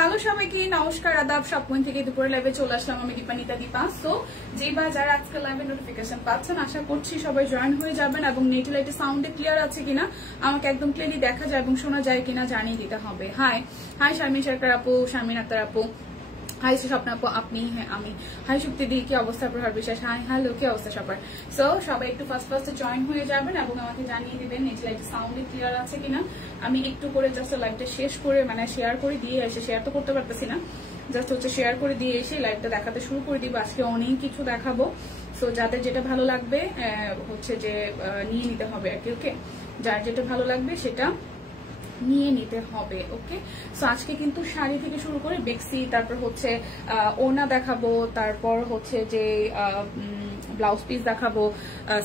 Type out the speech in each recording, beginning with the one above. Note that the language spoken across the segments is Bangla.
হ্যালো সবাইকে নমস্কার আদাব সবকন থেকে দুপুরে লাইভে চলে আসলাম আমি দীপানিতা দীপা। সো যে বা যারা আজকে লাইভে নোটিফিকেশন পাচ্ছেন আশা করছি সবাই জয়েন হয়ে যাবেন এবং নেট লাইটে সাউন্ডে ক্লিয়ার আছে কিনা আমাকে একদম ক্লিয়ারলি দেখা যায় এবং শোনা যায় কিনা জানিয়ে দিতে হবে। হাই হাই শারমিন সরকার আপু, শারমিন আক্তার আপু, হাই স্বপ্ন আপু, আপনি, হ্যাঁ আমি, হাই শক্তি দি, কি অবস্থা প্রহার বিশ্বাস, হাই হ্যালো কি অবস্থা সবার। সো সবাই একটু ফার্স্টে জয়েন হয়ে যাবেন এবং আমাকে জানিয়ে দিবেন নেট লাইটে সাউন্ডে ক্লিয়ার আছে কিনা। আমি একটু করে জাস্ট লাইভটা শেষ করে মানে শেয়ার করে দিয়ে এসে, শেয়ার তো করতে পারতেছি না, জাস্ট হচ্ছে শেয়ার করে দিয়ে এসে লাইভটা দেখাতে শুরু করে দিব। আজকে অনেক কিছু দেখাবো, সো যাদের যেটা ভালো লাগবে হচ্ছে যে নিয়ে নিতে হবে আর কি। ওকে, যার যেটা ভালো লাগবে সেটা নিয়ে নিতে হবে। ওকে, সো আজকে কিন্তু শাড়ি থেকে শুরু করে বেক্সি, তারপর হচ্ছে ওনা দেখাবো, তারপর হচ্ছে যে ব্লাউজ পিস দেখাবো,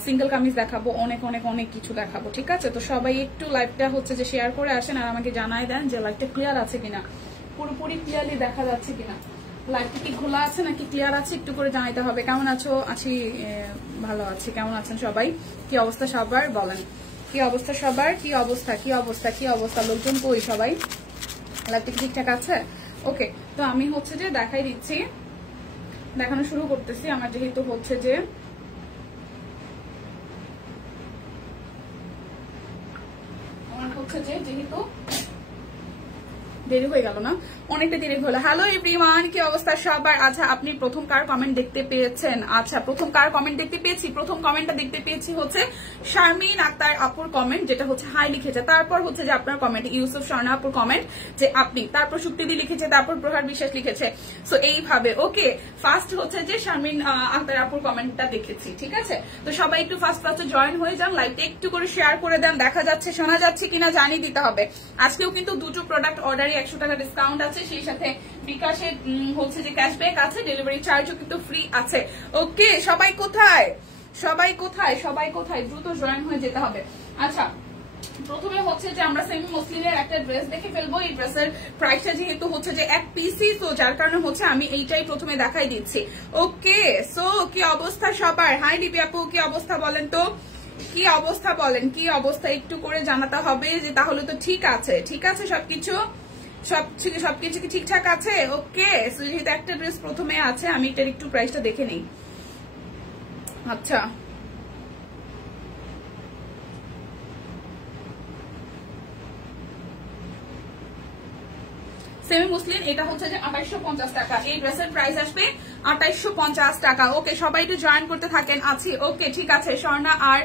সিঙ্গেল কামিজ দেখাবো, অনেক অনেক অনেক কিছু দেখাবো। ঠিক আছে, তো সবাই একটু লাইভটা হচ্ছে যে শেয়ার করে আসেন আর আমাকে জানাই দেন যে লাইভটা ক্লিয়ার আছে কিনা, পুরোপুরি ক্লিয়ারলি দেখা যাচ্ছে কিনা, লাইভটা কি খোলা আছে নাকি ক্লিয়ার আছে একটু করে জানাইতে হবে। কেমন আছো? আছি, ভালো আছি। কেমন আছেন সবাই? কি অবস্থা সবার বলেন? কি অবস্থা সবার? কি অবস্থা কি অবস্থা কি অবস্থা? লোকজন কই সবাই? লাইভটা ঠিকঠাক আছে? ওকে, তো আমি হচ্ছে যে দেখাই দিচ্ছি, দেখানো শুরু করতেছি। আমার যেহেতু হচ্ছে যে যেহেতু দেরি হয়ে গেল না, অনেকটা দেরি হলো। হ্যালো এভরিওয়ান, কি অবস্থা সবার? আচ্ছা, আপনি প্রথম কার কমেন্ট দেখতে পেয়েছেন? আচ্ছা, প্রথম কার কমেন্ট দেখতে পেয়েছি? প্রথম কমেন্টটা দেখতে পেয়েছি হচ্ছে শারমিন আক্তার আপুর কমেন্ট, যেটা হচ্ছে হাই লিখেছে। তারপর হচ্ছে যে আপনার কমেন্ট ইউসুফ স্বর্ণা আপুর কমেন্ট যে আপনি, তারপর শুক্তিদি লিখেছে, তারপর প্রহার বিশ্বাস লিখেছে। সো এইভাবে ওকে, ফার্স্ট হচ্ছে যে শারমিন আক্তার আপুর কমেন্টটা দেখেছি। ঠিক আছে, তো সবাই একটু ফার্স্টে জয়েন হয়ে যান, লাইভটা একটু করে শেয়ার করে দেন, দেখা যাচ্ছে শোনা যাচ্ছে কিনা জানিয়ে দিতে হবে। আজকেও কিন্তু দুটো প্রোডাক্ট অর্ডারে 100 টাকা ডিসকাউন্ট আছে, সেই সাথে বিকাশে হচ্ছে যে ক্যাশব্যাক আছে, ডেলিভারি চার্জও কিন্তু ফ্রি আছে। ওকে, সবাই কোথায় সবাই কোথায় সবাই কোথায় দ্রুত জয়েন হয়ে যেতে হবে। আচ্ছা, প্রথমে হচ্ছে যে আমরা সেমি মসলিনের একটা ড্রেস দেখে ফেলবো। এই ড্রেসের প্রাইসটা যেহেতু হচ্ছে যে এক পিসি, তো যার কারণে হচ্ছে আমি এইটাই প্রথমে দেখাই দিচ্ছি। ওকে, সো কি অবস্থা সবার? হাই লিপি আপু, কি অবস্থা বলেন তো? কি অবস্থা বলেন, কি অবস্থা একটু করে জানাতে হবে যে তাহলে তো ঠিক আছে। ঠিক আছে, সবকিছু সবকিছু কি ঠিকঠাক আছে? ওকে, যেহেতু একটা ড্রেস প্রথমে আছে আমি এটার একটু প্রাইসটা দেখে নেই। আচ্ছা, সেমি মুসলিম এটা হচ্ছে যে 2850 টাকা। এই ড্রেসের প্রাইস আসবে 2850 টাকা। ওকে, সবাই একটু জয়েন করতে থাকেন। আছি, ওকে ঠিক আছে। স্বর্ণা আর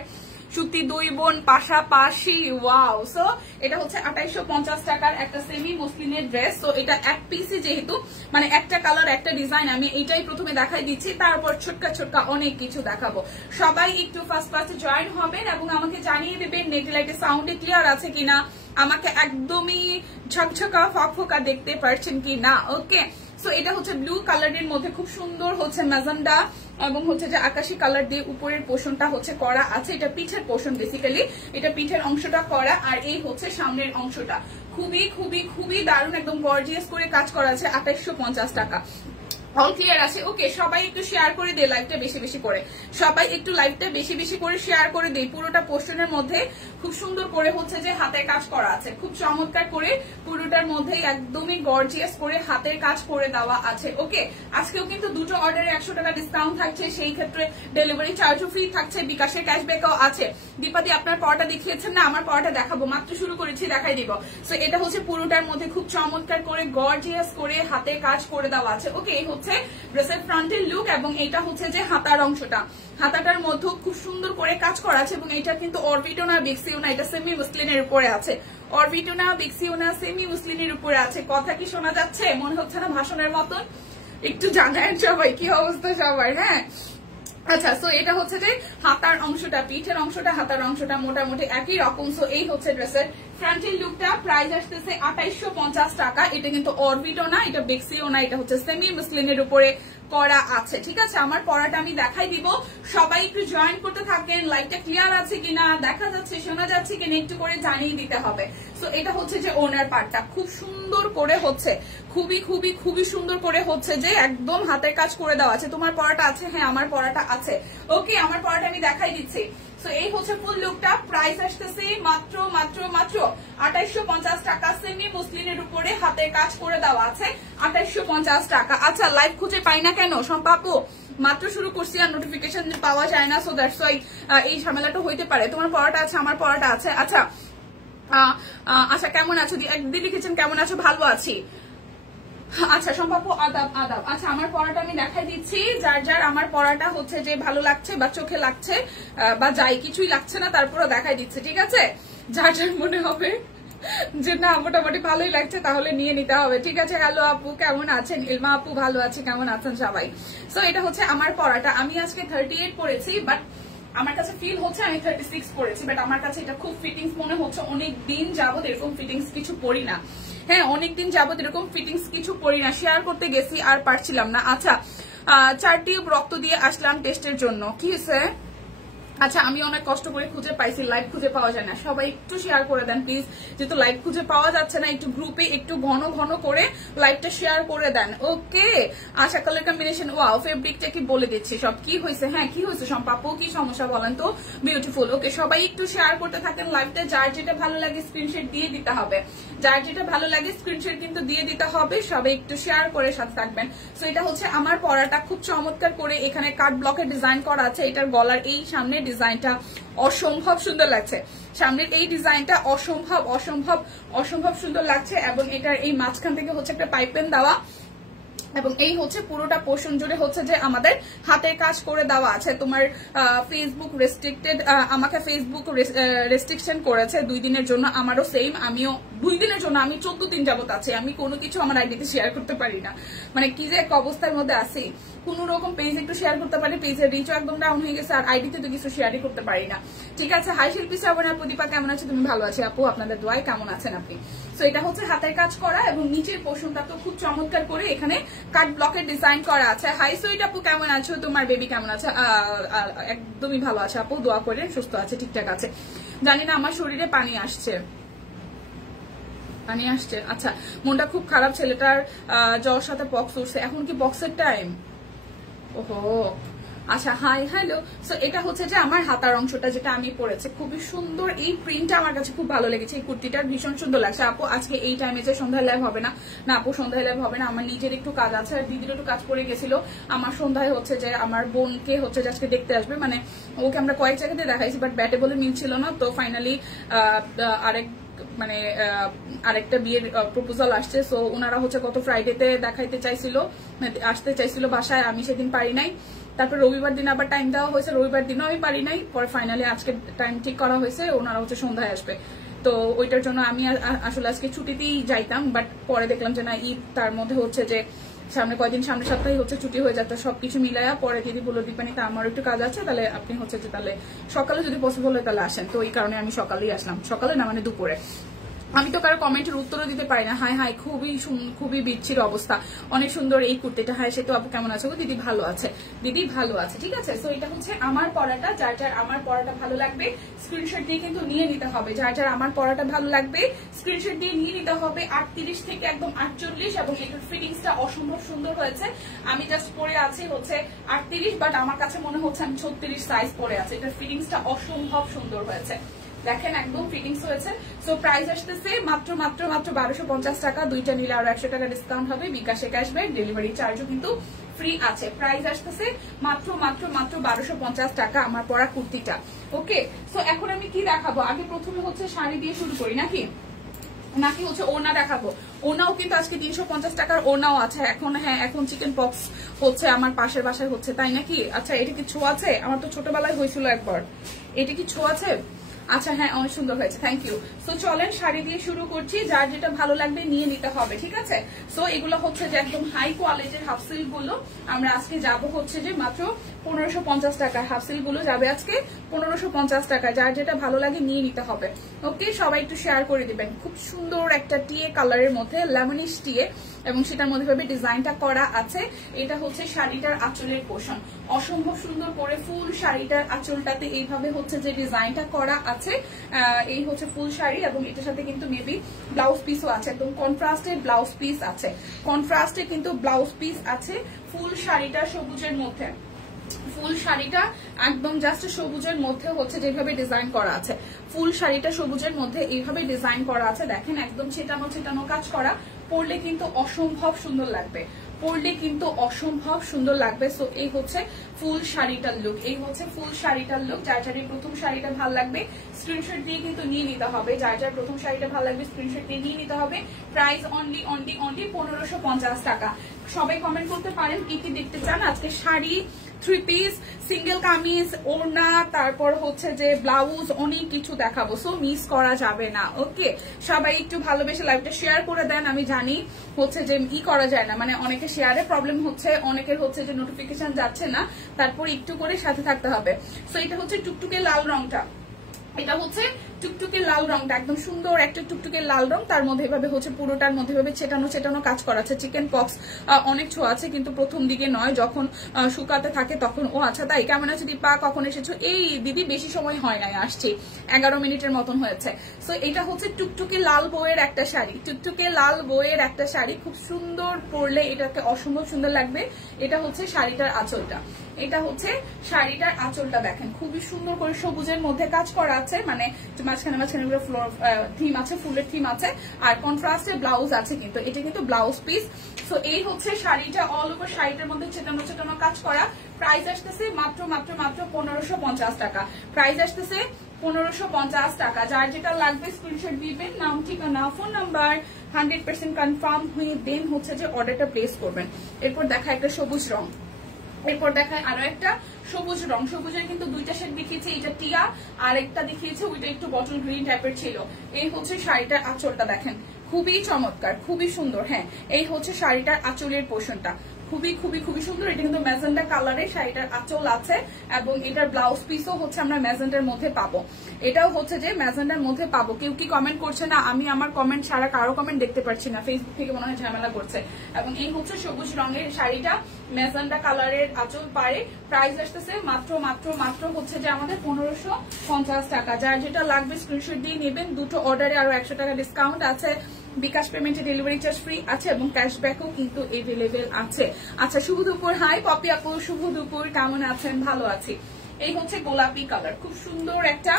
সুতি দুই বোন পাশাপাশি, ওয়াও। সো এটা হচ্ছে 2850 টাকার একটা সেমি মুসলিনের ড্রেস। তো এটা এক পিসি, যেহেতু মানে একটা কালার একটা ডিজাইন, আমি এইটাই প্রথমে দেখাই দিচ্ছি, তারপর ছোটকা ছোটকা অনেক কিছু দেখাবো। সবাই একটু ফার্স্টে জয়েন হবেন এবং আমাকে জানিয়ে দেবেন নেট লাইটে সাউন্ডে ক্লিয়ার আছে কিনা, আমাকে একদমই ঝকঝকা ফকফকা দেখতে পারছেন কি না। ওকে, সো এটা হচ্ছে ব্লু কালারের মধ্যে খুব সুন্দর হচ্ছে ম্যাজেন্ডা এবং হচ্ছে যে আকাশি কালার দিয়ে উপরের পোর্শনটা হচ্ছে করা আছে। এটা পিঠের পোর্শন, বেসিক্যালি এটা পিঠের অংশটা করা, আর এই হচ্ছে সামনের অংশটা। খুবই খুবই খুবই দারুণ, একদম গর্জিয়াস করে কাজ করা আছে। 2850 টাকা। অল ক্লিয়ার আছে? ওকে, সবাই একটু শেয়ার করে দে লাইভটা বেশি বেশি করে, সবাই একটু লাইভটা বেশি বেশি করে শেয়ার করে দেই। পুরোটা পোর্শনের মধ্যে খুব সুন্দর করে হচ্ছে যে হাতের কাজ করা আছে, খুব চমৎকার করে পুরোটার মধ্যে একদমই গর্জিয়াস করে হাতের কাজ করে দেওয়া আছে। ওকে, আজকেও কিন্তু দুটো অর্ডারে 100 টাকা ডিসকাউন্ট থাকছে, সেই ক্ষেত্রে ডেলিভারি চার্জও ফ্রি থাকছে, বিকাশের ক্যাশব্যাকও আছে। দীপাদি আপনার পরটা দেখিয়েছেন না, আমার পরটা দেখাবো, মাত্র শুরু করেছি, দেখাই দিব। সো এটা হচ্ছে পুরোটার মধ্যে খুব চমৎকার করে গর্জিয়াস করে হাতের কাজ করে দেওয়া আছে। ওকে, এই হচ্ছে ড্রেসের ফ্রন্টের লুক এবং এটা হচ্ছে যে হাতার অংশটা, হাতাটার মধ্যে খুব সুন্দর করে কাজ করা আছে এবং এটা কিন্তু অরবিটো না বিক্সিও না, এটা সেমি মুসলিনের উপরে আছে। অরবিটো না বিক্সিও না, সেমি মুসলিনের উপরে আছে। কথা কি শোনা যাচ্ছে? মনে হচ্ছে না ভাষণের মতন? একটু জানায় সবাই কি অবস্থা সবার। হ্যাঁ, আচ্ছা, সো এটা হচ্ছে যে হাতার অংশটা, পিঠের অংশটা, হাতার অংশটা মোটামুটি একই রকম। সো এই হচ্ছে ড্রেসের ফ্রন্টের লুকটা, প্রাইস আসতেছে 2850 টাকা। এটা কিন্তু অরবিটো না, এটা বেক্সিও না, এটা হচ্ছে সেমি মুসলিনের উপরে করা আছে। ঠিক আছে, আমার পড়াটা আমি দেখাই দিব, সবাই একটু জয়েন করতে থাকেন। লাইটটা ক্লিয়ার আছে কিনা, দেখা যাচ্ছে শোনা যাচ্ছে কিনা একটু করে জানিয়ে দিতে হবে। সো এটা হচ্ছে যে ওনার পার্টটা খুব সুন্দর করে হচ্ছে, খুবই খুবই খুবই সুন্দর করে হচ্ছে যে একদম হাতের কাজ করে দেওয়া আছে। তোমার পড়াটা আছে? হ্যাঁ, আমার পড়াটা আছে। ওকে, আমার পড়াটা আমি দেখাই দিচ্ছি। সো এই হচ্ছে ফুল লুকটা। প্রাইস আসতেছে মাত্র মাত্র মাত্র 2850 টাকা। সেমি মুসলিনের উপরে হাতের কাজ করে দেওয়া আছে 2850 টাকা। আচ্ছা লাইভ খুঁজে পাই না কেন সম্পাপু? মাত্র শুরু করছি আর নোটিফিকেশন পাওয়া যায় না, সো দ্যাটস ওয়াই এই ঝামেলাটা হইতে পারে। তোমার পড়াটা আছে, আমার পড়াটা আছে। আচ্ছা আচ্ছা কেমন আছো দিদি? লিখেছেন কেমন আছো? ভালো আছি। আচ্ছা সম্পাপু আদাব আদাব। আচ্ছা আমার পড়াটা আমি দেখাই দিচ্ছি। যার যার আমার পড়াটা হচ্ছে যে ভালো লাগছে বা চোখে লাগছে বা যাই কিছুই লাগছে না, তারপরও দেখাই দিচ্ছে, ঠিক আছে? যার যার মনে হবে যে না মোটামুটি ভালোই লাগছে তাহলে নিয়ে নিতে হবে, ঠিক আছে? হ্যালো আপু কেমন আছেন? ইলমা আপু ভালো আছে, কেমন আছেন সবাই? সো এটা হচ্ছে আমার পড়াটা। আমি আজকে 38 পড়েছি, বাট আমার কাছে ফিল হচ্ছে আমি 36 পড়েছি, বাট আমার কাছে এটা খুব ফিটিংস মনে হচ্ছে। অনেক দিন যাবত এরকম ফিটিংস কিছু পড়ি না। হ্যাঁ অনেকদিন যাবত এরকম ফিটিংস কিছু পড়ি না। শেয়ার করতে গেছি আর পারছিলাম না। আচ্ছা 4 টিউব রক্ত দিয়ে আসলাম টেস্টের জন্য। কি হয়েছে? আচ্ছা আমি অনেক কষ্ট করে খুঁজে পাইছি, লাইভ খুঁজে পাওয়া যায় না। সবাই একটু শেয়ার করে দেন প্লিজ, যেহেতু লাইভ খুঁজে পাওয়া যাচ্ছে না। একটু গ্রুপে একটু ঘন ঘন করে লাইভটা শেয়ার করে দেন। ওকে আশা কালার কম্বিনেশন ওয়াও। ফেব্রিকটা কি বলে দিচ্ছি সব কি হয়েছে? হ্যাঁ কি হয়েছে সম্পাপু? কি সমস্যা বলেন তো? বিউটিফুল। ওকে সবাই একটু শেয়ার করতে থাকেন লাইভটা। যার যেটা ভালো লাগে স্ক্রিনশট দিয়ে দিতে হবে। যার যেটা ভালো লাগে স্ক্রিনশট কিন্তু দিয়ে দিতে হবে। সবাই একটু শেয়ার করে সাথে থাকবেন। সো এটা হচ্ছে আমার পরাটা, খুব চমৎকার করে এখানে কাট ব্লকের ডিজাইন করা আছে। এটার গলার এই সামনে ডিজাইনটা অসম্ভব সুন্দর লাগছে। সামনের এই ডিজাইনটা অসম্ভব অসম্ভব অসম্ভব সুন্দর লাগছে, এবং এটার এই মাঝখান থেকে হচ্ছে একটা পাইপেন দেওয়া, এবং এই হচ্ছে পুরোটা পোর্শন জুড়ে হচ্ছে যে আমাদের হাতের কাজ করে দেওয়া আছে। তোমার ফেসবুক রেস্ট্রিক্টেড, আমাকে ফেসবুক রেস্ট্রিকশন করেছে 2 দিনের জন্য। আমারও সেম, আমিও 2 দিনের জন্য, আমি 14 দিন যাবত আছি। আমি কোনো কিছু আমার আইডিতে শেয়ার করতে পারি না। মানে কি যে এক অবস্থার মধ্যে আছি। কোন রকম পেজ একটু শেয়ার করতে পারি, পেজের রিচও একদম ডাউন হয়ে গেছে, আর আইডিতে তো কিছু শেয়ারই করতে পারি না। ঠিক আছে হাই শিল্পী শ্রাবণী প্রদীপা কেমন আছে? তুমি ভালো আছি আপু, আপনাদের দোয়ায়। কেমন আছেন আপনি? সো এটা হচ্ছে হাতের কাজ করা, এবং নিচের পোর্শনটা তো খুব চমৎকার করে এখানে কাট ব্লকের ডিজাইন করা আছে। হাই সুইট আপু কেমন আছো? তোমার বেবি কেমন আছে? একদমই ভালো আছে আপু, দোয়া করেন সুস্থ আছে, ঠিকঠাক আছে। জানি না আমার শরীরে পানি আসছে, পানি আসছে। আচ্ছা মনটা খুব খারাপ, ছেলেটার জ্বর সাথে পক্স উঠছে। এখন কি পক্সের টাইম? ওহো আচ্ছা হাই হ্যালো। সো এটা হচ্ছে যে আমার হাতার অংশটা যেটা আমি পরেছি, খুবই সুন্দর। এই প্রিন্টটা আমার কাছে খুব ভালো লেগেছে, এই কুর্তিটার ভীষণ সুন্দর লাগছে। আপু আজকে এই টাইমে যে সন্ধ্যায় লাইভ হবে না? না আপু সন্ধ্যায় লাইভ হবে না, আমার নিজের একটু কাজ আছে, আর দিদির একটু কাজ পড়ে গেছিল। আমার সন্ধ্যায় হচ্ছে যে আমার বোনকে হচ্ছে যে আজকে দেখতে আসবে, মানে ওকে আমরা কয়েক জায়গাতে দেখাইছি, বাট ব্যাটে বলে মিলছিল না। তো ফাইনালি আরেকটা বিয়ের প্রপোজাল আসছে। সো ওনারা হচ্ছে গত ফ্রাইডেতে দেখাইতে চাইছিল, আসতে চাইছিল বাসায়, আমি সেদিন পারি নাই। তারপর রবিবার দিন আবার টাইম দেওয়া হয়েছে, রবিবার দিনও আমি পারি নাই। পরে ফাইনালি আজকে টাইম ঠিক করা হয়েছে, ওনারা হচ্ছে সন্ধ্যায় আসবে। তো ওইটার জন্য আমি আসলে আজকে ছুটিতেই যাইতাম, বাট পরে দেখলাম যে না ঈদ, তার মধ্যে হচ্ছে যে সামনে কয়েকদিন, সামনে সপ্তাহে হচ্ছে ছুটি হয়ে যাচ্ছে। সবকিছু মিলাইয়া পরে দিদি বললো দীপানিতা আমার একটু কাজ আছে, তাহলে আপনি হচ্ছে যে তাহলে সকালে যদি পসিবল হয় তাহলে আসেন। তো এই কারণে আমি সকালেই আসলাম, সকালে না মানে দুপুরে। আমি তো কারো কমেন্টের উত্তরও দিতে পারি না। হাই হাই খুবই বিচ্ছির অবস্থা, অনেক সুন্দর এই কুর্তিটা। হাই সে তো আপু কেমন আছে? দিদি ভালো আছে, দিদি ভালো আছে, ঠিক আছে। সো এটা হচ্ছে আমার পরাটা। যার যার আমার পরাটা ভালো লাগবে স্ক্রিনশট দিয়ে কিন্তু নিয়ে নিতে হবে। যার যার আমার পরাটা ভালো লাগবে স্ক্রিনশট দিয়ে নিয়ে নিতে হবে। 38 থেকে একদম 48, এবং এটার ফিটিংসটা অসম্ভব সুন্দর হয়েছে। আমি জাস্ট পরে আছি হচ্ছে 38, বাট আমার কাছে মনে হচ্ছে আমি 36 সাইজ পরে আছি। এটার ফিটিংসটা অসম্ভব সুন্দর হয়েছে, দেখেন একদম ফিটিংস হয়েছে। সো প্রাইস আসতেছে মাত্র মাত্র মাত্র 1250 টাকা। দুইটা নিলে আরো 100 টাকা ডিসকাউন্ট হবে, বিকাশে ক্যাশব্যাক, ডেলিভারি চার্জও কিন্তু ফ্রি আছে। প্রাইস আসতেছে মাত্র মাত্র মাত্র 1250 টাকা আমার পরা কুর্তিটা। ওকে সো এখন আমি কি দেখাবো? আগে প্রথমে হচ্ছে শাড়ি দিয়ে শুরু করি নাকি হচ্ছে ওনা দেখাবো? ওনাও কিন্তু আজকে 350 টাকার ওনাও আছে এখন। হ্যাঁ এখন চিকেন পক্স হচ্ছে আমার পাশের বাসায় হচ্ছে, তাই নাকি? আচ্ছা এটা কি ছো আছে? আমার তো ছোটবেলায় হয়েছিল একবার। এটা কি ছো আছে? আচ্ছা হ্যাঁ অনেক সুন্দর হয়েছে, থ্যাংক ইউ। সো চলেন শাড়ি দিয়ে শুরু করছি। যার যেটা ভালো লাগবে নিয়ে নিতে হবে, ঠিক আছে। সো এগুলো হচ্ছে যে একদম হাই কোয়ালিটির হাফ সিল্ক গুলো আমরা আজকে যাব হচ্ছে যে মাত্র 1550 টাকা। হাফ সিল্ক গুলো যাবে আজকে 1550 টাকা। যার যেটা ভালো লাগে নিয়ে নিতে হবে। ওকে সবাই একটু শেয়ার করে দিবেন। খুব সুন্দর একটা টিয়ে কালারের মধ্যে, লেমনিশ টিয়ে, এবং সেটার মধ্যে ভাবে ডিজাইনটা করা আছে। এটা হচ্ছে শাড়িটার আঁচলের পোর্শন, অসম্ভব সুন্দর করে ফুল শাড়িটার আঁচলটাতে এইভাবে হচ্ছে যে ডিজাইনটা করা আছে। এই হচ্ছে ফুল শাড়ি, এবং এটার সাথে কিন্তু মেবি ব্লাউজ পিসও আছে। একদম কন্ট্রাস্টেড ব্লাউজ পিস আছে, কন্ট্রাস্টে কিন্তু ব্লাউজ পিস আছে ফুল শাড়িটা সবুজের মধ্যে। ফুল শাড়িটা একদম জাস্ট সবুজের মধ্যে হচ্ছে যেভাবে ডিজাইন করা আছে, ফুল শাড়িটা সবুজের মধ্যে এইভাবে ডিজাইন করা আছে। দেখেন একদম ছেটানো ছেটানো কাজ করা, পরলে কিন্তু অসম্ভব সুন্দর লাগবে, পরলে কিন্তু অসম্ভব সুন্দর লাগবে। সো এই হচ্ছে ফুল শাড়িটার লুক, এই হচ্ছে ফুল শাড়িটার লুক। যার যার প্রথম শাড়িটা ভালো লাগবে স্ক্রিনশট দিয়ে কিন্তু নিয়ে নিতে হবে, যার যার প্রথম শাড়িটা ভালো লাগবে স্ক্রিনশট দিয়ে নিয়ে নিতে হবে। প্রাইস অনলি অনলি অনলি 1550 টাকা। সবাই কমেন্ট করতে পারেন কি কি দেখতে চান। আজকে শাড়ি, 3 পিস, সিঙ্গেল কামিজ, ওড়না, তারপর হচ্ছে যে ব্লাউজ, অনেক কিছু দেখাবো, সো মিস করা যাবে না। ওকে, সবাই একটু ভালোবেসে লাইভটা শেয়ার করে দেন। আমি জানি হচ্ছে যে করা যায় না, মানে অনেকে শেয়ারে প্রবলেম হচ্ছে, অনেকের হচ্ছে যে নোটিফিকেশন যাচ্ছে না, তারপর একটু করে সাথে থাকতে হবে। সো এটা হচ্ছে টুকটুকে লাল রংটা, এটা হচ্ছে টুকটুকে লাল রংটা, একদম সুন্দর একটা টুকটুকে লাল রং। তার মধ্যে এভাবে হচ্ছে পুরোটার মধ্যে এভাবে ছেটানো ছেটানো কাজ করা আছে। চিকেন পক্স অনেক ছোঁয়া আছে, কিন্তু প্রথম দিকে নয়, যখন শুকাতে থাকে তখন। ও আচ্ছা তাই, কেমন আছে দীপা, কখন এসেছো? এই দিদি বেশি সময় হয় নাই, আসছি, 11 মিনিটের মতন হয়েছে। সো এটা হচ্ছে টুকটুকে লাল বউয়ের একটা শাড়ি, টুকটুকে লাল বউয়ের একটা শাড়ি, খুব সুন্দর, পরলে এটাকে অসম্ভব সুন্দর লাগবে। এটা হচ্ছে শাড়িটার আঁচলটা, এটা হচ্ছে শাড়িটার আঁচলটা। দেখেন খুবই সুন্দর করে সবুজের মধ্যে কাজ করা আছে, মানে মাঝখানে মাঝখানে ফ্লোর থিম আছে, ফুলের থিম আছে, আর কন্ট্রাস্টে ব্লাউজ আছে, কিন্তু এটা কিন্তু ব্লাউজ পিস। সো এই হচ্ছে শাড়িটা, অল ওভার শাড়িটার মধ্যে ছেটানো ছেটানো কাজ করা। প্রাইস আসতেছে মাত্র মাত্র মাত্র 1550 টাকা। প্রাইস আসতেছে 1550 টাকা। যার যেটা লাগবে স্ক্রিনশট দিবেন, নাম, ঠিকানা, ফোন নাম্বার 100% কনফার্ম হয়ে দেন হচ্ছে যে অর্ডারটা প্লেস করবেন। এরপর দেখা একটা সবুজ রং, এরপর দেখায় আরো একটা সবুজ রং। সবুজের কিন্তু দুইটা শেড দেখিয়েছে, এটা টিয়া, আর একটা দেখিয়েছে ওইটা একটু বটল গ্রিন টাইপের ছিল। এই হচ্ছে শাড়িটার আঁচলটা, দেখেন খুবই চমৎকার, খুবই সুন্দর। হ্যাঁ, এই হচ্ছে শাড়িটার আঁচলের পোর্শনটা, খুবই খুবই খুবই সুন্দর। এটা কিন্তু ম্যাজেন্টা কালারে শাড়িটার আঁচল আছে, এবং এটার ব্লাউজ পিসও হচ্ছে আমরা ম্যাজেন্টার মধ্যে পাবো, এটাও হচ্ছে যে ম্যাজেন্টার মধ্যে পাবো। কেউ কি কমেন্ট করছে না? আমি আমার কমেন্ট ছাড়া কারো কমেন্ট দেখতে পাচ্ছি না, ফেসবুক থেকে মনে হয় ঝামেলা করছে। এবং এই হচ্ছে সবুজ রঙের শাড়িটা, ম্যাজেন্টা কালারের আঁচল পাড়ে। প্রাইস আসতেছে মাত্র মাত্র মাত্র হচ্ছে যে আমাদের 1550 টাকা। যার যেটা লাগবে স্ক্রিনশট দিয়ে নেবেন। দুটো অর্ডারে আরো 100 টাকা ডিসকাউন্ট আছে, বিকাশ পেমেন্টে ডেলিভারি চার্জ ফ্রি আছে, এবং ক্যাশব্যাকও কিন্তু এভেলেবেল আছে। আচ্ছা, শুভ দুপুর। হাই পপি আপু, শুভ দুপুর, কেমন আছেন? ভালো আছি। এই হচ্ছে গোলাপি কালার, খুব সুন্দর একটা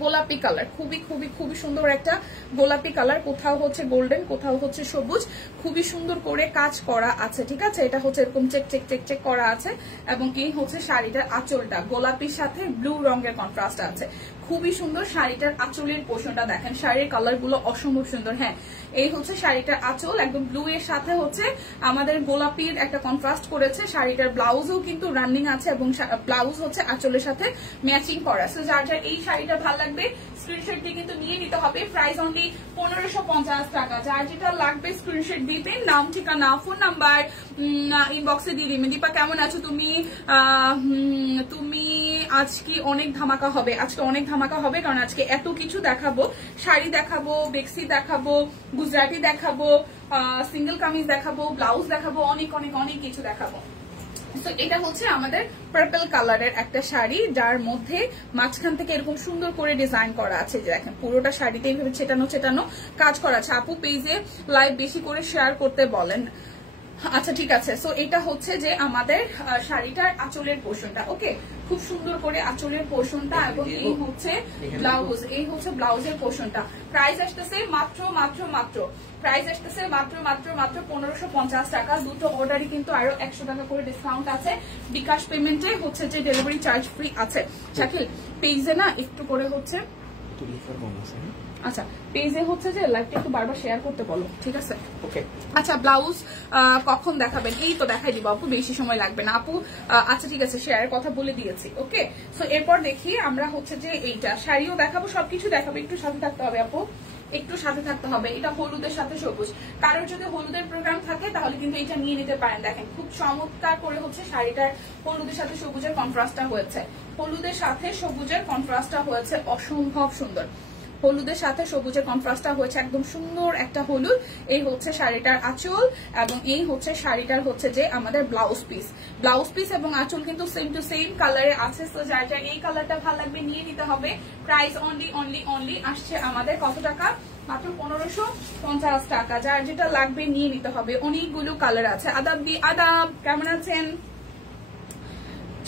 গোলাপি কালার, খুবই খুবই খুবই সুন্দর একটা গোলাপি কালার। কোথাও হচ্ছে গোল্ডেন, কোথাও হচ্ছে সবুজ, খুবই সুন্দর করে কাজ করা আছে, ঠিক আছে। এটা হচ্ছে এরকম চেক চেক চেক চেক করা আছে, এবং এই হচ্ছে শাড়িটার আঁচলটা, গোলাপির সাথে ব্লু রঙের কন্ট্রাস্ট আছে, খুবই সুন্দর। শাড়িটার আঁচলের পোর্শনটা দেখেন, শাড়ির কালার গুলো অসম্ভব সুন্দর। হ্যাঁ, এই হচ্ছে শাড়িটার আঁচল, একদম ব্লু এর সাথে হচ্ছে আমাদের গোলাপির একটা কন্ট্রাস্ট করেছে। শাড়িটার ব্লাউজও কিন্তু রানিং আছে, এবং ব্লাউজ হচ্ছে আঁচলের সাথে ম্যাচিং করা। সো যার যার এই শাড়িটা ভালো লাগবে স্ক্রিনশট দিয়ে কিন্তু নিয়ে নিতে হবে। প্রাইস অনলি 1550 টাকা। যার যেটা লাগবে স্ক্রিনশট দিবেন, নাম, ঠিকানা, ফোন নাম্বার ইনবক্সে দিয়ে দিবেন। দীপা কেমন আছো তুমি? তুমি আজকে অনেক ধামাকা হবে, আজকে অনেক ধামাকা হবে, কারণ আজকে এত কিছু দেখাবো। শাড়ি দেখাবো, বেক্সি দেখাবো, গুজরাটি দেখাবো, সিঙ্গেল কামিজ দেখাবো, ব্লাউজ দেখাবো, অনেক অনেক অনেক কিছু দেখাবো। তো এটা হচ্ছে আমাদের পার্পল কালারের একটা শাড়ি, যার মধ্যে মাঝখান থেকে এরকম সুন্দর করে ডিজাইন করা আছে। যে দেখেন পুরোটা শাড়িতে এইভাবে ছেটানো ছেটানো কাজ করা আছে। আপু পেজে লাইভ বেশি করে শেয়ার করতে বলেন। আচ্ছা ঠিক আছে। সো এটা হচ্ছে যে আমাদের শাড়িটার আঁচলের পোর্শনটা। ওকে, খুব সুন্দর করে আঁচলের পোর্শনটা, এবং এই হচ্ছে ব্লাউজ, এই হচ্ছে ব্লাউজের পোর্শনটা। প্রাইস আসতেছে মাত্র মাত্র মাত্র, প্রাইস আসতেছে মাত্র মাত্র মাত্র 1550 টাকা। দুটো অর্ডারই কিন্তু আরো 100 টাকা করে ডিসকাউন্ট আছে। বিকাশ পেমেন্টে হচ্ছে যে ডেলিভারি চার্জ ফ্রি আছে। শাকিল পেজে না একটু করে হচ্ছে, আচ্ছা পেজে হচ্ছে যে লাইভটা একটু বারবার শেয়ার করতে বলো, ঠিক আছে? ওকে। আচ্ছা, ব্লাউজ কখন দেখাবেন? এই তো দেখাই দিব আপু, বেশি সময় লাগবে না আপু। আচ্ছা ঠিক আছে, শেয়ারের কথা বলে দিয়েছি। ওকে, সো এরপর দেখি আমরা হচ্ছে যে এইটা শাড়িও দেখাবো, সবকিছু দেখাবো। একটু সাথে থাকতে হবে আপু, একটু সাথে থাকতে হবে। এটা হলুদের সাথে সবুজ, কারোর যদি হলুদের প্রোগ্রাম থাকে তাহলে কিন্তু এটা নিয়ে নিতে পারেন। দেখেন খুব চমৎকার করে হচ্ছে শাড়িটার হলুদের সাথে সবুজের কন্ট্রাস্টটা হয়েছে, হলুদের সাথে সবুজের কন্ট্রাস্টটা হয়েছে অসম্ভব সুন্দর। হলুদের সাথে সবুজের কন্ট্রাস্টটা হয়েছে একদম সুন্দর একটা হলুদ। এই হচ্ছে শাড়িটার আঁচল, এবং এই হচ্ছে শাড়িটার হচ্ছে যে আমাদের ব্লাউজ পিস। ব্লাউজ পিস এবং আঁচল কিন্তু সেম টু সেম কালারে আছে। তো যার যার এই কালারটা ভালো লাগবে নিয়ে নিতে হবে। প্রাইস অনলি অনলি অনলি আসছে আমাদের কত টাকা? মাত্র 1550 টাকা। যার যেটা লাগবে নিয়ে নিতে হবে। অনেকগুলো কালার আছে। আদাব দি আদাব, কেমন আছেন?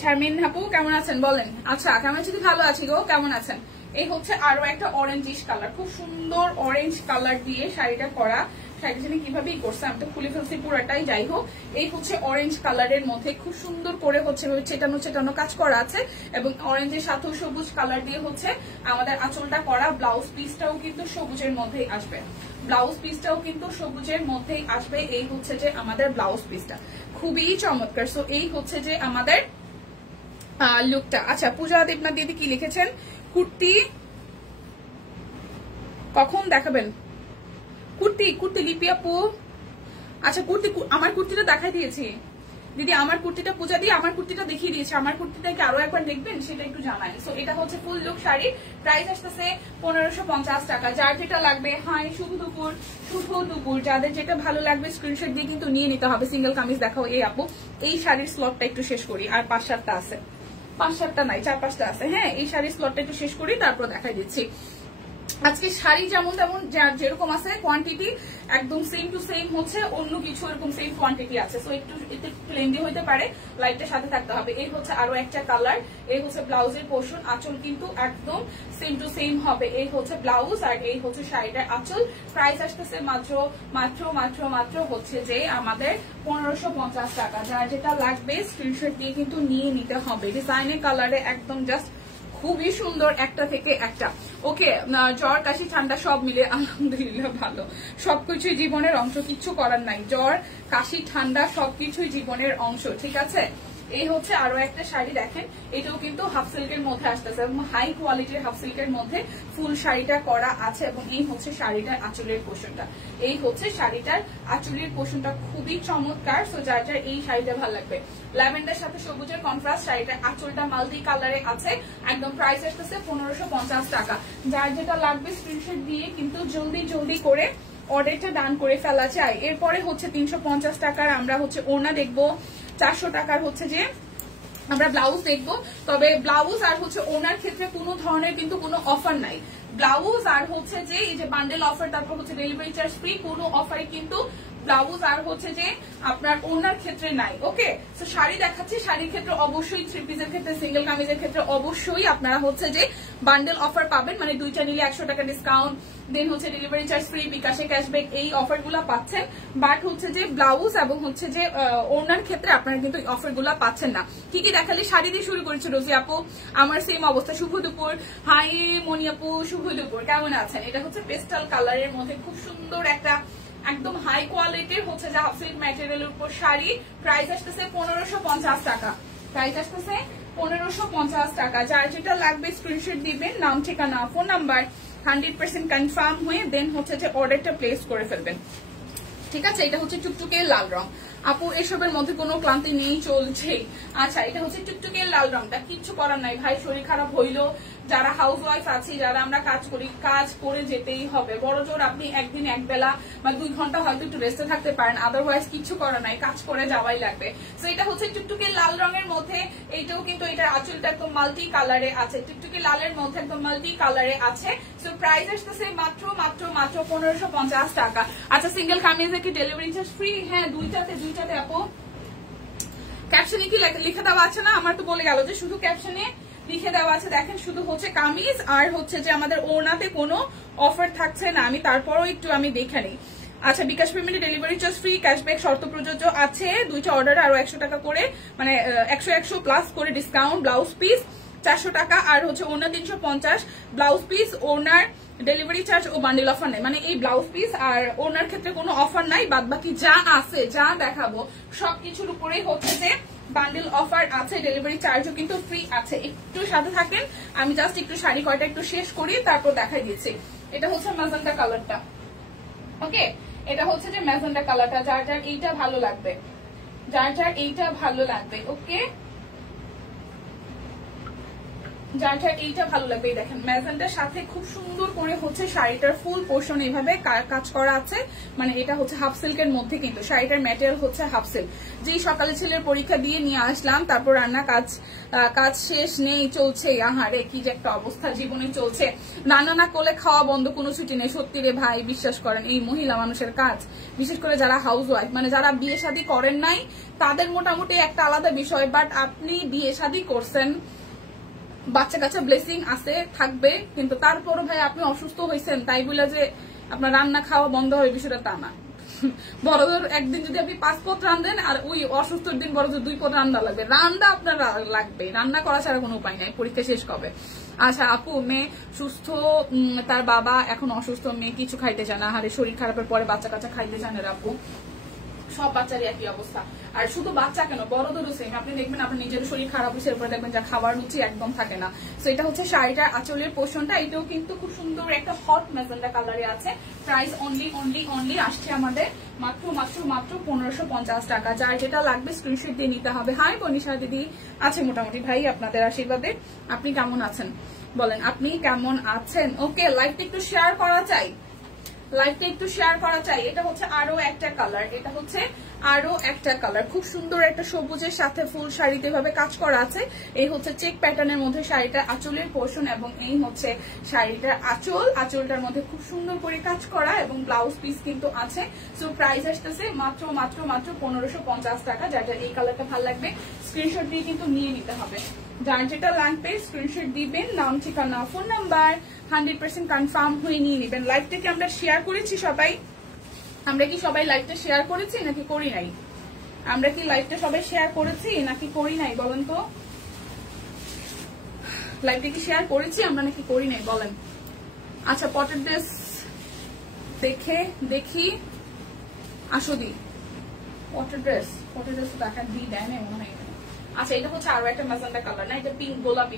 শারমিন আপু কেমন আছেন বলেন? আচ্ছা কেমন যদি ভালো আছি গো, কেমন আছেন? এই হচ্ছে আরো একটা অরেঞ্জিশ কালার, খুব সুন্দর অরেঞ্জ কালার দিয়ে শাড়িটা করা। শাড়িটা জানি কিভাবেই করছে, আমি তো খুলে ফেলছি পুরাটাই। যাই হোক, এই হচ্ছে অরেঞ্জ কালারের মধ্যে খুব সুন্দর করে হচ্ছে চেটানো চেটানো কাজ করা আছে এবং অরেঞ্জের সাথেও সবুজ কালার দিয়ে হচ্ছে আমাদের আঁচলটা করা। ব্লাউজ পিসটাও কিন্তু সবুজের মধ্যেই আসবে, ব্লাউজ পিসটাও কিন্তু সবুজের মধ্যেই আসবে। এই হচ্ছে যে আমাদের ব্লাউজ পিসটা খুবই চমৎকার। সো এই হচ্ছে যে আমাদের লুকটা। আচ্ছা পূজা দেবনাথ দিদি কি লিখেছেন? কুর্তি কখন দেখাবেন? কুর্তি কুর্তি লিপি আপু। আচ্ছা কুর্তি, আমার কুর্তিটা দেখাই দিয়েছি দিদি, আমার কুর্তিটা পূজা দিয়ে আমার কুর্তিটা দেখিয়ে দিয়েছে। আমার কুর্তিটাকে আরো একবার দেখবেন সেটা একটু জানাই। সো এটা হচ্ছে ফুল লুক শাড়ি, প্রাইস আসতেছে 1550 টাকা। যার যেটা লাগবে, হাই শুভ দুপুর, যাদের যেটা ভালো লাগবে স্ক্রিনশট দিয়ে কিন্তু নিয়ে নিতে হবে। সিঙ্গেল কামিজ দেখাও এই আপু। এই শাড়ির স্লটটা একটু শেষ করি, আর 5-7টা আছে, 5-7টা নাই, 4-5টা আছে। হ্যাঁ এই শাড়ির স্লটটা একটু শেষ করি, তারপর দেখাই দিচ্ছি। আজকে শাড়ি যেমন তেমন যেরকম আছে কোয়ান্টিটি একদম সেম টু সেম হচ্ছে, অন্য কিছু এরকম সেম কোয়ান্টিটি আছে। সো একটু লেন্দি হইতে পারে, লাইটটার সাথে থাকতে হবে। এই হচ্ছে আরো একটা কালার, এই হচ্ছে ব্লাউজের পোর্শন, আঁচল কিন্তু একদম সেম টু সেম হবে। এই হচ্ছে ব্লাউজ আর এই হচ্ছে শাড়িটার আঁচল। প্রাইস আসতেছে মাত্র মাত্র মাত্র মাত্র হচ্ছে যে আমাদের 1550 টাকা। যার যেটা লাগবে স্ক্রিনশট দিয়ে কিন্তু নিয়ে নিতে হবে। ডিজাইনের কালারে একদম জাস্ট খুবই সুন্দর, একটা থেকে একটা। ওকে, জ্বর কাশি ঠান্ডা সব মিলে আলহামদুলিল্লাহ ভালো, সবকিছুই জীবনের অংশ, কিচ্ছু করার নাই। জ্বর কাশি ঠান্ডা সবকিছুই জীবনের অংশ, ঠিক আছে। এই হচ্ছে আরো একটা শাড়ি দেখেন, এটাও কিন্তু হাফ সিল্কের মধ্যে আসতেছে এবং হাই কোয়ালিটির হাফ সিল্কের মধ্যে ফুল শাড়িটা করা আছে। এবং এই হচ্ছে শাড়িটার আঁচলের পোর্শনটা, এই হচ্ছে শাড়িটার আঁচলের পোর্শনটা খুবই চমৎকার। সো যার যার এই শাড়িটা ভালো লাগবে, ল্যাভেন্ডার সাথে সবুজের কন্ট্রাস্ট, শাড়িটার আঁচলটা মাল্টি কালারে আছে। একদম প্রাইস আসতেছে 1550 টাকা। যার যেটা লাগবে স্ক্রিনশট দিয়ে কিন্তু জলদি জলদি করে অর্ডারটা ডান করে ফেলা যায়। এরপরে হচ্ছে 350 টাকার আমরা হচ্ছে ওড়না দেখবো, 400 টাকার হচ্ছে যে আমরা ব্লাউজ দেখবো। তবে ব্লাউজ আর হচ্ছে ওনার ক্ষেত্রে কোনো ধরনের কিন্তু কোনো অফার নাই। ব্লাউজ আর হচ্ছে যে এই যে বান্ডেল অফার, তারপর হচ্ছে ডেলিভারি চার্জ ফ্রি, কোনো অফারই কিন্তু ব্লাউজ আর হচ্ছে যে আপনার ওনার ক্ষেত্রে নাই। ওকে, তো শাড়ি দেখাচ্ছি, শাড়ির ক্ষেত্রে অবশ্যই, থ্রি পিসের ক্ষেত্রে, সিঙ্গেল কামিজের ক্ষেত্রে অবশ্যই আপনারা হচ্ছে যে বান্ডেল অফার পাবেন, মানে দুইটা নিলে 100 টাকা ডিসকাউন্ট, দেন হচ্ছে ডেলিভারি চার্জ ফ্রি, বিকাশে ক্যাশব্যাক, এই অফার গুলা পাচ্ছেন। বাট হচ্ছে যে ব্লাউজ এবং হচ্ছে যে ওনার ক্ষেত্রে আপনারা কিন্তু অফার গুলা পাচ্ছেন না। কি কি দেখালে? শাড়ি দিয়ে শুরু করেছে রোজি আপু, আমার সেম অবস্থা। শুভ দুপুর, হাই মনি আপু, শুভ দুপুর, কেমন আছেন? এটা হচ্ছে পেস্টাল কালারের মধ্যে খুব সুন্দর একটা একদম হাই কোয়ালিটির হচ্ছে যে হাফ সিল্ক ম্যাটেরিয়ালের উপর শাড়ি। প্রাইস আসতেছে 1550 টাকা, প্রাইস আসতেছে 1550 টাকা। যার যেটা লাগবে স্ক্রিনশট দিবেন, নাম ঠিকানা ফোন নাম্বার 100% কনফার্ম হয়ে দেন হচ্ছে যে অর্ডারটা প্লেস করে ফেলবেন, ঠিক আছে। এটা হচ্ছে টুকটুকে লাল রং আপু, এসবের মধ্যে কোনো ক্লান্তি নেই, চলছে। আচ্ছা এটা হচ্ছে টুকটুকে লাল রংটা, কিচ্ছু করার নাই ভাই, শরীর খারাপ হইলো, যারা হাউস ওয়াইফ আছি, যারা আমরা কাজ করি, কাজ করে যেতেই হবে। বড় জোর আপনি একদিন একবেলা বা 2 ঘন্টা হয়তো একটু রেস্টে থাকতে পারেন, আদারওয়াইজ কিচ্ছু করার নাই, কাজ করে যাওয়াই লাগবে। তো এটা হচ্ছে টুকটুকে লাল রঙের মধ্যে, এইটাও কিন্তু এটার আঁচলটা একদম মাল্টি কালারে আছে, টুকটুকে লালের মধ্যে একদম মাল্টি কালারে আছে। সো প্রাইস আসতেছে মাত্র মাত্র মাত্র 1550 টাকা। আচ্ছা সিঙ্গেল কামিজে কি ডেলিভারি চার্জ ফ্রি? হ্যাঁ দুইটাতে আপু। ক্যাপশনে কি লিখে দেওয়া আছে না? আমার তো বলে গেল যে শুধু ক্যাপশনে লিখে দেওয়া আছে, দেখেন শুধু হচ্ছে কামিজ আর হচ্ছে যে আমাদের ওড়নাতে কোনো অফার থাকছে না। আমি তারপরও একটু আমি দেখে নিই। আচ্ছা বিকাশ পেমেন্টে ডেলিভারি চার্জ ফ্রি, ক্যাশব্যাক শর্ত প্রযোজ্য আছে। দুইটা অর্ডারে আরো 100 টাকা করে, মানে 100 প্লাস করে ডিসকাউন্ট। ব্লাউজ পিস 400 টাকা আর হচ্ছে ওড়না 350, ব্লাউজ পিস, ওড়নার ডেলিভারি চার্জ ও বান্ডেল অফার নেই, মানে এই ব্লাউজ পিস আর ওড়নার ক্ষেত্রে কোনো অফার নাই। বাদ বাকি যা আছে, যা দেখাবো সবকিছুর উপরেই হচ্ছে যে বান্ডেল অফার আছে, ডেলিভারি চার্জও কিন্তু ফ্রি আছে। একটু সাথে থাকেন, আমি জাস্ট একটু শাড়ি কয়টা একটু শেষ করি, তারপর দেখাই দিচ্ছি। এটা হচ্ছে ম্যাজেন্টা কালারটা, ওকে, এটা হচ্ছে যে ম্যাজেন্টা কালারটা। যার যার এইটা ভালো লাগবে, যার যার এইটা ভালো লাগবে, ওকে। যার এইটা ভালো লাগবে, এই দেখেন ম্যাজেন্টার সাথে খুব সুন্দর করে হচ্ছে শাড়িটার ফুল পোর্শন এইভাবে কাজ করা আছে, মানে এটা হচ্ছে হাফ সিল্কের মধ্যে, কিন্তু শাড়িটার ম্যাটেরিয়াল হচ্ছে হাফ সিল্ক। যেই সকালে ছেলের পরীক্ষা দিয়ে নিয়ে আসলাম, তারপর রান্না কাজ শেষ নেই, চলছে আহারে কি যে একটা অবস্থা জীবনে চলছে, রান্না না করলে খাওয়া বন্ধ, কোনো ছুটি নেই। সত্যি রে ভাই, বিশ্বাস করেন এই মহিলা মানুষের কাজ, বিশেষ করে যারা হাউস ওয়াইফ, মানে যারা বিয়ে শাদী করেন নাই তাদের মোটামুটি একটা আলাদা বিষয়, বাট আপনি বিয়ে শাদী করছেন, বাচ্চা কাচ্চা ব্লেসিং আছে থাকবে, কিন্তু তারপরও ভাই আপনি অসুস্থ হয়েছেন তাই বলে যে আপনার রান্না খাওয়া বন্ধ হবে বিষয়টা তা না। বড়দের একদিন যদি আপনি 5 পদ রান্ধেন আর ওই অসুস্থর দিন বড়দের 2 পদ রান্না লাগবে, রান্না আপনার লাগবে, রান্না করা ছাড়া কোনো উপায় নাই। পরীক্ষা শেষ কবে? আচ্ছা আপু, মেয়ে সুস্থ, তার বাবা এখন অসুস্থ, মেয়ে কিছু খাইতে চায় না, আরে শরীর খারাপের পরে বাচ্চা কাচ্চা খাইতে চায় না আপু, সব বাচ্চারই একই অবস্থা। আর শুধু বাচ্চা কেন, বড়দেরও সেম। আপনি দেখবেন আপনার নিজের শরীর খারাপ হয়েছে, এরপরে দেখবেন যা খাবার রুচি একদম থাকে না। তো এটা হচ্ছে শাড়িটার আঁচলের পোর্শনটা, এটাও কিন্তু খুব সুন্দর একটা হট ম্যাজেন্টা কালারে আছে। প্রাইস অনলি আসছে আমাদের মাত্র 1550 টাকা। যার যেটা লাগবে স্ক্রিনশট দিয়ে নিতে হবে। হাই বনিশা দিদি, আছে মোটামুটি ভাই আপনাদের আশীর্বাদে। আপনি কেমন আছেন বলেন, আপনি কেমন আছেন? ওকে, লাইভটা একটু শেয়ার করা চাই, লাইভটা একটু শেয়ার করা চাই। এটা হচ্ছে আরো একটা কালার, এটা হচ্ছে আরো একটা কালার, খুব সুন্দর একটা সবুজের সাথে ফুল শাড়িতে ভাবে কাজ করা আছে। এই হচ্ছে চেক প্যাটার্নের মধ্যে শাড়িটা আঁচলের পোর্শন, এবং এই হচ্ছে শাড়িটার আঁচলটার মধ্যে খুব সুন্দর করে কাজ করা, এবং ব্লাউজ পিস কিন্তু আছে। সো প্রাইস আসতেছে মাত্র 1550 টাকা। যার এই কালারটা ভালো লাগবে স্ক্রিনশট দিয়ে কিন্তু নিয়ে নিতে হবে। যার যেটা লাগবে স্ক্রিনশট দিবেন, নাম ঠিকানা ফোন নাম্বার 100% কনফার্ম হয়ে নিয়ে নেবেন। লাইভটাকে আমরা শেয়ার করেছি সবাই, আমরা কি সবাই লাইভটা শেয়ার করেছি নাকি করি নাই? আমরা কি লাইভটা সবাই শেয়ার করেছি নাকি করি নাই বলেন তো? লাইভটা কি শেয়ার করেছি আমরা নাকি করি নাই বলেন? আচ্ছা পটের ড্রেস দেখি আসো দি, পটের ড্রেস দেখা দি দেয় না মনে হয়। আচ্ছা এটা হচ্ছে আরো একটা ম্যাজেন্টা কালার, না এটা পিঙ্ক গোলাপি,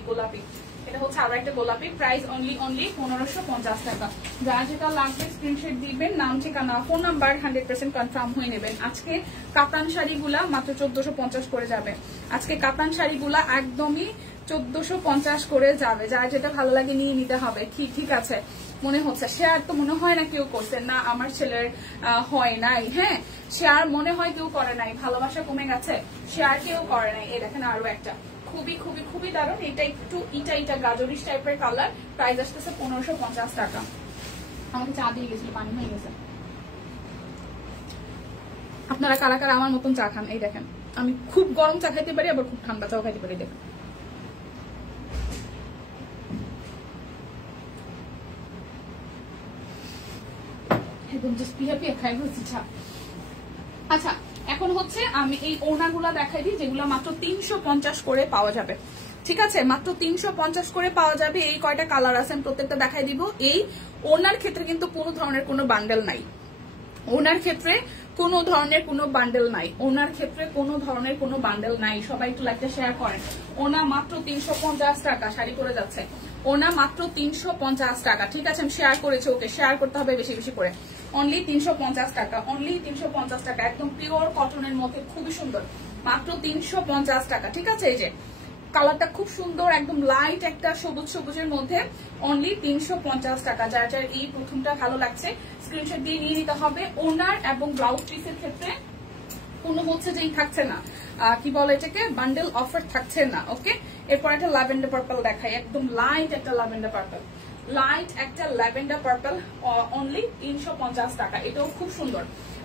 এটা হচ্ছে আরো একটা গোলাপি। প্রাইস অনলি 1550 টাকা। যারা যেটা লাগবে স্ক্রিনশট দিবেন, নাম ঠিকানা ফোন নাম্বার 100% কনফার্ম হয়ে নেবেন। আজকে কাতান শাড়িগুলা মাত্র 1450 করে যাবে, আজকে কাতান শাড়িগুলা একদমই 1450 করে যাবে। যার যেটা ভালো লাগে নিয়ে নিতে হবে। ঠিক আছে, মনে হচ্ছে শেয়ার তো মনে হয় না কেউ করছে, না আমার ছেলের হয় নাই, হ্যাঁ শেয়ার মনে হয় কেউ করে নাই, ভালোবাসা কমে গেছে, শেয়ার কেউ করে নাই। এই দেখেন আরো একটা খুবই দারুণ, এটা একটু ইটা গাজরিশ টাইপের কালার। প্রাইস আসতেছে 1550 টাকা। আমাকে চা দিয়ে গেছিল, পানি হয়ে গেছে। আপনারা কারা কারা আমার মতন চা খান? এই দেখেন আমি খুব গরম চা খাইতে পারি, আবার খুব ঠান্ডা চাও খাইতে পারি। দেখেন একদম জাস্ট পিয়া খাই বলছি চা। আচ্ছা এখন হচ্ছে আমি এই ওড়নাগুলা দেখাই দিই, যেগুলো মাত্র 350 করে পাওয়া যাবে। ঠিক আছে, মাত্র 350 করে পাওয়া যাবে। এই কয়টা কালার আছে প্রত্যেকটা দেখাই দিব। এই ওড়নার ক্ষেত্রে কিন্তু কোনো ধরনের কোনো বান্ডেল নাই, ওনার ক্ষেত্রে কোনো ধরনের কোনো বান্ডেল নাই, ওনার ক্ষেত্রে কোনো ধরনের কোনো বান্ডেল নাই। সবাই একটু লাইকটা শেয়ার করেন। ওনা মাত্র 350 টাকা, শাড়ি করে যাচ্ছে। ওনা মাত্র 350 টাকা। ঠিক আছে, আমি শেয়ার করেছি, ওকে শেয়ার করতে হবে বেশি বেশি করে। অনলি 350 টাকা, অনলি 350 টাকা, একদম পিওর কটনের মধ্যে খুবই সুন্দর, মাত্র 350 টাকা। ঠিক আছে, এই যে কালারটা খুব সুন্দর, একদম লাইট একটা সবুজের মধ্যে, অনলি 350 টাকা। যার যার এই প্রথমটা ভালো লাগছে স্ক্রিনশট দিয়ে নিয়ে নিতে হবে। ওনার এবং ব্লাউজ পিসের ক্ষেত্রে কোনো হচ্ছে যেই থাকছে না, কি বলে এটাকে, বান্ডেল অফার থাকছে না। ওকে, এরপর একটা ল্যাভেন্ডার পার্পল দেখাই, একদম লাইট একটা ল্যাভেন্ডার পার্পল, অনলি 350 টাকা। এটাও খুব সুন্দর,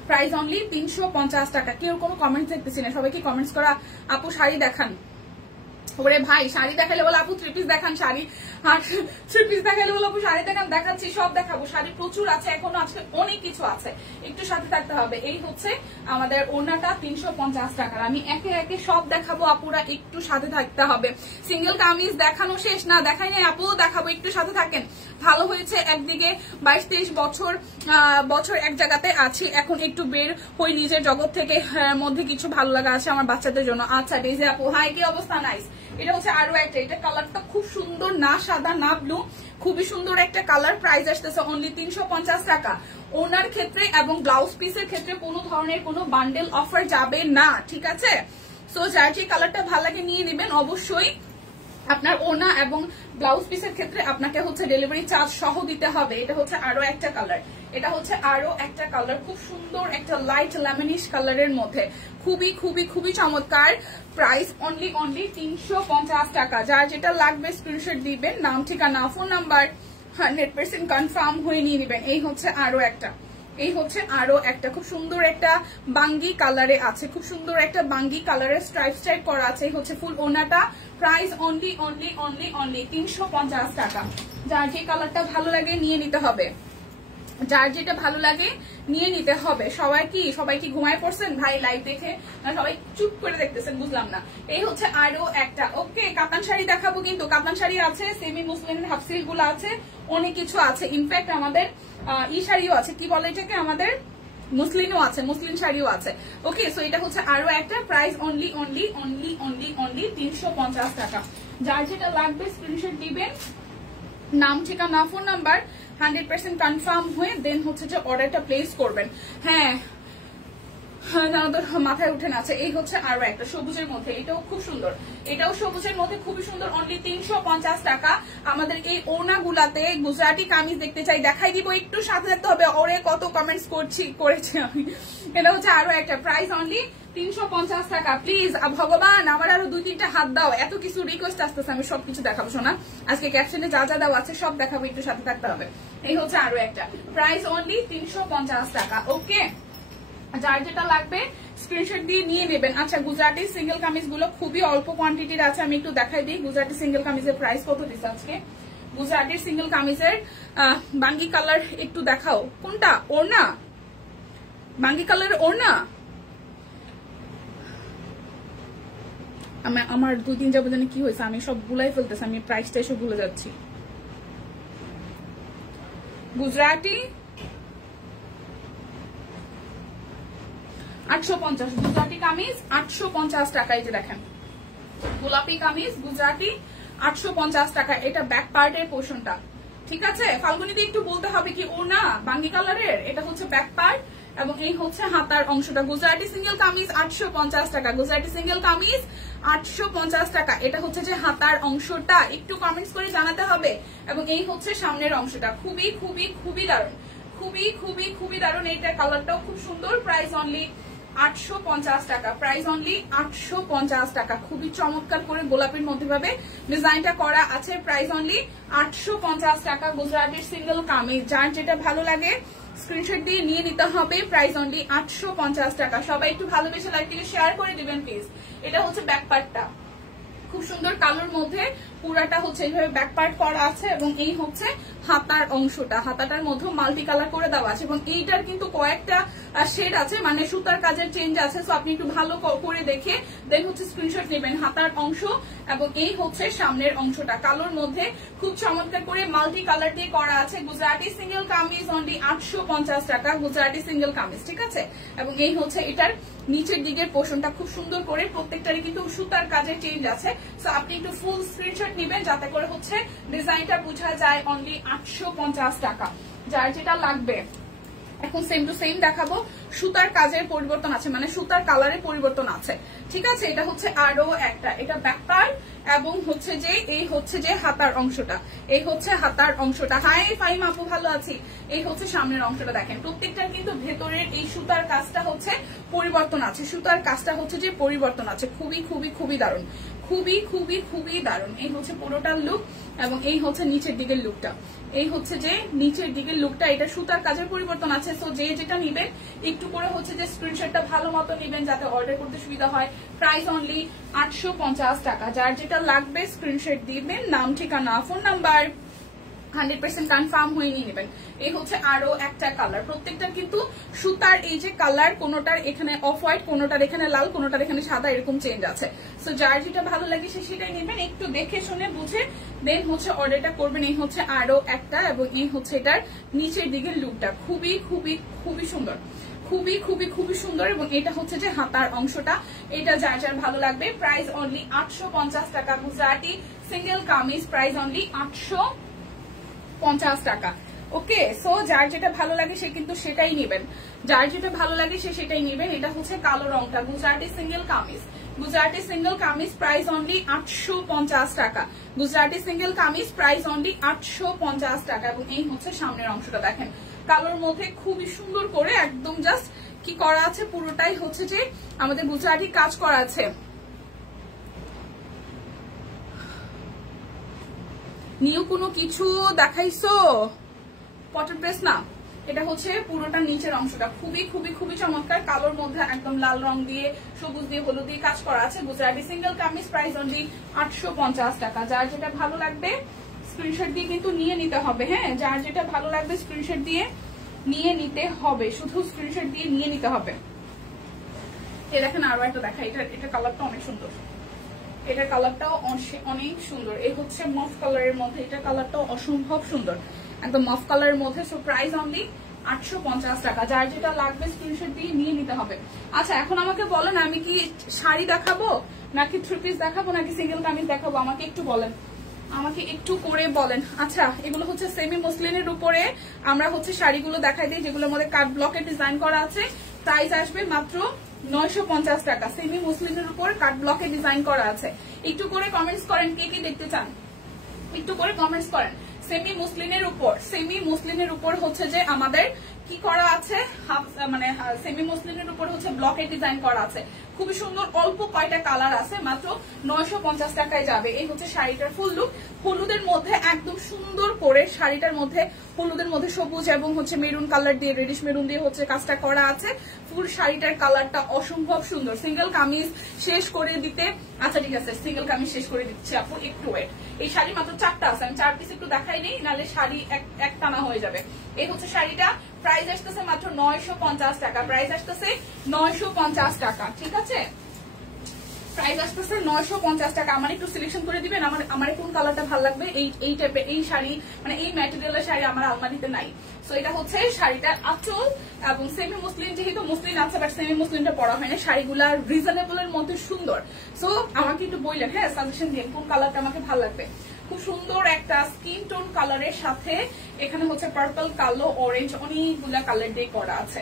প্রাইস অনলি 350 টাকা। কেউ কোনো কমেন্টস দেখতেছি না, সবাই কি কমেন্টস করা আপু শাড়ি দেখান। ওরে ভাই শাড়ি দেখালে বলে আপু 3 পিস দেখান, শাড়ি আর 3 পিস দেখালে বলে আপু শাড়ি দেখান, দেখাচ্ছি সব দেখাবো। শাড়ি প্রচুর আছে, এখনো আজকে অনেক কিছু আছে, একটু সাথে থাকতে হবে। এই হচ্ছে আমাদের ওড়নাটা 350 টাকার। আমি একে একে সব দেখাবো, আপুরা একটু সাথে থাকতে হবে। সিঙ্গেল কামিজ দেখানো শেষ না, দেখাই নাই আপু, দেখাবো, একটু সাথে থাকেন। ভালো হয়েছে একদিকে 22-23 বছর এক জায়গাতে আছি, এখন একটু বের হই নিজের জগৎ থেকে, মধ্যে কিছু ভালো লাগা আছে আমার বাচ্চাদের জন্য। আচ্ছা ডেজি আপু হাই, কি অবস্থা? নাইস। এটা হচ্ছে আরো একটা, এটা কালারটা খুব সুন্দর, না সাদা না ব্লু, খুবই সুন্দর একটা কালার। প্রাইস আসতেছে অনলি 350 টাকা। ওনার ক্ষেত্রে এবং ব্লাউজ পিসের ক্ষেত্রে কোনো ধরনের কোনো বান্ডেল অফার যাবে না। ঠিক আছে, সো যার যে কালারটা ভালো লাগে নিয়ে নেবেন অবশ্যই। আপনার ওনা এবং ব্লাউজ পিসের ক্ষেত্রে আপনাকে হচ্ছে ডেলিভারি চার্জ সহ দিতে হবে। এটা হচ্ছে আরো একটা কালার, এটা হচ্ছে আরো একটা কালার, খুব সুন্দর একটা লাইট লেমনিশ কালারের মধ্যে, খুবই খুবই খুবই চমৎকার। প্রাইস অনলি 350 টাকা। যার যেটা লাগবে স্ক্রিনশট দিবেন, নাম ঠিকানা ফোন নাম্বার 100% কনফার্ম হয়ে নিয়ে নেবেন। এই হচ্ছে আরো একটা, এই হচ্ছে আরো একটা খুব সুন্দর একটা বাঙ্গি কালারে আছে, খুব সুন্দর একটা বাঙ্গি কালারের স্ট্রাইপ করা আছে। এই হচ্ছে ফুল ওনাটা। প্রাইস অনলি 350 টাকা। যার যে কালারটা ভালো লাগে নিয়ে নিতে হবে, যার যেটা ভালো লাগে নিয়ে নিতে হবে। সবাই কি ঘুমায় পড়ছেন ভাই লাইভ দেখে, না সবাই চুপ করে দেখতেছেন বুঝলাম না। এই হচ্ছে আরো একটা। ওকে, কাতান শাড়ি দেখাবো, কিন্তু কাতান শাড়ি আছে, সেমি মুসলিম হাফ সিল্ক গুলো আছে, অনেক কিছু আছে। ইনফ্যাক্ট আমাদের শাড়িও আছে, কি বলে এটাকে, আমাদের মুসলিমও আছে, মুসলিম শাড়িও আছে। ওকে, সো এটা হচ্ছে আরো একটা। প্রাইস অনলি 350 টাকা। যার যেটা লাগবে স্ক্রিনশট দিবেন, নাম ঠিকানা ফোন নাম্বার 100% কনফার্ম হয়ে দেন হচ্ছে যে অর্ডারটা প্লেস করবেন। হ্যাঁ, মাথায় উঠে আছে। এই হচ্ছে আরো একটা সবুজের মধ্যে, এটাও খুব সুন্দর, এটাও সবুজের মধ্যে খুবই সুন্দর। অনলি 350 টাকা। আমাদের এই ওনা গুলাতে গুজরাটি কামিজ দেখতে চাই, দেখাই দিব, একটু সাথে থাকতে হবে। ওরে কত কমেন্টস করেছি আমি। এটা হচ্ছে আরো একটা। প্রাইস অনলি 350 টাকা। প্লিজ ভগবান আমার আরো 2-3টা হাত দাও, এত কিছু রিকোয়েস্ট আসতেছে, আমি সবকিছু দেখাবো শোনা। আজকে ক্যাপশনে যা যা দাও আছে সব দেখাবো, একটু সাথে থাকতে হবে। এই হচ্ছে আরো একটা। প্রাইস অনলি 350 টাকা। ওকে, যার যেটা লাগবে স্ক্রিনশট দিয়ে নিয়ে নেবেন। আচ্ছা, গুজরাটি সিঙ্গেল কামিজ গুলো খুবই অল্প কোয়ান্টিটির আছে, আমি একটু দেখাই দিই গুজরাটি সিঙ্গেল কামিজের প্রাইস কত দিচ্ছে আজকে। গুজরাটির সিঙ্গেল কামিজের বাঙ্গি কালার একটু দেখাও, কোনটা ওড়না, বাঙ্গি কালার ওড়না। আমার 2-3 যাবো জানি কি হয়েছে, আমি সব ভুলাই ফেলতেছি, আমি প্রাইসটা এসব ভুলে যাচ্ছি। গুজরাটি 850, গুজরাটি কামিজ 850 টাকা। এই যে দেখেন গোলাপি কামিজ গুজরাটি 850 টাকা। এটা ব্যাক পার্টের পোর্শনটা, ঠিক আছে। ফাল্গুনিতে একটু বলতে হবে কি ও না বাঙ্গি কালারের, এটা হচ্ছে ব্যাক পার্ট এবং এই হচ্ছে হাতার অংশটা। গুজরাটি সিঙ্গেল কামিজ 850 টাকা, গুজরাটি সিঙ্গেল কামিজ 850 টাকা। এটা হচ্ছে যে হাতার অংশটা, একটু কমেন্টস করে জানাতে হবে। এবং এই হচ্ছে সামনের অংশটা, খুবই খুবই খুবই দারুণ, খুবই খুবই খুবই দারুণ। এইটার কালারটাও খুব সুন্দর। প্রাইস অনলি 850 টাকা। প্রাইস অনলি 850 টাকা। খুবই চমৎকার করে গোলাপের মধ্যে ভাবে ডিজাইনটা করা আছে। প্রাইস অনলি 850 টাকা। গুজরাটের সিঙ্গেল কামিজ, যার যেটা ভালো লাগে স্ক্রিনশট দিয়ে নিয়ে নিতে হবে। প্রাইস অনলি 850 টাকা। সবাই একটু ভালোবেসে লাইভটিকে শেয়ার করে দিবেন প্লিজ। এটা হচ্ছে ব্যাক পার্টটা, খুব সুন্দর কালোর মধ্যে পুরাটা হচ্ছে এইভাবে ব্যাক পার্ট করা আছে এবং এই হচ্ছে হাতার অংশটা, হাতাটার মধ্যে মাল্টি কালার করে দেওয়া আছে এবং এইটার কিন্তু কয়েকটা শেড আছে, মানে সুতার কাজের চেঞ্জ আছে। সো আপনি একটু ভালো করে দেখে দেন হচ্ছে স্ক্রিনশট নেবেন। হাতার অংশ এবং এই হচ্ছে সামনের অংশটা কালোর মধ্যে খুব চমৎকার করে মাল্টি কালার দিয়ে করা আছে। গুজরাটি সিঙ্গেল কামিজ অনলি 850 টাকা। গুজরাটি সিঙ্গেল কামিজ, ঠিক আছে। এবং এই হচ্ছে এটার নিচের দিকের পোর্শনটা খুব সুন্দর করে, প্রত্যেকটারই কিন্তু সুতার কাজের চেঞ্জ আছে। সো আপনি একটু ফুল স্ক্রিনশট নিবেন যাতে করে হচ্ছে ডিজাইনটা বোঝা যায়। অনলি 850 টাকা। যার যেটা লাগবে এখন সেম টু সেম দেখাবো। সুতার কাজের পরিবর্তন আছে, মানে সুতার কালারের পরিবর্তন আছে, ঠিক আছে। এটা হচ্ছে আরো একটা, এটা ব্যাক পার্ট এবং হচ্ছে যে এই হচ্ছে যে হাতার অংশটা, এই হচ্ছে হাতার অংশটা। হাই ফাইম আপু, ভালো আছি। এই হচ্ছে সামনের অংশটা, দেখেন প্রত্যেকটার কিন্তু ভেতরের এই সুতার কাজটা হচ্ছে পরিবর্তন আছে, সুতার কাজটা হচ্ছে যে পরিবর্তন আছে। খুবই খুবই খুবই দারুণ, খুবই খুবই খুবই দারুণ। এই হচ্ছে পুরোটার লুক এবং এই হচ্ছে নিচের দিকের লুকটা, এই হচ্ছে যে নিচের দিকের লুকটা। এটা সুতার কাজের পরিবর্তন আছে। সো যে যেটা নিবেন একটু করে হচ্ছে যে স্ক্রিনশটটা ভালো মতো নিবেন যাতে অর্ডার করতে সুবিধা হয়। প্রাইস অনলি 850 টাকা। যার যেটা লাগবে স্ক্রিনশট দিবেন, নাম ঠিকানা ফোন নাম্বার 100% কনফার্ম হয়ে নিয়ে নেবেন। এই হচ্ছে আরো একটা কালার, প্রত্যেকটার কিন্তু সুতার এই যে কালার, কোনোটার এখানে অফ হোয়াইট, কোনোটার এখানে লাল, কোনোটার এখানে সাদা, এরকম চেঞ্জ আছে। সো যার যেটা ভালো লাগে সে সেটাই নেবেন, একটু দেখে শুনে বুঝে দেন হচ্ছে অর্ডারটা করবেন। এই হচ্ছে আরো একটা এবং এই হচ্ছে এটার নিচের দিকের লুকটা, খুবই খুবই খুবই সুন্দর, খুবই খুবই খুবই সুন্দর। এবং এটা হচ্ছে যে হাতার অংশটা, এটা যার যার ভালো লাগবে। প্রাইস অনলি 850 টাকা। Gujarati single kameez price only 850 টাকা। ওকে, সো যার যেটা ভালো লাগে সে কিন্তু সেটাই নেবেন, যার যেটা ভালো লাগে সে সেটাই নেবেন। এটা হচ্ছে কালো রংটা, Gujarati single kameez, Gujarati single kameez price only 850 টাকা, Gujarati single kameez price only 850 টাকা। এবং এই হচ্ছে সামনের অংশটা দেখেন কালোর মধ্যে খুবই সুন্দর করে একদম জাস্ট কি করা আছে, পুরোটাই হচ্ছে যে আমাদের গুজরাটি কাজ করা আছে। নিউ কোনো কিছু দেখাইছো পটের প্রেস না, এটা হচ্ছে পুরোটা নিচের অংশটা খুবই খুবই খুবই চমৎকার, কালোর মধ্যে একদম লাল রং দিয়ে সবুজ দিয়ে হলুদ দিয়ে কাজ করা আছে। Gujarati single kameez price only 850 টাকা। যার যেটা ভালো লাগবে স্ক্রিনশট দিয়ে কিন্তু নিয়ে নিতে হবে। হ্যাঁ, যার যেটা ভালো লাগবে স্ক্রিনশট দিয়ে নিয়ে নিতে হবে, শুধু স্ক্রিনশট দিয়ে নিয়ে নিতে হবে। এই দেখেন আরো একটা দেখা, এটা কালারটা অনেক সুন্দর, এটার কালারটাও অনেক সুন্দর। এই হচ্ছে মফ কালারের মধ্যে, এটার কালারটাও অসম্ভব সুন্দর, একদম মফ কালারের মধ্যে। সো প্রাইস অনলি 850 টাকা। যার যেটা লাগবে স্ক্রিনশট দিয়ে নিয়ে নিতে হবে। আচ্ছা, এখন আমাকে বলেন আমি কি শাড়ি দেখাবো নাকি থ্রি পিস দেখাবো নাকি সিঙ্গেল কামিজ দেখাবো, আমাকে একটু বলেন, আমাকে একটু করে বলেন। আচ্ছা, এগুলো হচ্ছে সেমি মসলিনের উপরে আমরা হচ্ছে শাড়িগুলো দেখাই দিই, যেগুলোর মধ্যে কাট ব্লকের ডিজাইন করা আছে। প্রাইস আসবে মাত্র 950 টাকা। সেমি মসলিনের উপর কাট ব্লকে ডিজাইন করা আছে। একটু করে কমেন্টস করেন কে কে দেখতে চান, একটু করে কমেন্টস করেন। সেমি মুসলিনের উপর, সেমি মুসলিনের উপর হচ্ছে যে আমাদের কি করা আছে, মানে সেমি মুসলিনের উপর হচ্ছে ব্লকের ডিজাইন করা আছে, খুবই সুন্দর। অল্প কয়টা কালার আছে, মাত্র 950 টাকায় যাবে। এই হচ্ছে শাড়িটার ফুল লুক, হলুদের মধ্যে একদম সুন্দর করে শাড়িটার মধ্যে হলুদের মধ্যে সবুজ এবং হচ্ছে মেরুন কালার দিয়ে, রেডিশ মেরুন দিয়ে হচ্ছে কাজটা করা আছে। ফুল শাড়িটার কালারটা অসম্ভব সুন্দর। সিঙ্গেল কামিজ শেষ করে দিতে, আচ্ছা ঠিক আছে সিঙ্গেল কামিজ শেষ করে দিচ্ছি আপু, একটু ওয়েট। এই শাড়ি মাত্র 4টা আছে, আমি 4 পিস একটু দেখাই নেই, নাহলে শাড়ি এক টানা হয়ে যাবে। এই হচ্ছে শাড়িটা, প্রাইস আসতেছে মাত্র 950 টাকা, প্রাইস আসতেছে 950 টাকা। ঠিক আছে, প্রাইস আসতেছে 950 টাকা। আমার একটু সিলেকশন করে দিবেন, আমার কোন কালারটা ভালো লাগবে। এই টাইপের এই শাড়ি, মানে এই ম্যাটেরিয়ালের শাড়ি আমার আলমারিতে নাই। সো এটা হচ্ছে শাড়িটার আঁচল, এবং সেমি মুসলিন, যেহেতু মুসলিন আছে বাট সেমি মুসলিনটা পরা হয় না, শাড়িগুলা রিজনেবল এর মধ্যে সুন্দর। সো আমাকে একটু বললেন, হ্যাঁ সাজেশন দিন কোন কালারটা আমাকে ভালো লাগবে। খুব সুন্দর একটা স্কিন টোন কালারের সাথে এখানে হচ্ছে পার্পল, কালো, অরেঞ্জ, অনেকগুলা কালার দিয়ে করা আছে।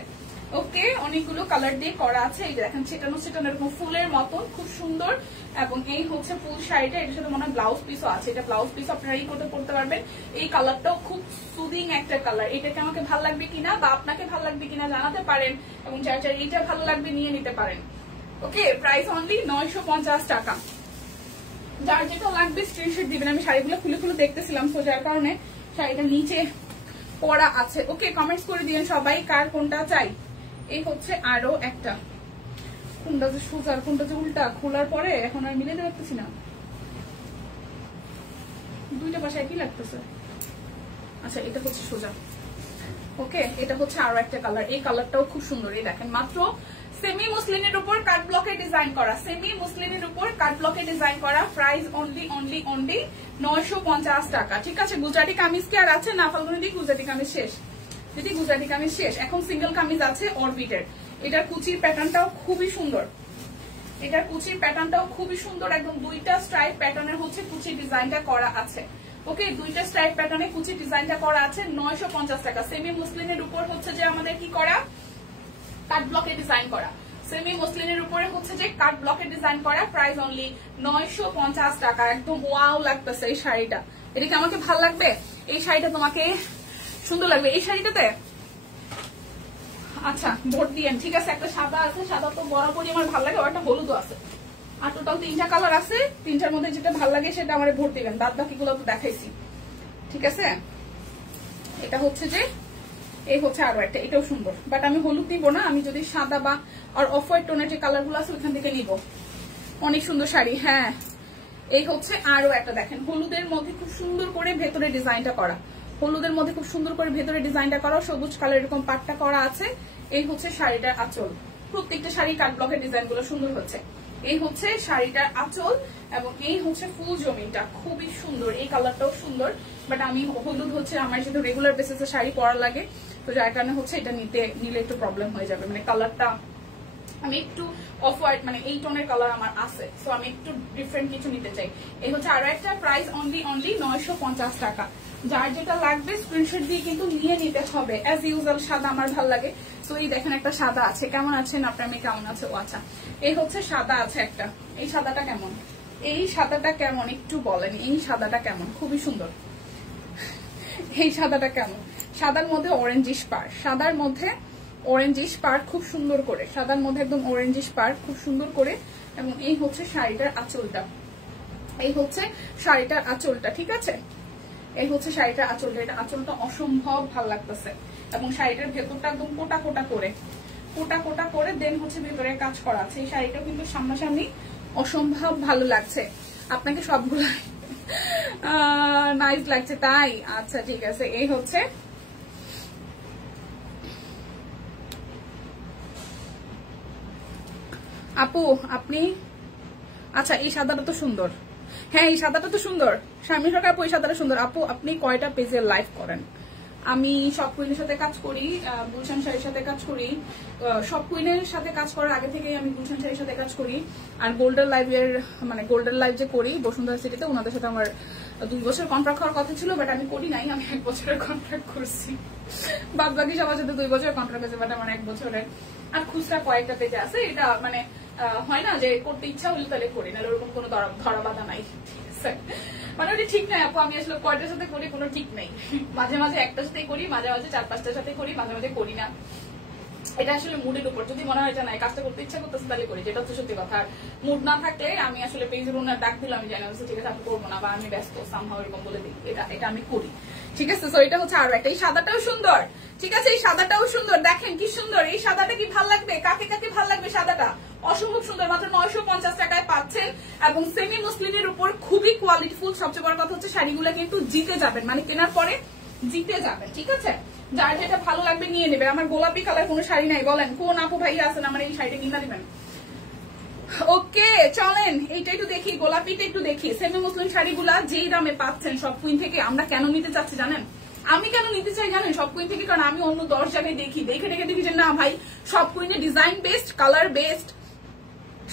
ওকে, অনেকগুলো কালার দিয়ে করা আছে। এই দেখেন ছেটানো ছেটানো এরকম ফুলের মতো, খুব সুন্দর। এবং এই হচ্ছে ফুল শাড়িটা, এটার সাথে মনে হয় ব্লাউজ পিসও আছে। এটা ব্লাউজ পিস আপনারা এই করতে পড়তে পারবেন। এই কালারটাও খুব সুদিং একটা কালার। এটাকে আমাকে ভালো লাগবে কিনা বা আপনাকে ভালো লাগবে কিনা জানাতে পারেন, এবং যার যার এইটা ভালো লাগবে নিয়ে নিতে পারেন। ওকে, প্রাইস অনলি 950 টাকা। যার যেটা লাগবে স্ক্রিনশট দিবেন। আমি শাড়িগুলো খুলে খুলে দেখতেছিলাম, তো যার কারণে শাড়িটা নিচে পড়া আছে। ওকে, কমেন্টস করে দিবেন সবাই কার কোনটা চাই। এই হচ্ছে আরো একটা, কোনটা যে সোজা আর কোনটা যে উল্টা, খোলার পরে এখন আর মিলে দেখতেছি না, দুইটা পাশে একই লাগতেছে। আচ্ছা, এটা হচ্ছে সোজা। ওকে, এটা হচ্ছে আরো একটা কালার। এই কালারটাও খুব সুন্দর। এই দেখেন মাত্র সেমি মুসলিনের উপর কাট ব্লকে ডিজাইন করা, সেমি মুসলিনের উপর কাট ব্লকে ডিজাইন করা। প্রাইস অনলি 950 টাকা। ঠিক আছে, গুজরাটি কামিজ কি আর আছে না? ফাল্গুনি দি গুজরাটি কামিজ শেষ, দিদি গুজরাটি কামিজ শেষ। এখন সিঙ্গেল কামিজ আছে অরবিটের। এটার কুচির প্যাটার্নটাও খুবই সুন্দর, এটার কুচির প্যাটার্নটাও খুবই সুন্দর। একদম দুইটা স্ট্রাইপ প্যাটার্নের হচ্ছে কুচির ডিজাইনটা করা আছে। ওকে, দুইটা স্ট্রাইপ প্যাটার্নে কুচির ডিজাইনটা করা আছে। 950 টাকা। সেমি মুসলিনের উপর হচ্ছে যে আমাদের কি করা, কাট ব্লকে ডিজাইন করা। সেমি মুসলিনের উপরে হচ্ছে যে কাট ব্লকে ডিজাইন করা। প্রাইস অনলি 950 টাকা। একদম ওয়াও লাগতেছে এই শাড়িটা। এটা কি আমাকে ভালো লাগবে? এই শাড়িটা তোমাকে সুন্দর লাগবে এই শাড়িটাতে? আচ্ছা, ভোট দিয়েন। ঠিক আছে, একটা সাদা আছে, সাদা তো বরাবরই আমার ভালো লাগে, একটা হলুদও আছে, আর টোটাল 3টা কালার আছে। 3টার মধ্যে যেটা ভালো লাগে সেটা আমার ভোট দিবেন, বাদ বাকিগুলো তো দেখাইছি। ঠিক আছে, এটা হচ্ছে যে এই হচ্ছে আরো একটা, এটাও সুন্দর, বাট আমি হলুদ দিব না, আমি যদি সাদা বা আর অফ হোয়াইট টোনের যে কালার গুলো আছে ওইখান থেকে নিব। অনেক সুন্দর শাড়ি। হ্যাঁ, এই হচ্ছে আরো একটা, দেখেন হলুদের মধ্যে খুব সুন্দর করে ভেতরে ডিজাইনটা করা, হলুদের মধ্যে খুব সুন্দর করে ভেতরে ডিজাইনটা করা, সবুজ কালার এরকম পাটটা করা আছে। এই হচ্ছে শাড়িটার আঁচল। প্রত্যেকটা শাড়ি কাট ব্লকের ডিজাইন গুলো সুন্দর হচ্ছে। এই হচ্ছে শাড়িটার আঁচল, এবং এই হচ্ছে ফুল জমিটা, খুবই সুন্দর। এই কালারটাও সুন্দর, বাট আমি হলুদ হচ্ছে আমার যেহেতু রেগুলার বেসিসে শাড়ি পরা লাগে, তো যার কারণে হচ্ছে এটা নিলে একটু প্রবলেম হয়ে যাবে, মানে কালারটা আমি একটু অফ হোয়াইট মানে এই টোনের কালার আমার আছে, সো আমি একটু ডিফারেন্ট কিছু নিতে চাই। এই হচ্ছে আরো একটা প্রাইস অনলি 950 টাকা। যার যেটা লাগবে স্ক্রিনশট দিয়ে কিন্তু নিয়ে নিতে হবে। অ্যাজ ইউজুয়াল সাদা আমার ভালো লাগে, সো এই দেখেন একটা সাদা আছে। কেমন আছেন আপনার মেয়ে, কেমন আছে? ও আচ্ছা, এই হচ্ছে সাদা আছে একটা। এই সাদাটা কেমন? এই সাদাটা কেমন একটু বলেন। এই সাদাটা কেমন? খুবই সুন্দর। এই সাদাটা কেমন? সাদার মধ্যে অরেঞ্জিশ পার, সাদার মধ্যে অরেঞ্জিশ পার খুব সুন্দর করে, সাদার মধ্যে একদম অরেঞ্জিশ পার খুব সুন্দর করে। এবং এই হচ্ছে শাড়িটার আঁচলটা, এই হচ্ছে শাড়িটার আঁচলটা, ঠিক আছে? এই হচ্ছে শাড়িটার আঁচলটা। এটা আঁচলটা অসম্ভব ভালো লাগতেছে এবং শাড়িটার ভেতরটা একদম কোটা কোটা করে, কোটা কোটা করে দেন হচ্ছে ভেতরে কাজ করা আছে। এই শাড়িটাও কিন্তু সামনাসামনি অসম্ভব ভালো লাগছে। আপনাকে সবগুলো নাইস লাগছে তাই? আচ্ছা ঠিক আছে। এই হচ্ছে আপু আপনি, আচ্ছা এই সাদাটা তো সুন্দর। হ্যাঁ এই সাদাটা তো সুন্দর। স্বামী সরকার আপু এই সাদাটা সুন্দর। আপু আপনি কয়টা পেজের লাইভ করেন? আমি সব কুইনের সাথে কাজ করি, গুলশান শাড়ির সাথে কাজ করি। সব কুইনের সাথে কাজ করার আগে থেকেই আমি গুলশান শাড়ির সাথে কাজ করি। আর গোল্ডেন লাইভের মানে গোল্ডেন লাইভ যে করি বসুন্ধরা সিটিতে, ওনাদের সাথে আমার 2 বছর কন্ট্রাক্ট হওয়ার কথা ছিল, বাট আমি করি নাই। আমি 1 বছরের কন্ট্রাক্ট করছি। বাদ বাকি সবার সাথে 2 বছরের কন্ট্রাক্ট আছে, বাট আমার 1 বছরের। আর খুচরা কয়েকটা পেজে আছে। এটা মানে হয় না যে করতে ইচ্ছা হলে তাহলে করি, না ওরকম কোনো ধরা বাধা নাই। মানে ওটা ঠিক নাই আপু, আমি আসলে কয়টার সাথে করি কোনো ঠিক নেই। মাঝে মাঝে একটার সাথে করি, মাঝে মাঝে 4-5টার সাথে করি, মাঝে মাঝে করি না। এটা আসলে মুডের উপর। যদি মনে হয় যে না কাজটা করতে ইচ্ছা করতেছে তাহলে করি, যেটা হচ্ছে সত্যি কথা। আর মুড না থাকলে আমি আসলে পেজের ওনার ডাক দিলাম, আমি জানি ঠিক আছে আমি করবো না বা আমি ব্যস্ত সামহাও এরকম বলে দিই, এটা আমি করি, ঠিক আছে? সো এটা হচ্ছে আরো একটা। এই সাদাটাও সুন্দর, ঠিক আছে? এই সাদাটাও সুন্দর, দেখেন কি সুন্দর। এই সাদাটা কি ভাল লাগবে? কাকে কাকে ভাল লাগবে সাদাটা? অসম্ভব সুন্দর। মাত্র 950 টাকায় পাচ্ছেন এবং সেমি মুসলিনের উপর খুবই কোয়ালিটিফুল। সবচেয়ে বড় কথা হচ্ছে শাড়িগুলো কিন্তু জিতে যাবেন, মানে কেনার পরে জিতে যাবেন, ঠিক আছে? যার যেটা ভালো লাগবে নিয়ে নেবেন। আমার গোলাপি কালার কোনো শাড়ি নাই, বলেন কোন আপু ভাই আছেন আমার এই শাড়িটা কিনা দিবেন? ওকে চলেন এইটা একটু দেখি, গোলাপিটা একটু দেখি। সেমি মুসলিম শাড়িগুলা যেই দামে পাচ্ছেন সব কুইন থেকে, আমরা কেন নিতে চাচ্ছি জানেন? আমি কেন নিতে চাই জানেন সব কুইন থেকে? কারণ আমি অন্য 10 জায়গায় দেখি, দেখে দেখি যে না ভাই সব কুইনে ডিজাইন বেস্ট, কালার বেস্ট,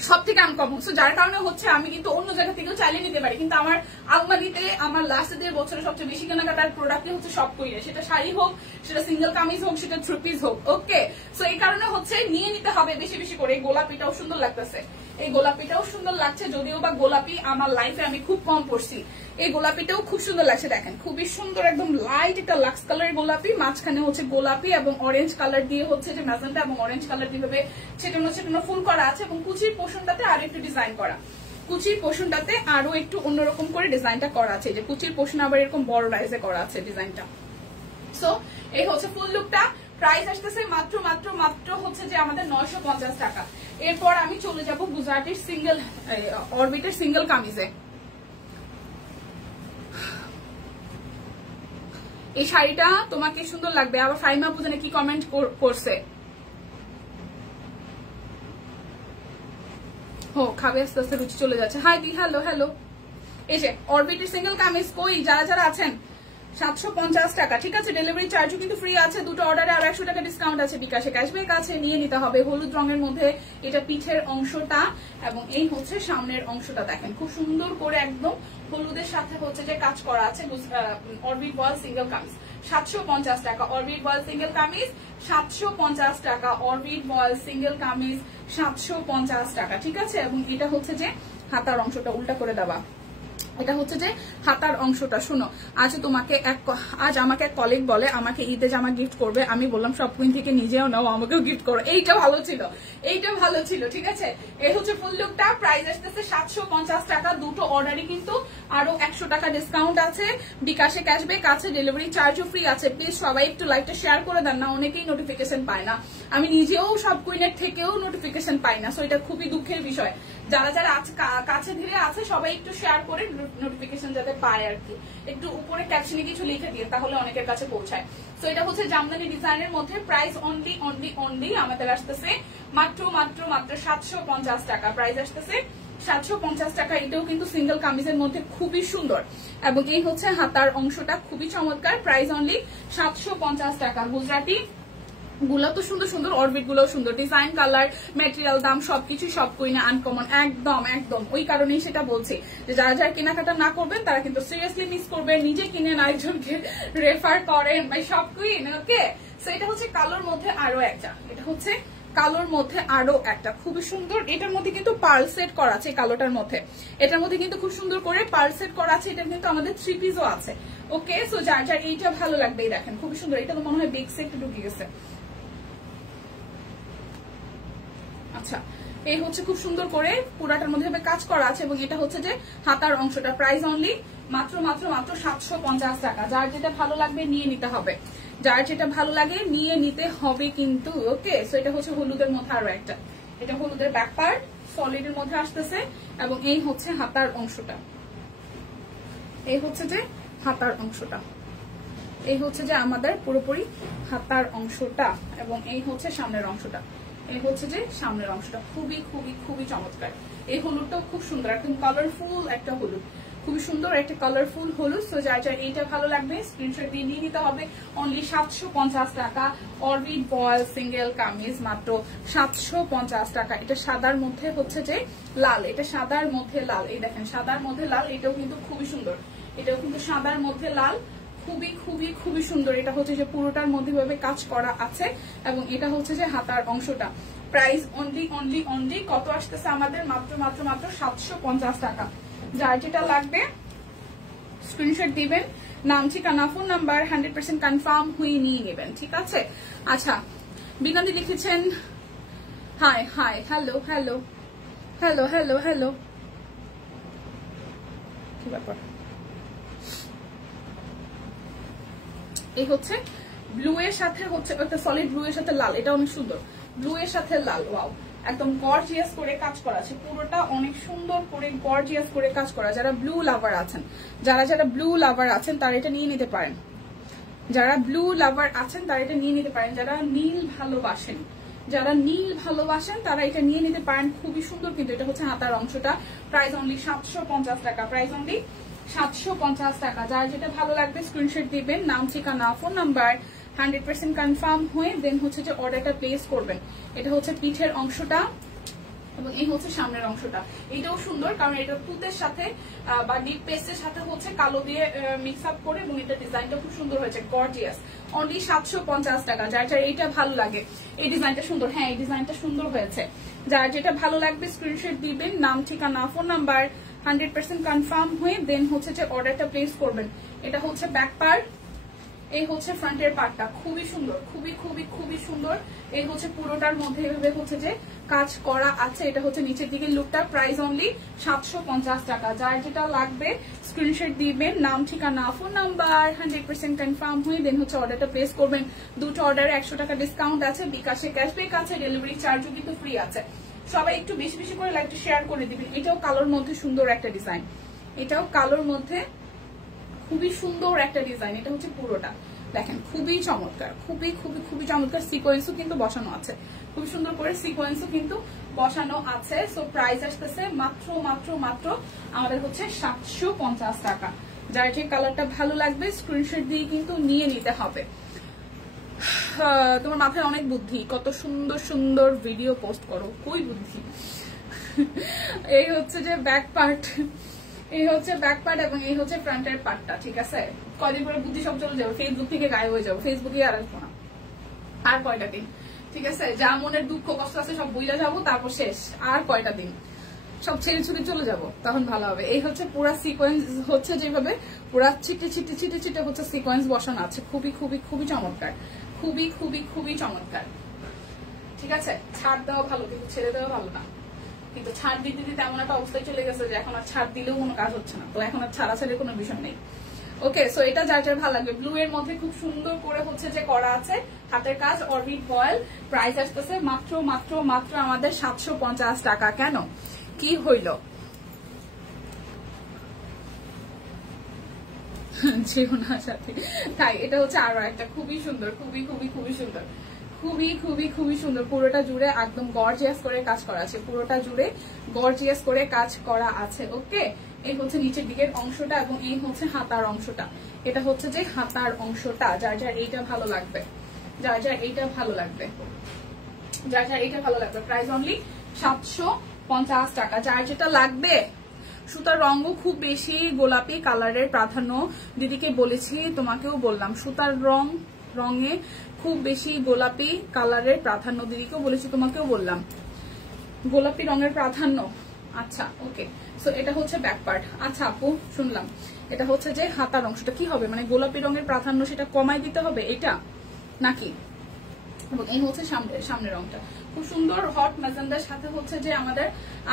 সব থেকে আনকমন। সো যার কারণে হচ্ছে আমি কিন্তু অন্য জায়গা থেকেও চাইলে নিতে পারি, কিন্তু আমার আলমারিতে আমার লাস্ট 1.5 বছরে সবচেয়ে বেশি কেনাকাটার প্রোডাক্ট হচ্ছে সব কুইনে। সেটা শাড়ি হোক, সেটা সিঙ্গেল কামিজ হোক, সেটা 3 পিস হোক। ওকে, সো এই কারণে হচ্ছে নিয়ে নিতে হবে বেশি বেশি করে। গোলাপিটাও সুন্দর লাগতেছে, এই গোলাপিটাও সুন্দর লাগছে, যদিও বা গোলাপি আমার লাইফে আমি খুব কম পড়ছি। এই গোলাপিটাও খুব সুন্দর লাগছে, দেখেন খুবই সুন্দর, একদম লাইট একটা লাক্স কালারের গোলাপি, মাঝখানে হচ্ছে গোলাপি এবং অরেঞ্জ কালার দিয়ে হচ্ছে যে ম্যাজেন্টা এবং অরেঞ্জ কালার দিয়ে ছেটানো ছেটানো ফুল করা আছে এবং কুচির পোর্শনটাতে আরো একটু ডিজাইন করা, কুচির পোর্শনটাতে আরো একটু অন্যরকম করে ডিজাইনটা করা আছে। যে কুচির পোর্শন আবার এরকম বড় রাইজে করা আছে ডিজাইনটা। সো এই হচ্ছে ফুল লুকটা। প্রাইস আসতেছে মাত্র মাত্র মাত্র হচ্ছে যে আমাদের 950 টাকা। এরপর আমি চলে যাব গুজরাটের সিঙ্গেল অরবিটের সিঙ্গেল কামিজে। এই শাড়িটা তোমাকে সুন্দর লাগবে। আবার ফাইমা বুঝানে কি কমেন্ট করছে, হো খাবে আস্তে আস্তে রুচি চলে যাচ্ছে। হাই দি হ্যালো হ্যালো। এই যে অরবিটের সিঙ্গেল কামিজ কই যারা যারা আছেন 750 টাকা, ঠিক আছে? ডেলিভারি চার্জও কিন্তু ফ্রি আছে। দুটো অর্ডারে আর 100 টাকা ডিসকাউন্ট আছে। বিকাশে ক্যাশব্যাক আছে, নিয়ে নিতে হবে। হলুদ রঙের মধ্যে এটা পিঠের অংশটা এবং এই হচ্ছে সামনের অংশটা, দেখেন খুব সুন্দর করে একদম হলুদের সাথে হচ্ছে যে কাজ করা আছে। অরবিট বয়েল সিঙ্গেল কামিজ 750 টাকা। অরবিট বয়েল সিঙ্গেল কামিজ 750 টাকা। অরবিট বয়েল সিঙ্গেল কামিজ 750 টাকা, ঠিক আছে? এবং এটা হচ্ছে যে হাতার অংশটা উল্টা করে দেওয়া, এটা হচ্ছে যে হাতার অংশটা। শুনো, আজ আমাকে এক কলিগ বলে আমাকে ঈদে জামা গিফট করবে। আমি বললাম সব কুইন থেকে নিজেও নাও, আমাকেও গিফট করো। এইটা ভালো ছিল, এইটা ভালো ছিল, ঠিক আছে? এই হচ্ছে ফুল লুকটা। প্রাইস আসতেছে 750 টাকা। দুটো অর্ডারই কিন্তু আরো 100 টাকা ডিসকাউন্ট আছে। বিকাশে ক্যাশব্যাক আছে, ডেলিভারি চার্জও ফ্রি আছে। প্লিজ সবাই একটু লাইকটা শেয়ার করে দেন না, অনেকেই নোটিফিকেশন পায় না। আমি নিজেও সব কুইনের থেকেও নোটিফিকেশন পাই না, সো এটা খুবই দুঃখের বিষয়। যারা যারা কাছে ধীরে আছে সবাই একটু শেয়ার করে নোটিফিকেশন যাতে পায় আর কি, একটু উপরে ক্যাপশনে কিছু লিখে দিয়ে, তাহলে অনেকের কাছে পৌঁছায়। তো এটা হচ্ছে জামদানি ডিজাইনের মধ্যে। প্রাইস অনলি অনলি অনলি আমাদের আসতেছে মাত্র মাত্র মাত্র 750 টাকা। প্রাইস আসতেছে 750 টাকা। এটাও কিন্তু সিঙ্গেল কামিজের মধ্যে খুবই সুন্দর এবং এই হচ্ছে হাতার অংশটা খুবই চমৎকার। প্রাইস অনলি 750 টাকা। গুজরাটি গুলো তো সুন্দর সুন্দর, অরবিট গুলো সুন্দর, ডিজাইন, কালার, ম্যাটেরিয়াল, দাম সবকিছু সব কুইনে আনকমন, একদম একদম। ওই কারণেই সেটা বলছি যে যারা যারা কেনাকাটা না করবেন তারা কিন্তু সিরিয়াসলি মিস করবেন, নিজে কিনেন, আরেকজনকে রেফার করেন ভাই, সব কুইন। ওকে, সো এটা হচ্ছে কালোর মধ্যে আরো একটা, এটা হচ্ছে কালোর মধ্যে আরো একটা খুবই সুন্দর। এটার মধ্যে কিন্তু পার্ল সেট করা আছে, কালোটার মধ্যে এটার মধ্যে কিন্তু খুব সুন্দর করে পার্ল সেট করা আছে। এটা কিন্তু আমাদের 3 পিসও আছে। ওকে, সো যার যার এইটা ভালো লাগবে, এই দেখেন খুবই সুন্দর। এটা তো মনে হয় বিগ সেট ঢুকে গেছে। আচ্ছা, এই হচ্ছে খুব সুন্দর করে পুরাটার মধ্যে কাজ করা আছে এবং এটা হচ্ছে যে হাতার অংশটা। প্রাইস অনলি মাত্র মাত্র মাত্র 750 টাকা। যার যেটা ভালো লাগবে নিয়ে নিতে হবে, যার যেটা ভালো লাগে নিয়ে নিতে হবে কিন্তু। ওকে, সো এটা হচ্ছে হলুদের মধ্যে আরো একটা, এটা হলুদের ব্যাক পার্ট সলিডের মধ্যে আসতেছে এবং এই হচ্ছে হাতার অংশটা, এই হচ্ছে যে হাতার অংশটা, এই হচ্ছে যে আমাদের পুরোপুরি হাতার অংশটা এবং এই হচ্ছে সামনের অংশটা, এই হচ্ছে যে সামনের অংশটা। খুবই খুবই খুবই চমৎকার। এই হলুদটাও খুব সুন্দর, একদম কালারফুল একটা হলুদ, খুবই সুন্দর একটা কালারফুল হলুদ। সো যার যার এইটা ভালো লাগবে স্ক্রিনশট দিয়ে নিয়ে নিতে হবে। অনলি 750 টাকা। অরবিট বয়েল সিঙ্গেল কামিজ মাত্র 750 টাকা। এটা সাদার মধ্যে হচ্ছে যে লাল, এটা সাদার মধ্যে লাল, এই দেখেন সাদার মধ্যে লাল। এটাও কিন্তু খুবই সুন্দর, এটাও কিন্তু সাদার মধ্যে লাল, খুবই খুবই খুবই সুন্দর। এটা হচ্ছে যে পুরোটার মধ্যে ভাবে কাজ করা আছে এবং এটা হচ্ছে যে হাতার অংশটা। প্রাইস অনলি অনলি অনলি কত আসতেছে আমাদের? মাত্র মাত্র মাত্র 750 টাকা। যার যেটা লাগবে স্ক্রিনশট দিবেন, নাম, ঠিকানা, ফোন নাম্বার 100% কনফার্ম হয়ে নিয়ে নেবেন, ঠিক আছে? আচ্ছা, বিনাদি লিখেছেন high high, hello hello hello hello hello, কি ব্যাপার? এই হচ্ছে ব্লু এর সাথে হচ্ছে একটা সলিড ব্লু এর সাথে লাল, এটা অনেক সুন্দর। ব্লু এর সাথে লাল, ওয়াও, একদম গর্জিয়াস করে কাজ করা আছে, পুরোটা অনেক সুন্দর করে গর্জিয়াস করে কাজ করা। যারা ব্লু লাভার আছেন, যারা যারা ব্লু লাভার আছেন তারা এটা নিয়ে নিতে পারেন, যারা ব্লু লাভার আছেন তারা এটা নিয়ে নিতে পারেন। যারা নীল ভালোবাসেন, যারা নীল ভালোবাসেন তারা এটা নিয়ে নিতে পারেন। খুবই সুন্দর কিন্তু এটা হচ্ছে হাতার অংশটা। প্রাইস অনলি 750 টাকা, প্রাইস অনলি 750 টাকা। যার যেটা ভালো লাগবে স্ক্রিনশট দিবেন, নাম, ঠিকানা, ফোন নাম্বার 100% কনফার্ম হয়ে দেন হচ্ছে যে অর্ডারটা প্লেস করবেন। এটা হচ্ছে পিঠের অংশটা এবং এই হচ্ছে সামনের অংশটা। এটাও সুন্দর কারণ এটা তুতের সাথে বা ডিপ পেস্টের সাথে হচ্ছে কালো দিয়ে মিক্স আপ করে এবং এটা ডিজাইনটা খুব সুন্দর হয়েছে, গর্জিয়াস। অনলি 750 টাকা। যার যার এইটা ভালো লাগে, এই ডিজাইনটা সুন্দর, হ্যাঁ এই ডিজাইনটা সুন্দর হয়েছে। যার যেটা ভালো লাগবে স্ক্রিনশট দিবেন, নাম, ঠিকানা, ফোন নাম্বার 100% কনফার্ম হয়ে দেন হচ্ছে যে অর্ডারটা প্লেস করবেন। এটা হচ্ছে ব্যাক পার্ট, এই হচ্ছে ফ্রন্টের পার্টটা, খুবই সুন্দর, খুবই খুবই খুবই সুন্দর। এই হচ্ছে পুরোটার মধ্যে এভাবে হচ্ছে যে কাজ করা আছে। এটা হচ্ছে নিচের দিকে লুকটা। প্রাইস অনলি 750 টাকা। যার যেটা লাগবে স্ক্রিনশট দিবেন, নাম, ঠিকানা, ফোন নাম্বার 100% কনফার্ম হয়ে দেন হচ্ছে অর্ডারটা প্লেস করবেন। দুটো অর্ডারে 100 টাকা ডিসকাউন্ট আছে, বিকাশে ক্যাশব্যাক আছে, ডেলিভারি চার্জও কিন্তু ফ্রি আছে। সবাই একটু বেশি বেশি করে লাইকটা শেয়ার করে দিবেন। এটাও কালোর মধ্যে সুন্দর একটা ডিজাইন, এটাও কালোর মধ্যে খুবই সুন্দর একটা ডিজাইন। এটা হচ্ছে পুরোটা দেখেন, খুবই চমৎকার, খুবই খুবই খুবই চমৎকার। সিকোয়েন্সও কিন্তু বসানো আছে, খুব সুন্দর করে সিকোয়েন্সও কিন্তু বসানো আছে। সো প্রাইস আসতেছে মাত্র মাত্র মাত্র আমাদের হচ্ছে 750 টাকা। যার যে কালারটা ভালো লাগবে স্ক্রিনশট দিয়ে কিন্তু নিয়ে নিতে হবে। তোমার মাথায় অনেক বুদ্ধি, কত সুন্দর সুন্দর ভিডিও পোস্ট করো, কই বুদ্ধি? এই হচ্ছে যে ব্যাক পার্ট, এই হচ্ছে ব্যাক পার্ট এবং এই হচ্ছে ফ্রন্টের পার্টটা, ঠিক আছে? কয়দিন পরে বুদ্ধি সব চলে যাবে, ফেসবুক থেকে গায়েব হয়ে যাবো, ফেসবুকে আর আসবো না আর কয়টা দিন, ঠিক আছে? যা মনের দুঃখ কষ্ট আছে সব বইলা যাবো, তারপর শেষ। আর কয়টা দিন সব ছেড়ে ছুটে চলে যাবো, তখন ভালো হবে। এই হচ্ছে পুরা সিকোয়েন্স হচ্ছে যেভাবে পুরা ছিটে ছিটে ছিটে ছিটে হচ্ছে সিকোয়েন্স বসানো আছে, খুবই খুবই খুবই চমৎকার, খুবই খুবই খুবই চমৎকার, ঠিক আছে? ছাড় দেওয়া ভালো কিন্তু ছেড়ে দেওয়া ভালো না। কিন্তু ছাড় দিতে দিতে এমন একটা অবস্থায় চলে গেছে যে এখন আর ছাড় দিলেও কোনো কাজ হচ্ছে না, তো এখন আর ছাড়াছাড়ির কোনো বিষয় নেই। ওকে, সো এটা যার যার ভালো লাগবে। ব্লু এর মধ্যে খুব সুন্দর করে হচ্ছে যে করা আছে হাতের কাজ, অরবিট বয়েল। প্রাইস আসতেছে মাত্র মাত্র মাত্র আমাদের 750 টাকা। কেন, কি হইল? জীবনার সাথে তাই এটা হচ্ছে আরো একটা খুবই সুন্দর, খুবই খুবই খুবই সুন্দর, খুবই খুবই খুবই সুন্দর। পুরোটা জুড়ে একদম গর্জিয়াস করে কাজ করা আছে, পুরোটা জুড়ে গর্জিয়াস করে কাজ করা আছে। ওকে, এই হচ্ছে নিচের দিকের অংশটা এবং এই হচ্ছে হাতার অংশটা। এটা হচ্ছে যে হাতার অংশটা। যার যার এইটা ভালো লাগবে, যার যার এইটা ভালো লাগবে, যার যার এইটা ভালো লাগবে। প্রাইস অনলি 750 টাকা। যার যেটা লাগবে, সুতার রঙও খুব বেশি গোলাপি কালারের প্রাধান্য দিদিকে বলেছি, তোমাকেও বললাম সুতার রঙে খুব বেশি গোলাপি কালারের প্রাধান্য দিদিকেও বলেছি, তোমাকেও বললাম গোলাপি রঙের প্রাধান্য। আচ্ছা ওকে, সো এটা হচ্ছে ব্যাক পার্ট। আচ্ছা আপু শুনলাম এটা হচ্ছে যে হাতার অংশটা কি হবে, মানে গোলাপি রঙের প্রাধান্য সেটা কমাই দিতে হবে এটা নাকি? এবং এই হচ্ছে সামনের রংটা খুব সুন্দর হট ম্যাজেন্ডার সাথে হচ্ছে যে আমাদের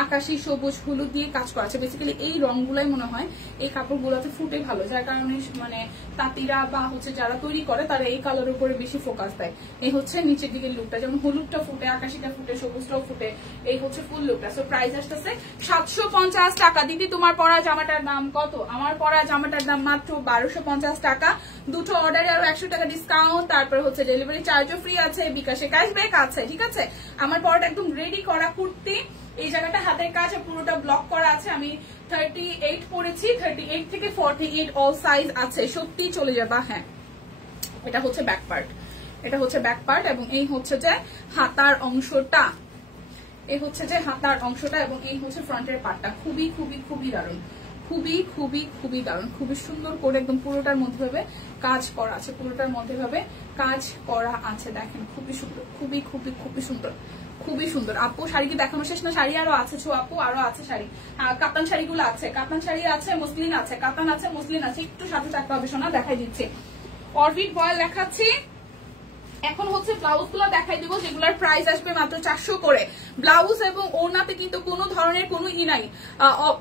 আকাশি সবুজ হলুদ দিয়ে কাজ করা আছে। বেসিক্যালি এই রংগুলাই মনে হয় এই কাপড়গুলোতে ফুটে ভালো, যার কারণে মানে তাঁতিরা বা হচ্ছে যারা তৈরি করে তারা এই কালারের উপরে বেশি ফোকাস দেয়। এই হচ্ছে নিচের দিকের লুকটা, যেমন হলুদটা ফুটে, আকাশিটা ফুটে, সবুজটাও ফুটে, এই হচ্ছে ফুল লুকটা। সো প্রাইস আসতেছে 750 টাকা। দিদি তোমার পরা জামাটার দাম কত? আমার পরা জামাটার দাম মাত্র 1250 টাকা। দুটো অর্ডারে আরো 100 টাকা ডিসকাউন্ট, তারপরে হচ্ছে ডেলিভারি চার্জও ফ্রি আছে, বিকাশে ক্যাশব্যাক আছে। ঠিক আছে, আমার পরাটা একদম রেডি করা কুর্তি, এই জায়গাটা হাতের কাছে পুরোটা ব্লক করা আছে। আমি 38 পরেছি, 38 থেকে 48 অল সাইজ আছে, সত্যি চলে যাবা। হ্যাঁ এটা হচ্ছে ব্যাক পার্ট, এটা হচ্ছে ব্যাক পার্ট এবং এই হচ্ছে যে হাতার অংশটা, এই হচ্ছে যে হাতার অংশটা এবং এই হচ্ছে ফ্রন্টের পার্টটা। খুবই খুবই খুবই দারুণ, খুবই খুবই খুবই দারুণ, খুবই সুন্দর করে একদম পুরোটার মধ্যে ভাবে কাজ করা আছে, পুরোটার মধ্যে ভাবে কাজ করা আছে। দেখেন খুবই সুন্দর, খুবই খুবই খুবই সুন্দর, খুবই সুন্দর। আপু শাড়ি কি দেখানো শেষ না? শাড়ি আরো আছে আপু, আরো আছে শাড়ি, কাতান শাড়িগুলো আছে, কাতান শাড়ি আছে, মসলিন আছে, কাতান আছে, মসলিন আছে, একটু সাথে চারটা হবে শোনা, দেখাই দিচ্ছি। অরবিট বয়েল দেখাচ্ছি। এখন হচ্ছে ব্লাউজ গুলো দেখাই দিব যেগুলোর প্রাইস আসবে মাত্র 400 করে। ব্লাউজ এবং ওড়নাতে কিন্তু কোনো ধরনের কোনো নাই,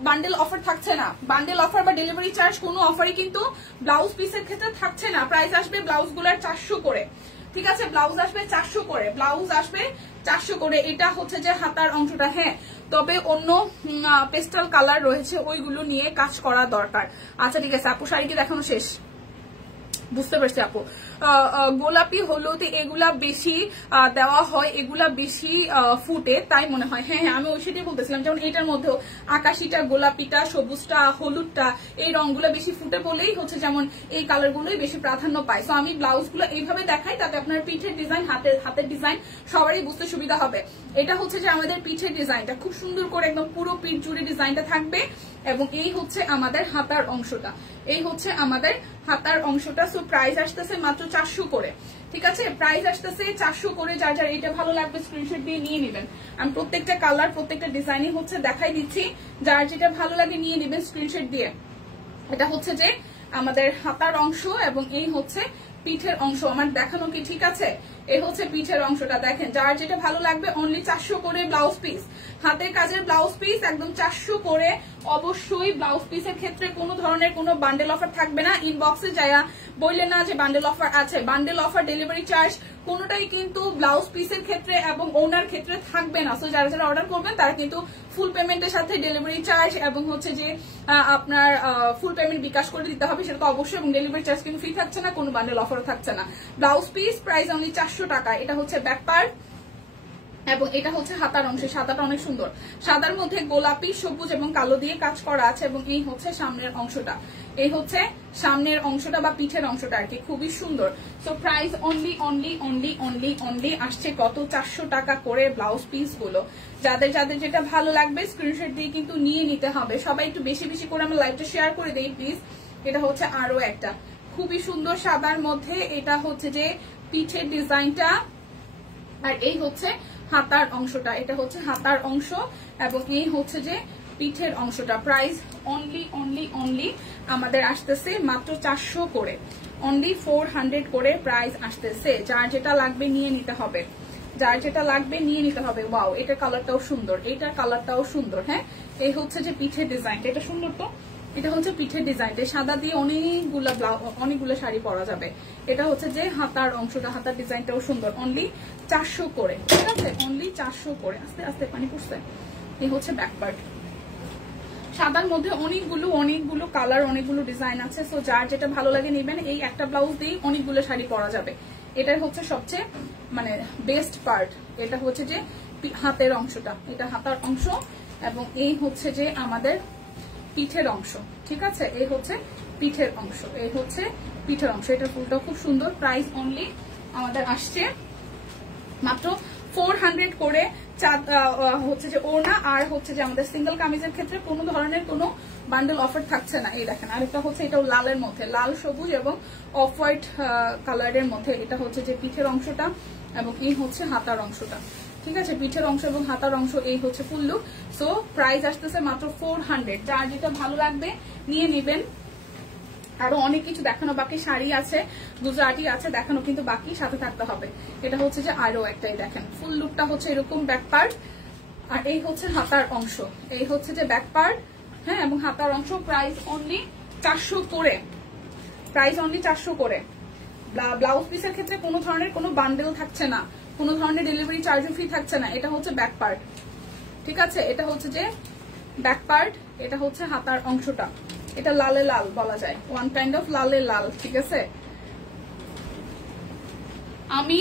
বান্ডেল অফার থাকছে না, বান্ডেল অফার বা ডেলিভারি চার্জ কোনো অফারই কিন্তু ব্লাউজ পিসের ক্ষেত্রে থাকছে না। প্রাইস আসবে ব্লাউজ গুলার 400 করে। ঠিক আছে, ব্লাউজ আসবে 400 করে, ব্লাউজ আসবে 400 করে। এটা হচ্ছে যে হাতার অংশটা। হ্যাঁ তবে অন্য পেস্টাল কালার রয়েছে, ওইগুলো নিয়ে কাজ করা দরকার। আচ্ছা ঠিক আছে আপু, শাড়ি কি দেখানো শেষ? বুঝতে পারছি আপু। গোলাপি হলুদ এগুলা বেশি দেওয়া হয়, এগুলা বেশি ফুটে তাই মনে হয়। হ্যাঁ হ্যাঁ আমি ওই সেটাই বলতেছিলাম, যেমন এটার মধ্যেও আকাশিটা, গোলাপিটা, সবুজটা, হলুদটা এই রংগুলো বেশি ফুটে বলেই হচ্ছে যেমন এই কালার গুলোই বেশি প্রাধান্য পায়। সো আমি ব্লাউজ গুলো এইভাবে দেখাই, তাতে আপনার পিঠের ডিজাইন, হাতের ডিজাইন সবারই বুঝতে সুবিধা হবে। এটা হচ্ছে যে আমাদের পিঠের ডিজাইনটা খুব সুন্দর করে একদম পুরো পিঠ জুড়ে ডিজাইনটা থাকবে এবং এই হচ্ছে আমাদের হাতার অংশটা, এই হচ্ছে আমাদের হাতার অংশটা। সো প্রাইস আসতেছে মাত্র 400 করে। ঠিক আছে, প্রাইস আসতেছে 400 করে। যার যার এটা ভালো লাগবে স্ক্রিনশট দিয়ে নিয়ে নেবেন। আমি প্রত্যেকটা কালার প্রত্যেকটা ডিজাইনই হচ্ছে দেখাই দিচ্ছি, যার যেটা ভালো লাগে নিয়ে নেবেন স্ক্রিনশট দিয়ে। এটা হচ্ছে যে আমাদের হাতার অংশ এবং এই হচ্ছে পিঠের অংশ। আমার দেখানো কি ঠিক আছে? এই হচ্ছে পিঠের অংশটা। দেখেন যার যেটা ভালো লাগবে অনলি 400 করে ব্লাউজ পিস, হাতের কাজের ব্লাউজ পিস একদম 400 করে। অবশ্যই ব্লাউজ পিসের ক্ষেত্রে কোনো ধরনের কোনো বান্ডেল অফার থাকবে না। ইনবক্সে যায়া বললে না যে বান্ডেল অফার আছে, বান্ডেল অফার, ডেলিভারি চার্জ কোনোটাই কিন্তু ব্লাউজ পিসের ক্ষেত্রে এবং ওনার ক্ষেত্রে থাকবে না। সো যারা যারা অর্ডার করবেন তারা কিন্তু ফুল পেমেন্টের সাথে ডেলিভারি চার্জ এবং হচ্ছে যে আপনার ফুল পেমেন্ট বিকাশ করে দিতে হবে, সেটা তো অবশ্যই। এবং ডেলিভারি চার্জ কিন্তু ফ্রি থাকছে না, কোনো বান্ডেল অফারও থাকছে না। ব্লাউজ পিস প্রাইস অনলি 400 টাকা। এটা হচ্ছে ব্যাক পার্ট এবং এটা হচ্ছে হাতার অংশ। সাদাটা অনেক সুন্দর, সাদার মধ্যে গোলাপি, সবুজ এবং কালো দিয়ে কাজ করা আছে এবং এই হচ্ছে সামনের অংশটা, এই হচ্ছে সামনের অংশটা বা পিঠের অংশটা আর কি, খুবই সুন্দর। So price only only only only only আসছে কত? 400 টাকা করে ব্লাউজ পিস গুলো। যাদের যাদের যেটা ভালো লাগবে স্ক্রিনশট দিয়ে কিন্তু নিয়ে নিতে হবে। সবাই একটু বেশি বেশি করে আমার লাইভটা শেয়ার করে দেই প্লিজ। এটা হচ্ছে আরো একটা খুবই সুন্দর সাদার মধ্যে, এটা হচ্ছে যে পিঠের ডিজাইনটা আর এই হচ্ছে হাতার অংশটা। এটা হচ্ছে হাতার অংশ এবং এই হচ্ছে যে পিঠের অংশটা। প্রাইস অনলি অনলি অনলি আমাদের আসতেছে মাত্র 400 করে, অনলি 400 করে প্রাইস আসতেছে। যার যেটা লাগবে নিয়ে নিতে হবে, যার যেটা লাগবে নিয়ে নিতে হবে। ওয়াও, এটার কালারটাও সুন্দর, এইটার কালারটাও সুন্দর। হ্যাঁ এই হচ্ছে যে পিঠের ডিজাইনটা, এটা সুন্দর তো। এটা হচ্ছে পিঠের ডিজাইনটা, সাদা দিয়ে অনেকগুলো শাড়ি পরা যাবে। এটা হচ্ছে যে হাতার অংশটা, হাতার ডিজাইনটাও সুন্দর। অনলি 400 করে। ঠিক আছে, অনলি 400 করে। আস্তে আস্তে পানি পড়ছে। এই হচ্ছে ব্যাক পার্ট। সাদার মধ্যে অনেকগুলো কালার, অনেকগুলো ডিজাইন আছে। সো যার যেটা ভালো লাগে নেবেন। এই একটা ব্লাউজ দিয়ে অনেকগুলো শাড়ি পরা যাবে। এটা হচ্ছে সবচেয়ে মানে বেস্ট পার্ট। এটা হচ্ছে যে হাতের অংশটা, এটা হাতার অংশ এবং এই হচ্ছে যে আমাদের পিঠের অংশ। ঠিক আছে, এই হচ্ছে পিঠের অংশ, এই হচ্ছে পিঠের অংশ। এটা ফুলটা খুব সুন্দর। প্রাইস অনলি আমাদের আসছে মাত্র 400 করে হচ্ছে যে ওড়না, আর হচ্ছে যে আমাদের সিঙ্গেল কামিজের ক্ষেত্রে কোনো ধরনের কোনো বান্ডেল অফার থাকছে না। এই দেখেন, আরেকটা হচ্ছে এটাও লালের মধ্যে, লাল সবুজ এবং অফ হোয়াইট কালারের মধ্যে। এটা হচ্ছে যে পিঠের অংশটা এবং এই হচ্ছে হাতার অংশটা, ঠিক আছে, পিঠের অংশ এবং হাতার অংশ, এই হচ্ছে ফুল লুক। সো প্রাইস আসতেছে মাত্র 400। যার যেটা ভালো লাগবে নিয়ে নেবেন। আরো অনেক কিছু দেখানো বাকি, শাড়ি আছে, গুজরাটি আছে, দেখানো কিন্তু বাকি, সাথে থাকতে হবে। এটা হচ্ছে যে আরো একটাই দেখেন, ফুল লুকটা হচ্ছে এরকম ব্যাক পার্ট, আর এই হচ্ছে হাতার অংশ, এই হচ্ছে যে ব্যাক পার্ট, হ্যাঁ, এবং হাতার অংশ। প্রাইস অনলি 400 করে, প্রাইস অনলি 400 করে। ব্লাউজ পিসের ক্ষেত্রে কোনো ধরনের কোনো বান্ডেল থাকছে না, কোনো ধরনের ডেলিভারি চার্জ ফ্রি থাকছে না। এটা হচ্ছে ব্যাক পার্ট, ঠিক আছে, এটা হচ্ছে যে ব্যাক পার্ট, এটা হচ্ছে হাতার অংশটা। এটা লালে লাল বলা যায়, ওয়ান কাইন্ড অফ লালে লাল, ঠিক আছে। আমি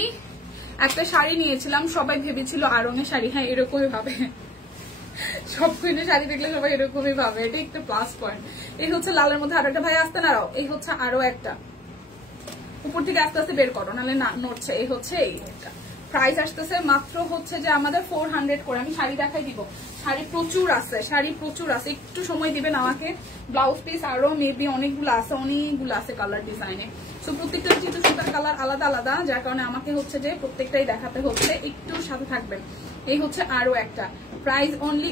একটা শাড়ি নিয়েছিলাম, সবাই ভেবেছিল আরঙের শাড়ি, হ্যাঁ এরকমই ভাবে, সব কিছু শাড়ি দেখলে সবাই এরকমই ভাবে, এটা একটা প্লাস পয়েন্ট। এই হচ্ছে লালের মধ্যে আরো একটা, ভাই আসতে না, এই হচ্ছে আরো একটা, উপর থেকে আস্তে আস্তে বের করো নাহলে না নড়ছে। এই হচ্ছে এই একটা, প্রাইস আসতেছে মাত্র হচ্ছে যে আমাদের 400 করে। আমি শাড়ি দেখাই দিব, শাড়ি প্রচুর আছে, শাড়ি প্রচুর আছে, একটু সময় দিবেন আমাকে। ব্লাউজ পিস আরো মেবি অনেকগুলো আছে কালার ডিজাইনে। তো প্রত্যেকটা যেহেতু সুতার কালার আলাদা আলাদা, যার কারণে আমাকে হচ্ছে যে প্রত্যেকটাই দেখাতে হচ্ছে, একটু সাথে থাকবেন। এই হচ্ছে আরো একটা, প্রাইস অনলি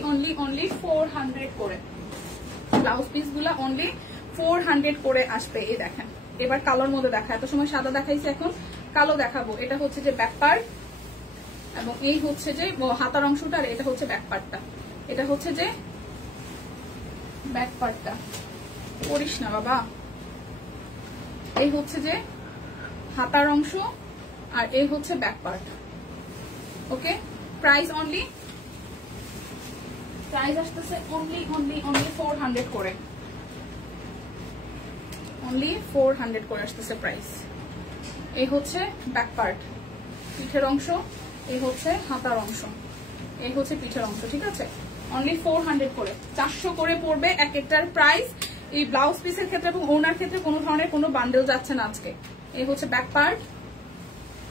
400 করে। ব্লাউজ পিস গুলা অনলি 400 করে আসবে। এই দেখেন, এবার কালোর মধ্যে দেখা, এত সময় সাদা দেখাইছি, এখন কালো দেখাবো। এটা হচ্ছে যে ব্যাক পার্ট এবং এই হচ্ছে যে হাতার অংশটা, আর এটা হচ্ছে ব্যাক পার্টটা। এটা হচ্ছে যে ব্যাক পার্টটা, করিস না বাবা। এই হচ্ছে যে হাতার অংশ, আর এই হচ্ছে ব্যাক পার্ট। ওকে, প্রাইস অনলি, প্রাইস আসতেছে অনলি 400 করে, অনলি 400 করে আসতেছে প্রাইস। এই হচ্ছে ব্যাক পার্ট, পিঠের অংশ, এই হচ্ছে হাতার অংশ, এই হচ্ছে পিঠের অংশ, ঠিক আছে। অনলি 400 করে, 400 করে পড়বে এক একটার প্রাইস। এই ব্লাউজ পিসের ক্ষেত্রে এবং ওনার ক্ষেত্রে কোনো ধরনের কোনো বান্ডেল যাচ্ছে না আজকে। এই হচ্ছে ব্যাক পার্ট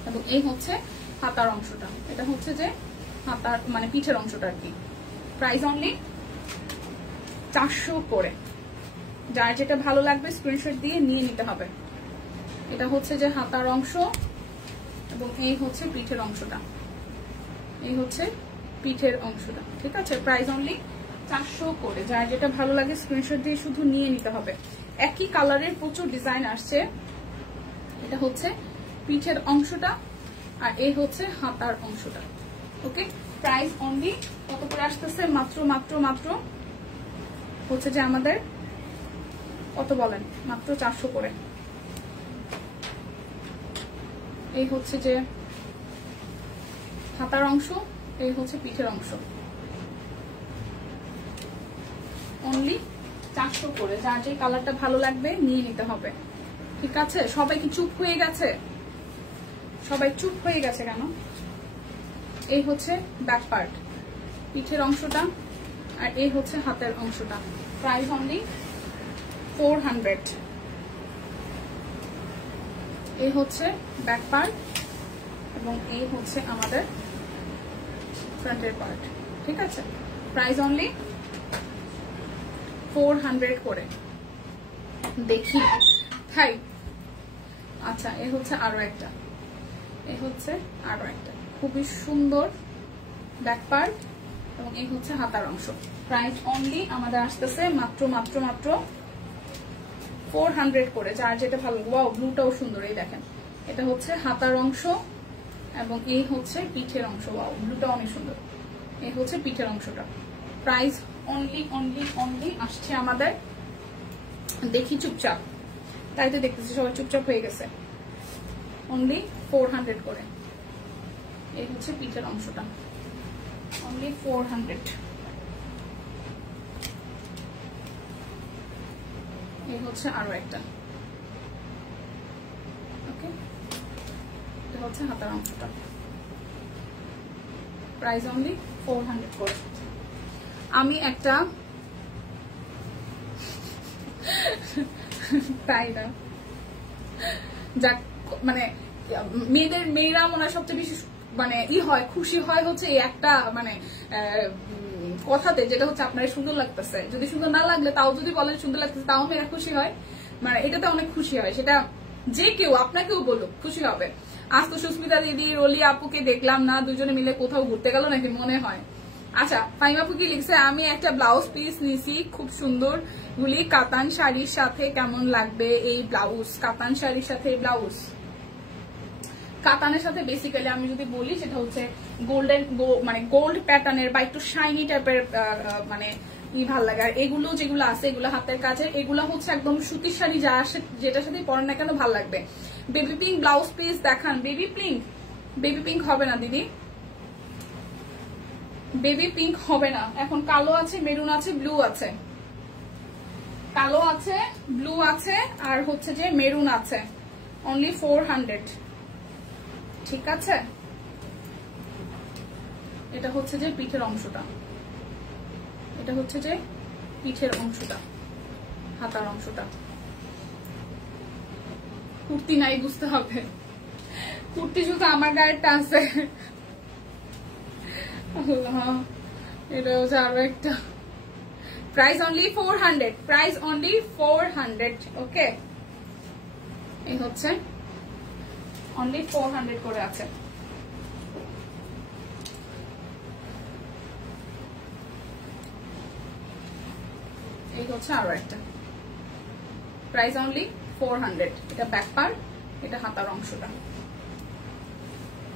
এবং এই হচ্ছে হাতার অংশটা, এটা হচ্ছে যে হাতার মানে পিঠের অংশটা আর কি। প্রাইস অনলি 400 করে। যার যেটা ভালো লাগবে স্ক্রিনশট দিয়ে নিয়ে নিতে হবে। এটা হচ্ছে যে হাতার অংশ এবং এই হচ্ছে পিঠের অংশটা, এই হচ্ছে পিঠের অংশটা, ঠিক আছে। প্রাইস অনলি 400 করে। যার যেটা ভালো লাগে স্ক্রিনশট দিয়ে শুধু নিয়ে নিতে হবে। একই কালারের প্রচুর ডিজাইন আসছে। এটা হচ্ছে পিঠের অংশটা আর এই হচ্ছে হাতার অংশটা। ওকে, প্রাইস অনলি কত করে আসতেছে? মাত্র মাত্র মাত্র হচ্ছে যে আমাদের কত বলেন, মাত্র 400 করে। এই হচ্ছে যে হাতার অংশ, এই হচ্ছে পিঠের অংশ, অনলি 400 করে। যার যে কালারটা ভালো লাগবে নিয়ে নিতে হবে, ঠিক আছে। সবাই কি চুপ হয়ে গেছে? সবাই চুপ হয়ে গেছে কেন? এই হচ্ছে ব্যাক পার্ট, পিঠের অংশটা, আর এই হচ্ছে হাতের অংশটা। Price only 400। এই হচ্ছে ব্যাক পার্ট এবং এই হচ্ছে আমাদের ফ্রন্টের পার্ট, ঠিক আছে। প্রাইস অনলি 400 করে। দেখি তাই, আচ্ছা এই হচ্ছে আরো একটা, এই হচ্ছে আরো একটা খুবই সুন্দর ব্যাক পার্ট এবং এই হচ্ছে হাতার অংশ। প্রাইস অনলি আমাদের আসতেছে মাত্র মাত্র মাত্র 400 করে। যার যেটা ভালো, ওয়াও ব্লুটাও সুন্দর। এই দেখেন, এটা হচ্ছে হাতার অংশ এবং এই হচ্ছে পিঠের অংশ। ওয়াও ব্লুটা অনেক সুন্দর। এই হচ্ছে পিঠের অংশটা। প্রাইস অনলি অনলি অনলি আসছে আমাদের, দেখি চুপচাপ, তাই তো দেখতেছি সবাই চুপচাপ হয়ে গেছে। অনলি 400 করে। এই হচ্ছে পিঠের অংশটা, অনলি 400। এই হচ্ছে আরো একটা, ওকে। এটা হচ্ছে হাতার অংশটা। প্রাইস অনলি 400 করে। আমি একটা তাই না, যাক মানে মেয়েরা মনে হয় সবচেয়ে বেশি মানে হয় খুশি হয় হচ্ছে এই একটা মানে কথাতে, যেটা হচ্ছে আপনার সুন্দর লাগতেছে। যদি সুন্দর না লাগলে তাও যদি বলেন সুন্দর লাগতেছে, তাও মেয়েরা খুশি হয়, মানে এটাতে অনেক খুশি হয়। সেটা যে কেউ আপনাকেও বলুক খুশি হবে। আজ তো সুস্মিতা দিদি রলি আপুকে দেখলাম না, দুজনে মিলে কোথাও ঘুরতে গেল নাকি মনে হয়। আচ্ছা, ফাইম আপু কি লিখছে, আমি একটা ব্লাউজ পিস নিছি খুব সুন্দর, গুলি কাতান শাড়ির সাথে কেমন লাগবে এই ব্লাউজ? কাতান শাড়ির সাথে ব্লাউজ, কাতানের সাথে বেসিক্যালি আমি যদি বলি সেটা হচ্ছে গোল্ডেন মানে গোল্ড প্যাটার্নের বা একটু শাইনি টাইপের মানে ভাল লাগে। আর এগুলো যেগুলো আছে এগুলো হাতের কাজের, এগুলো হচ্ছে একদম সুতির শাড়ি যা আসে যেটার সাথে পরেন না কেন ভাল লাগবে। বেবি পিঙ্ক ব্লাউজ পিস দেখান। বেবি পিঙ্ক হবে না দিদি, বেবি পিঙ্ক হবে না। এখন কালো আছে, মেরুন আছে, ব্লু আছে, কালো আছে, ব্লু আছে, আর হচ্ছে যে মেরুন আছে। অনলি 400, ঠিক আছে। এটা হচ্ছে যে পিঠের অংশটা, এটা হচ্ছে যে পিঠের অংশটা, হাতার অংশটা। কুর্তি নাই বুঝতে হবে, কুর্তি শুধু আমার গায়েরটা আছে। এটা হচ্ছে আরো একটা। Price only 400, price only 400। ওকে, এই হচ্ছে অনলি 400 করে আছে। এই হচ্ছে আরো একটা, প্রাইস অনলি 400। এটা ব্যাক পার্ট, এটা হাতার অংশটা।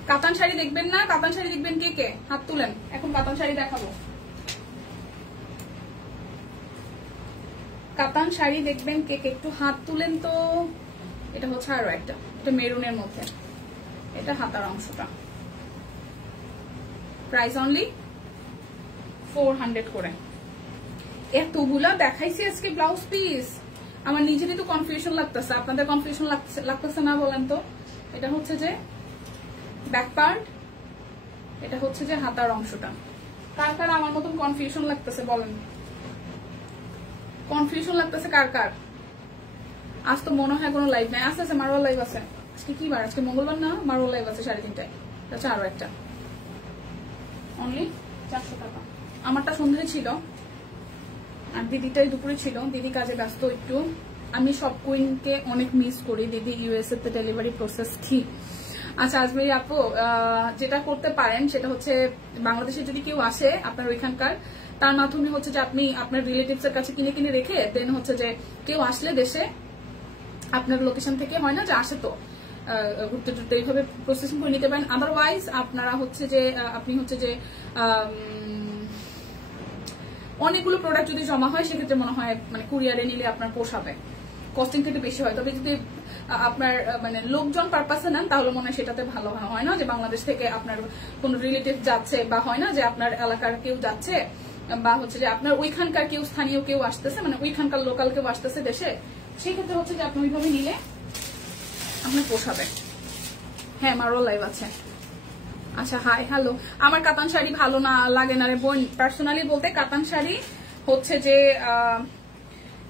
কাতান শাড়ি দেখবেন না? কাতান শাড়ি দেখবেন কে কে? হাত তুলেন। এখন কাতান শাড়ি দেখাবো। কাতান শাড়ি দেখবেন কে কে? একটু হাত তুলেন তো। এটা হচ্ছে আরো একটা, এটা মেরুনের মধ্যে, এটা হাতার অংশটা। প্রাইস অনলি 400 করে। এতগুলা দেখাইছি আজকে ব্লাউজ পিস, আমার নিজেরই তো কনফিউশন লাগতেছে, আপনাদের কনফিউশন লাগতেছে না বলেন তো? এটা হচ্ছে যে ব্যাক পার্ট, এটা হচ্ছে যে হাতার অংশটা। কার কার আমার মতন কনফিউশন লাগতেছে বলেন? কনফিউশন লাগতেছে কার কার? আজ তো মনে হয় কোনো লাইভ নাই। আস্তে আস্তে মারওয়াল লাইভ আছে। আজকে কি বার? আজকে মঙ্গলবার না? মারওয়াল লাইভ আছে 3:30টায়। আচ্ছা, আরো একটা, অনলি 400 টাকা। আমারটা সন্ধ্যায় ছিল আর দিদিটাই দুপুরে ছিল। দিদি কাজে ব্যস্ত একটু। আমি সব কুইনকে অনেক মিস করি। দিদি ইউএসএ তে ডেলিভারি প্রসেস কি? আচ্ছা আজমেরি আপু, যেটা করতে পারেন সেটা হচ্ছে বাংলাদেশে যদি কেউ আসে আপনার ওইখানকার, তার মাধ্যমে হচ্ছে যে আপনি আপনার রিলেটিভস এর কাছে কিনে কিনে রেখে দেন হচ্ছে যে কেউ আসলে দেশে আপনার লোকেশন থেকে হয় না যে আসে তো ঘুরতে টুরতে এইভাবে প্রসেসিং করে নিতে পারেন। আদারওয়াইজ আপনারা হচ্ছে যে আপনি হচ্ছে যে অনেকগুলো প্রোডাক্ট যদি জমা হয় সেক্ষেত্রে মনে হয় মানে কুরিয়ারে নিলে আপনার পোষাবে, কস্টিং একটু বেশি হয়। তবে যদি আপনার মানে লোকজন পারপাসে নেন তাহলে মনে হয় সেটাতে ভালো হয় না যে বাংলাদেশ থেকে আপনার কোন রিলেটিভ যাচ্ছে, বা হয় না যে আপনার এলাকার কেউ যাচ্ছে, বা হচ্ছে যে আপনার ওইখানকার কেউ স্থানীয় কেউ আসতেছে, মানে ওইখানকার লোকাল কেউ আসতেছে দেশে, সেক্ষেত্রে হচ্ছে যে আপনি ওইভাবে নিলে আপনার পোষাবে। হ্যাঁ, আমারও লাইভ আছে। আচ্ছা, হাই হ্যালো। আমার কাতান শাড়ি ভালো না লাগে না রে বোন। পার্সোনালি বলতে কাতান শাড়ি হচ্ছে যে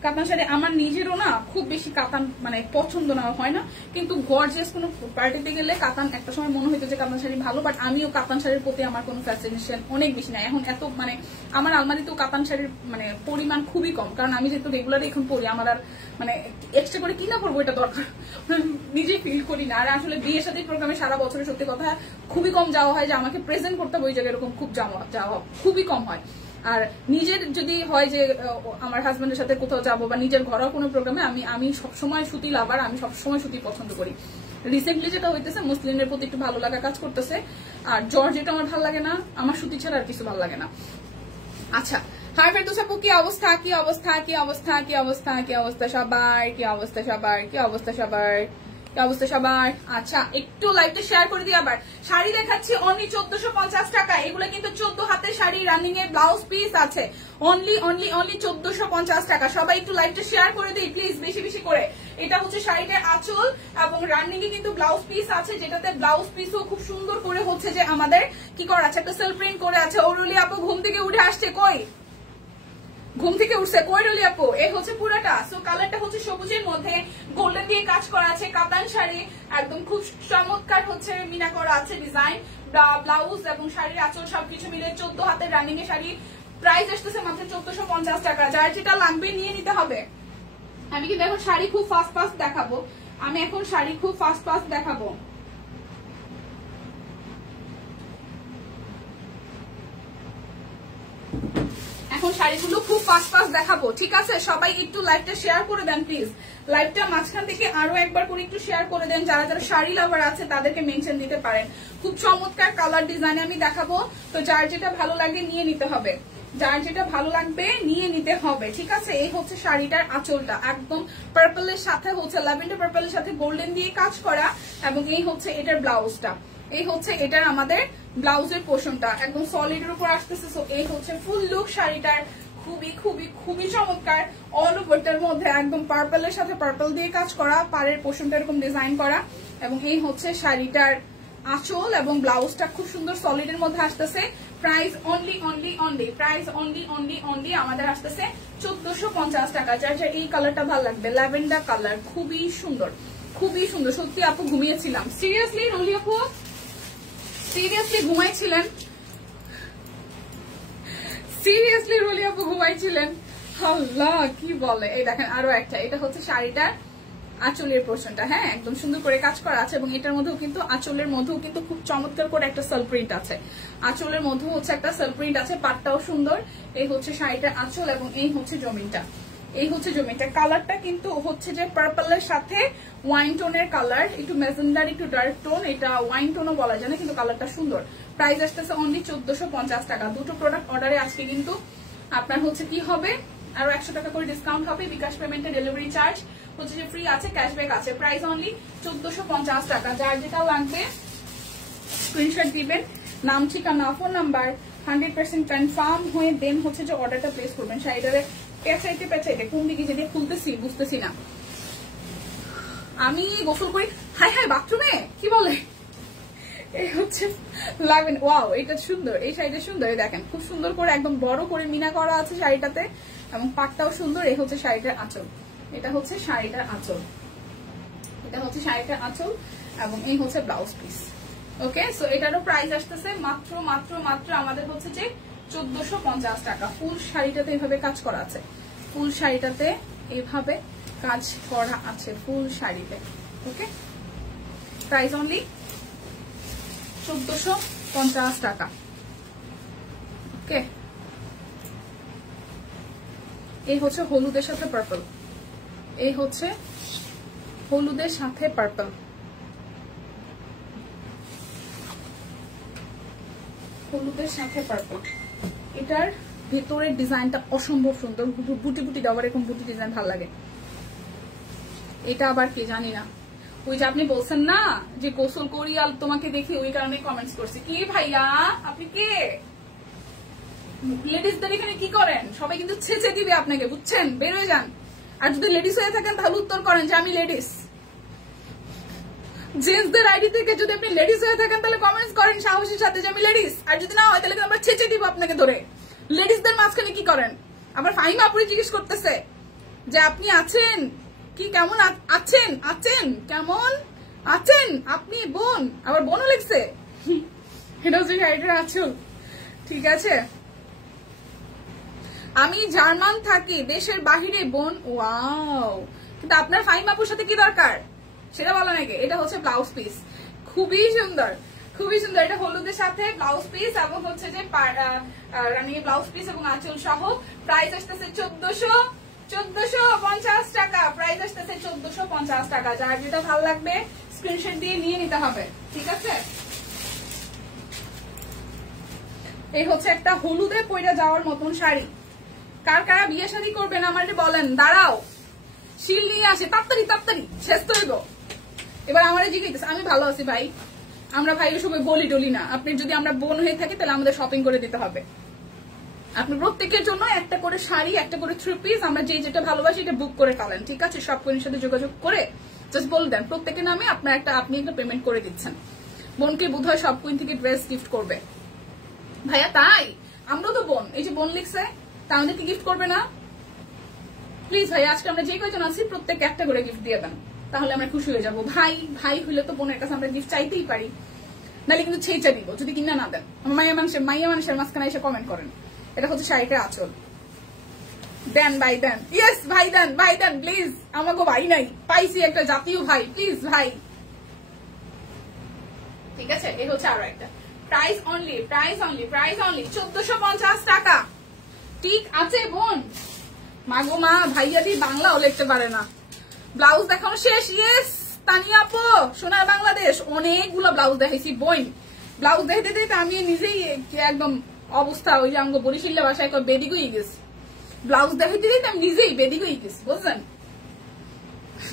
কাতান শাড়ি আমার নিজেরও না খুব বেশি কাতান মানে পছন্দ না হয় না, কিন্তু গর্জিয়াস কোনো পার্টিতে গেলে কাতান একটা সময় মনে হইতো যে কাতান শাড়ি ভালো, বাট আমিও কাতান শাড়ির প্রতি আমার কোনো ফ্যাসিনেশন অনেক বেশি নাই এখন। এত মানে আমার আলমারিতেও কাতান শাড়ির মানে পরিমাণ খুবই কম, কারণ আমি যেহেতু রেগুলার এখন পরি, আমার আর মানে এক্সট্রা করে কিনা পড়বো এটা দরকার নিজে ফিল করি না। আর আসলে বিয়ের সাথে প্রোগ্রামে সারা বছরের সত্যি কথা খুবই কম যাওয়া হয়, যে আমাকে প্রেজেন্ট করতে হবে ওই জায়গায় এরকম খুব যাওয়া খুবই কম হয়। আর নিজের যদি হয় যে আমার হাজবেন্ডের সাথে কোথাও যাবো বা নিজের ঘরোয়া কোনো প্রোগ্রামে আমি সবসময় সুতি লাভার, আমি সবসময় সুতি পছন্দ করি। রিসেন্টলি যেটা হইতেছে মুসলিমের প্রতি একটু ভালো লাগা কাজ করতেছে, আর জর্জেটা আমার ভালো লাগে না, আমার সুতি ছাড়া আর কিছু ভালো লাগে না। আচ্ছা, হাই ফেরদৌস আপু, কি অবস্থা? কি অবস্থা? কি অবস্থা? কি অবস্থা? কি অবস্থা সবার? কি অবস্থা সবার? কি অবস্থা সবার? কি অবস্থা সবার? আচ্ছা, একটু লাইভটা শেয়ার করে দিই। আবার শাড়ি দেখাচ্ছি অনলি 1450 টাকা। এগুলো কিন্তু 14 হাতের শাড়ি, রানিং এর ব্লাউজ পিস আছে। অনলি 1450 টাকা। সবাই একটু লাইভটা শেয়ার করে দিই প্লিজ, বেশি বেশি করে। এটা হচ্ছে শাড়িটার আঁচল এবং রানিং এ কিন্তু ব্লাউজ পিস আছে, যেটাতে ব্লাউজ পিসও খুব সুন্দর করে হচ্ছে যে আমাদের কি করা আছে, একটা সেলফ প্রিন্ট করে আছে। ওরুলি আপু ঘুম থেকে উঠে আসছে, কই ঘুম থেকে উঠছে কই রলি আপু, এই হচ্ছে পুরাটা। সো কালারটা হচ্ছে সবুজের মধ্যে গোল্ডেন দিয়ে কাজ করা আছে, কাতান শাড়ি, একদম খুব চমৎকার হচ্ছে মিনা করা আছে ডিজাইন, ব্লাউজ এবং শাড়ির আঁচল সবকিছু মিলে 14 হাতের রানিং এর শাড়ি। প্রাইস আসতেছে মাত্র 1450 টাকা। যার যেটা লাগবে নিয়ে নিতে হবে। আমি কিন্তু এখন শাড়ি খুব ফাস্ট ফাস্ট দেখাবো, এখন শাড়িগুলো খুব ফাস্ট ফাস্ট দেখাবো, ঠিক আছে? সবাই একটু লাইভটা শেয়ার করে দেন প্লিজ। লাইভটা মাঝখান থেকে আরো একবার করে একটু শেয়ার করে দেন। যারা যারা শাড়ি লাভার আছে তাদেরকে মেনশন দিতে পারেন। খুব চমৎকার কালার ডিজাইনে আমি দেখাবো, তো যার যেটা ভালো লাগে নিয়ে নিতে হবে, ঠিক আছে? এই হচ্ছে শাড়িটার আঁচলটা, একদম পার্পলের সাথে হচ্ছে ল্যাভেন্ডার পার্পলের সাথে গোল্ডেন দিয়ে কাজ করা, এবং এই হচ্ছে এটার ব্লাউজটা, এই হচ্ছে এটার আমাদের ব্লাউজের পোর্শনটা একদম সলিডের উপর আসতেছে। সো এই হচ্ছে ফুল লুক শাড়িটার, খুবই খুবই খুবই চমৎকার। অল ওভারটার মধ্যে একদম পার্পলের সাথে পার্পল দিয়ে কাজ করা, পাড়ের পোর্শনটা এরকম ডিজাইন করা, এবং এই হচ্ছে শাড়িটার আঁচল এবং ব্লাউজটা খুব সুন্দর সলিডের মধ্যে আসতেছে। প্রাইস অনলি আমাদের আসতেছে 1450 টাকা। যার যার এই কালারটা ভালো লাগবে, ল্যাভেন্ডার কালার, খুবই সুন্দর সত্যি আপু ঘুমিয়েছিলাম। সিরিয়াসলি রলি আপু ঘুমাইছিলেন? আল্লাহ কি বলে। এই দেখেন আরো একটা, এটা হচ্ছে শাড়িটার আঁচলের পোর্শনটা, হ্যাঁ একদম সুন্দর করে কাজ করা আছে, এবং এটার মধ্যেও কিন্তু আঁচলের মধ্যেও কিন্তু খুব চমৎকার করে একটা সেল প্রিন্ট আছে, আঁচলের মধ্যেও হচ্ছে একটা সেল প্রিন্ট আছে, পাটটাও সুন্দর। এই হচ্ছে শাড়িটার আঁচল, এবং এই হচ্ছে জমিনটা, কালারটা কিন্তু হচ্ছে যে পার্পলের সাথে ওয়াইন টোনের কালার, একটু মেজেন্ডার একটু ডার্ক টোন, এটা ওয়াইন টোনও বলা যায় না, কিন্তু কালারটা সুন্দর। প্রাইস আসতেছে অনলি 1450 টাকা। দুটো প্রোডাক্ট অর্ডারে আজকে কিন্তু আপনার হচ্ছে কি হবে, আরো 100 টাকা করে ডিসকাউন্ট হবে। বিকাশ পেমেন্টে ডেলিভারি চার্জ হচ্ছে যে ফ্রি আছে, ক্যাশব্যাক আছে। প্রাইস অনলি 1450 টাকা। যার যেটা লাগবে স্ক্রিনশট দিবেন, নাম ঠিকানা ফোন নাম্বার 100% কনফার্ম হয়ে দেন হচ্ছে যে অর্ডারটা প্লেস করবেন। শাড়িটারে পেঁচাইতে কোন দিকে যেতে খুলতেছি বুঝতেছি না। আমি গোসল করি, হাই বাথরুমে, কি বলে, এই হচ্ছে লাগবেন। ওয়াও এটা সুন্দর, এই শাড়িটা সুন্দর, দেখেন খুব সুন্দর করে একদম বড় করে মিনা করা আছে শাড়িটাতে, এবং পাটটাও সুন্দর। এই হচ্ছে শাড়িটার আঁচল, এটা হচ্ছে শাড়িটার আঁচল, এবং এই হচ্ছে ব্লাউজ পিস। ওকে, সো এটারও প্রাইস আসতেছে মাত্র আমাদের হচ্ছে যে 1450 টাকা। ফুল শাড়িটাতে এইভাবে কাজ করা আছে, ফুল শাড়িতে ওকে, প্রাইস অনলি 1450 টাকা। ওকে, এই হচ্ছে হলুদের সাথে পার্পল, এটার ভেতরের ডিজাইনটা অসম্ভব সুন্দর, বুটি বুটি দেওয়ার, এরকম বুটি ডিজাইন ভালো লাগে। এটা আবার কি জানি না, ওই যে আপনি বলছেন না যে গোসল করি আর তোমাকে দেখি, ওই কারণে কমেন্টস করছি। কি ভাইয়া আপনি কে? লেডিসদের এখানে কি করেন? সবাই কিন্তু ছেঁচে দিবে আপনাকে, বুঝছেন? বের হয়ে যান। আর যদি লেডিস হয়ে থাকেন তাহলে উত্তর করেন যে আমি লেডিস। জেন্টসদের আইডি থেকে যদি আপনি লেডিস হয়ে থাকেন তাহলে কমেন্টস করেন সাহসের সাথে যে আমি লেডিস, আর যদি না হয় তাহলে আমরা ছেঁচে দিব আপনাকে ধরে। লেডিসদের মাঝখানে কি করেন? আবার ফাহিমা আপুরি জিজ্ঞেস করতেছে যে আপনি আছেন কি, কেমন আছেন কেমন আছেন আপনি, বোন, আবার বোনও লিখছে। এটা হচ্ছে শাড়িটার আঁচল, ঠিক আছে? আমি জার্মান থাকি, দেশের বাহিরে বোন। ওয়াও, কিন্তু আপনার ফাহিমা আপুর সাথে কি দরকার সেটা বলা নাকি? এটা হচ্ছে ব্লাউজ পিস, খুবই সুন্দর। এটা হলুদের সাথে ব্লাউজ পিস, এবং হচ্ছে যে রানী ব্লাউজ পিস এবং আঁচল সহ। প্রাইস আসতেছে 1450 টাকা। প্রাইস আসতেছে 1450 টাকা। যার যেটা ভালো লাগবে স্ক্রিনশট দিয়ে নিয়ে নিতে হবে, ঠিক আছে? এই হচ্ছে একটা হলুদে পইরা যাওয়ার মতন শাড়ি। কার কারা বিয়ে শাদী করবেন আমার বলেন। দাঁড়াও, শিল নিয়ে আসে, তাড়াতাড়ি শেষ তো হইব। এবার আমার জিজ্ঞেস, আমি ভালো আছি ভাই, আমরা ভাই ওই সময় বলি টলি না। আপনি যদি আমরা বোন হয়ে থাকি তাহলে আমাদের শপিং করে দিতে হবে। আপনি প্রত্যেকের জন্য একটা করে শাড়ি, একটা করে 3 পিস, আমরা যেটা ভালোবাসি এটা বুক করে ফেলেন, ঠিক আছে? সব কোনের সাথে যোগাযোগ করে জাস্ট বলে দেন, প্রত্যেকের নামে আপনি একটা পেমেন্ট করে দিচ্ছেন। বোনকে বোধহয় সব কুইন থেকে ড্রেস গিফট করবে ভাইয়া, তাই আমরাও তো বোন। এই যে বোন লিখছে, তা আমাদেরকে গিফট করবে না? প্লিজ ভাই, আজকে আমরা যে কয়জন আছি প্রত্যেক একটা করে গিফট দিয়ে দেন, তাহলে আমরা খুশি হয়ে যাবো। ভাই ভাই হইলে তো বোনের কাছে আমরা গিফট চাইতেই পারি, নাহলে কিন্তু ছেঁচা দিব যদি কিনা না দেন। মাইয়া মানুষের মাঝখানে এসে কমেন্ট করেন। এটা হচ্ছে শাড়িটার আঁচল। দেন ভাই দেন, ইয়েস ভাই দেন, ভাই দেন প্লিজ। আমাকে ভাই নাই, পাইছি একটা জাতীয় ভাই, প্লিজ ভাই। ঠিক আছে, এই হচ্ছে আরো একটা। প্রাইস অনলি 1450 টাকা। ঠিক আছে বোন, মাগো মা, ভাইয়া দি বাংলাও লিখতে পারে না। ব্লাউজ দেখানো শেষ। ইয়েস তানিয়া আপু, সোনার বাংলাদেশ, অনেকগুলো ব্লাউজ দেখাইছি বোন। ব্লাউজ দেখতে দেখতে আমি নিজেই একদম অবস্থা, ওই যে আমাকে বরিশিল্লা বাসায় বেদিক হয়ে গেছে। ব্লাউজ দেখাইতে দেখতে আমি নিজেই বেদিক হয়ে গেছি, বুঝলেন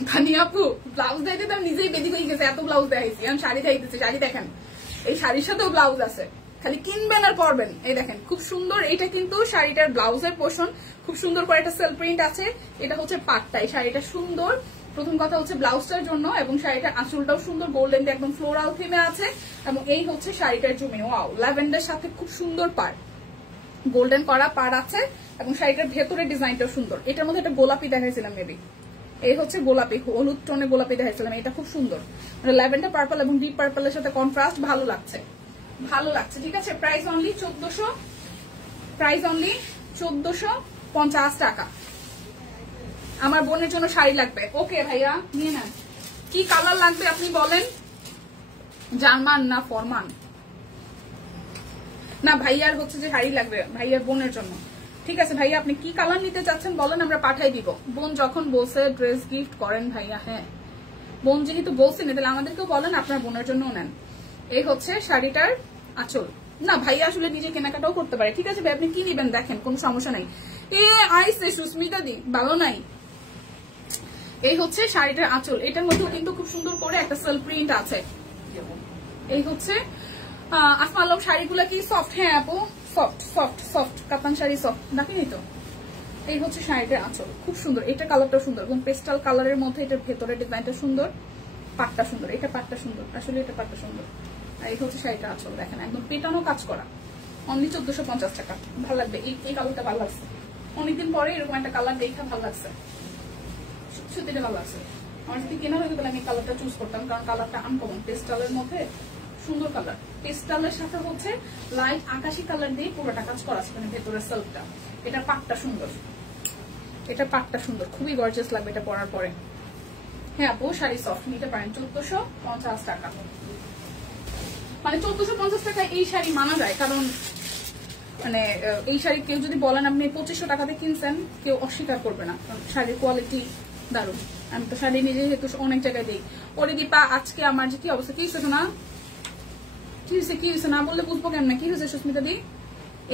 তানিয়া আপু? ব্লাউজ দেখতে আমি নিজেই বেদিক হয়ে গেছে, এত ব্লাউজ দেখাইছি। আমি শাড়ি দেখাইতেছি, শাড়ি দেখেন, এই শাড়ির সাথেও ব্লাউজ আছে, খালি কিনবেন আর পরবেন। এই দেখেন খুব সুন্দর, এটা কিন্তু শাড়িটার ব্লাউজের পোর্শন, খুব সুন্দর করে একটা সেল প্রিন্ট আছে। এটা হচ্ছে পাটটা, এই শাড়িটা সুন্দর। প্রথম কথা হচ্ছে ব্লাউজটার জন্য, এবং শাড়িটার আঁচলটাও সুন্দর, গোল্ডেন একদম ফ্লোরাল থিমে আছে। এবং এই হচ্ছে শাড়িটার জমি, ওয়াও, ল্যাভেন্ডার সাথে খুব সুন্দর পার, গোল্ডেন করা পার আছে। এবং শাড়িটার ভেতরের ডিজাইনটাও সুন্দর। এটার মধ্যে একটা গোলাপি দেখাইছিলাম মেবি, এই হচ্ছে গোলাপি, হলুদ টোনে গোলাপি দেখাইছিলাম। এটা খুব সুন্দর, মানে ল্যাভেন্ডার পার্পল এবং ডিপ পার্পলের সাথে কন্ট্রাস্ট, ভালো লাগছে, ভালো লাগছে। ঠিক আছে, প্রাইস অনলি 1450 টাকা। আমার বোনের জন্য শাড়ি লাগবে। ওকে ভাইয়া, নিয়ে নেন। কি কালার লাগবে আপনি বলেন? জার্মান না ফরমান? না, ভাইয়ার হচ্ছে যে শাড়ি লাগবে, ভাইয়ার বোনের জন্য। ঠিক আছে ভাইয়া, আপনি কি কালার নিতে চাচ্ছেন বলেন, আমরা পাঠাই দিব। বোন যখন বলছে ড্রেস গিফট করেন ভাইয়া, হ্যাঁ বোন যেহেতু বলছেন, তাহলে আমাদেরকেও বলেন আপনার বোনের জন্য নেন। এই হচ্ছে শাড়িটার আঁচল। না ভাইয়া আসলে নিজে কেনাকাটাও করতে পারে। ঠিক আছে ভাই, আপনি কি নিবেন দেখেন, কোনো সমস্যা নাই। আইসে সুস্মিতা দি, ভালো নাই। এই হচ্ছে শাড়িটার আঁচল। এটার মধ্যেও কিন্তু খুব সুন্দর করে একটা সেল প্রিন্ট আছে। এই হচ্ছে আসমা আলম, শাড়িগুলা কি সফট? হ্যাঁ আপু, সফট সফট সফট কাতান শাড়ি, সফট নাকি তো। এই হচ্ছে শাড়িটার আঁচল, খুব সুন্দর। এটা কালারটা সুন্দর এবং পেস্টাল কালারের মধ্যে এটার ভেতরের ডিজাইনটা সুন্দর, পাটটা সুন্দর, এটা পাটটা সুন্দর, আসলে এটা পাটটা সুন্দর। আর এই হচ্ছে শাড়িটার আঁচল, দেখেন একদম পেটানো কাজ করা। অনলি 1450 টাকা। ভালো লাগবে, এই কালারটা ভালো লাগছে। অনেকদিন পরে এরকম একটা কালার দেখা ভালো লাগছে, সত্যিটা ভালো লাগছে। আমার যদি কেনা হয়ে গেলে আমি কালারটা চুজ করতাম, কারণ কালারটা আনকমন, পেস্টালের মধ্যে সুন্দর কালার। পেস্টালের সাথে হচ্ছে লাইট আকাশি কালার দিয়ে পুরোটা কাজ করা আছে, মানে ভেতরের সেলফটা। এটা পাটটা সুন্দর, এটা পাটটা সুন্দর, খুবই গর্জিয়াস লাগবে এটা পরার পরে। হ্যাঁ আপু, শাড়ি সফট নিতে পারেন 1450 টাকা। মানে 1450 টাকায় এই শাড়ি মানা যায়, কারণ মানে এই শাড়ি কেউ যদি বলেন আপনি 2500 টাকাতে কিনছেন, কেউ অস্বীকার করবে না, কারণ শাড়ির কোয়ালিটি দারুণ। আমি তো শাড়ি নিজে যেহেতু অনেক জায়গায় দিই। ওরে দীপা, আজকে আমার যে কি অবস্থা, কি হয়েছে না, কি হয়েছে না বললে বুঝবো কেমন, কি হয়েছে সুস্মিতা দি?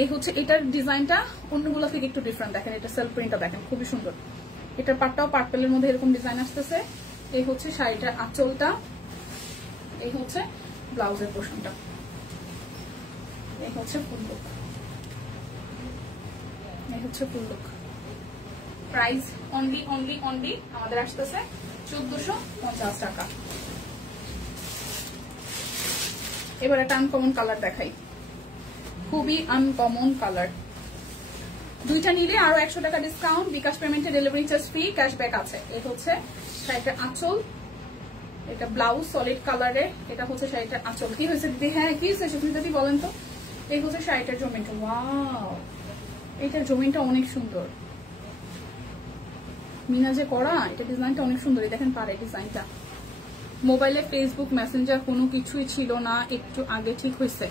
এই হচ্ছে এটার ডিজাইনটা অন্যগুলো থেকে একটু ডিফারেন্ট, দেখেন এটা সেলফ প্রিন্টটা দেখেন খুবই সুন্দর। এটার পাটটাও পার্পেলের মধ্যে এরকম ডিজাইন আসতেছে। এই হচ্ছে শাড়িটার আঁচলটা, এই হচ্ছে ব্লাউজের পোর্শনটা, এই হচ্ছে ফুল লুক, এই হচ্ছে ফুল লুক। প্রাইস অনলি আমাদের আসতেছে 1450 টাকা। এবার একটা আনকমন কালার দেখাই, খুবই আনকমন কালার। দুইটা নিলে আরো 100 টাকা ডিসকাউন্ট, বিকাশ পেমেন্টে ডেলিভারি চার্জ ফ্রি, ক্যাশব্যাক আছে। এই হচ্ছে শাড়িটার আঁচল, এটা ব্লাউজ সলিড কালারের, এটা হচ্ছে শাড়িটার আঁচল। কি হয়েছে দিদি? হ্যাঁ কি হয়েছে সুস্মিতা দি বলেন তো? এই হচ্ছে শাড়িটার জমিনটা, ওয়াও, এইটার জমিনটা অনেক সুন্দর, মিনা যে করা, এটা ডিজাইনটা অনেক সুন্দর। দেখেন পারে ডিজাইনটা। মোবাইলে ফেসবুক মেসেঞ্জার কোনো কিছুই ছিল না, একটু আগে ঠিক হয়েছে।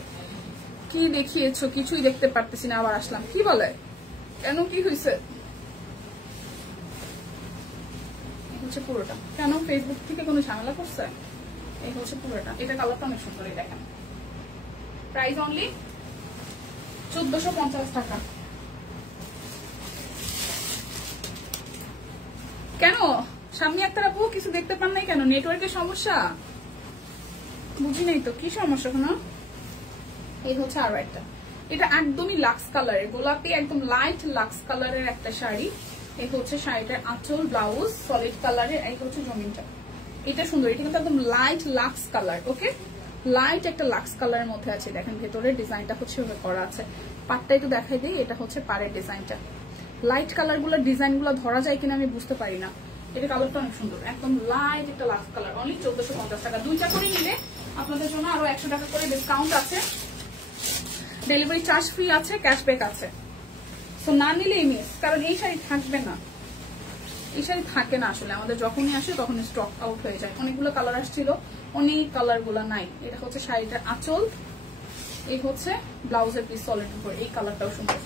কি দেখিয়েছো? কিছুই দেখতে পারতেছি না, আবার আসলাম। কি বলে, কেন কি হয়েছে? হচ্ছে পুরোটা, কেন ফেসবুক থেকে কোনো ঝামেলা করছে? এই হচ্ছে পুরোটা, এটা কালারটা অনেক সুন্দর। এই দেখেন, প্রাইস অনলি 1450 টাকা। কেন সামনে একটা আপু কিছু দেখতে পান নাই কেন? নেটওয়ার্কের সমস্যা? বুঝি নাই তো কি সমস্যা কোনো। এই হচ্ছে আরো একটা, এটা একদমই লাক্স কালারের, গোলাপি একদম লাইট লাক্স কালারের একটা শাড়ি। এই হচ্ছে শাড়িটার আঁচল, ব্লাউজ সলিড কালারের, এই হচ্ছে জমিনটা। এটা সুন্দর, এটা কিন্তু একদম লাইট লাক্স কালার। ওকে, লাইট একটা লাক্স কালারের মধ্যে আছে। দেখেন ভেতরের ডিজাইনটা হচ্ছে করা আছে। পাটটাই তো দেখাই দিই, এটা হচ্ছে পাড়ের ডিজাইনটা। লাইট কালার গুলো ডিজাইন গুলো ধরা যায় কিনা আমি বুঝতে পারি না। এটা কালারটা অনেক সুন্দর, একদম লাইট একটা লাভ কালার, অনলি 1450 টাকা। দুইটা করে নিলে আপনাদের জন্য আরো 100 টাকা করে ডিসকাউন্ট আছে, ডেলিভারি চার্জ ফ্রি আছে, ক্যাশব্যাক আছে। সো না নিলেই মিস, কারণ এই শাড়ি থাকবে না, এই শাড়ি থাকে না আসলে, আমাদের যখনই আসে তখনই স্টক আউট হয়ে যায়। অনেকগুলো কালার আসছিল, অনেক কালার গুলো নাই। এটা হচ্ছে শাড়িটার আঁচল, এই হচ্ছে ব্লাউজের পিস সলিড উপর। এই কালারটাও সুন্দর,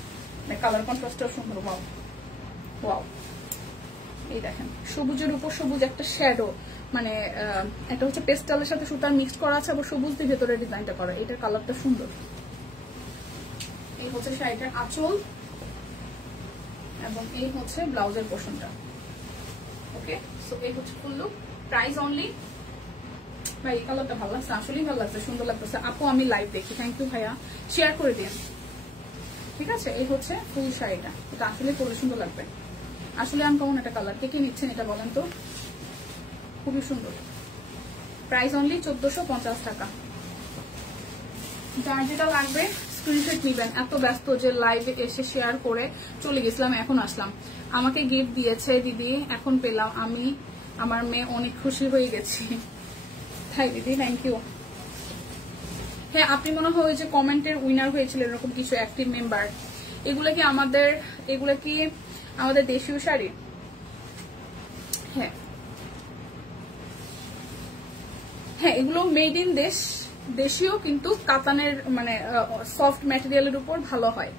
কালার কন্ট্রাস্টটাও সুন্দর। ওয়াও ওয়াও, এই দেখেন সবুজের উপর সবুজ একটা শ্যাডো, মানে এটা হচ্ছে পেস্টালের সাথে সুতার মিক্স করা আছে, আবার সবুজ দিয়ে ভেতরে ডিজাইনটা করা। এটার কালারটা সুন্দর। এই হচ্ছে শাড়িটার আঁচল এবং এই হচ্ছে ব্লাউজের পোর্শনটা। ওকে, সো এই হচ্ছে ফুল লুক। প্রাইস অনলি, ভাই এই কালারটা ভালো লাগছে, আসলেই ভালো লাগছে, সুন্দর লাগতেছে। আপু আমি লাইভ দেখি, থ্যাংক ইউ ভাইয়া, শেয়ার করে দিন। ঠিক আছে, এই হচ্ছে ফুল শাড়িটা, এটা আসলে পরলে সুন্দর লাগবে। আসলে আনকমন একটা কালার, কে কে নিচ্ছেন এটা বলেন তো, খুবই সুন্দর। প্রাইস অনলি 1450 টাকা। যার যেটা লাগবে স্ক্রিনশট নিবেন। এত ব্যস্ত যে লাইভে এসে শেয়ার করে চলে গেছিলাম, এখন আসলাম। আমাকে গিফট দিয়েছে দিদি, এখন পেলাম, আমি আমার মেয়ে অনেক খুশি হয়ে গেছি। হাই দিদি, থ্যাংক ইউ। হ্যাঁ, আপনি মনে হয় যে কমেন্টের উইনার হয়েছিলেন, এরকম কিছু অ্যাক্টিভ মেম্বার। এগুলো কি আমাদের দেশীয় শাড়ি? হ্যাঁ হ্যাঁ, এগুলো মেড ইন দেশীয়, কিন্তু কাতানের মানে সফট ম্যাটেরিয়ালের উপর ভালো হয়।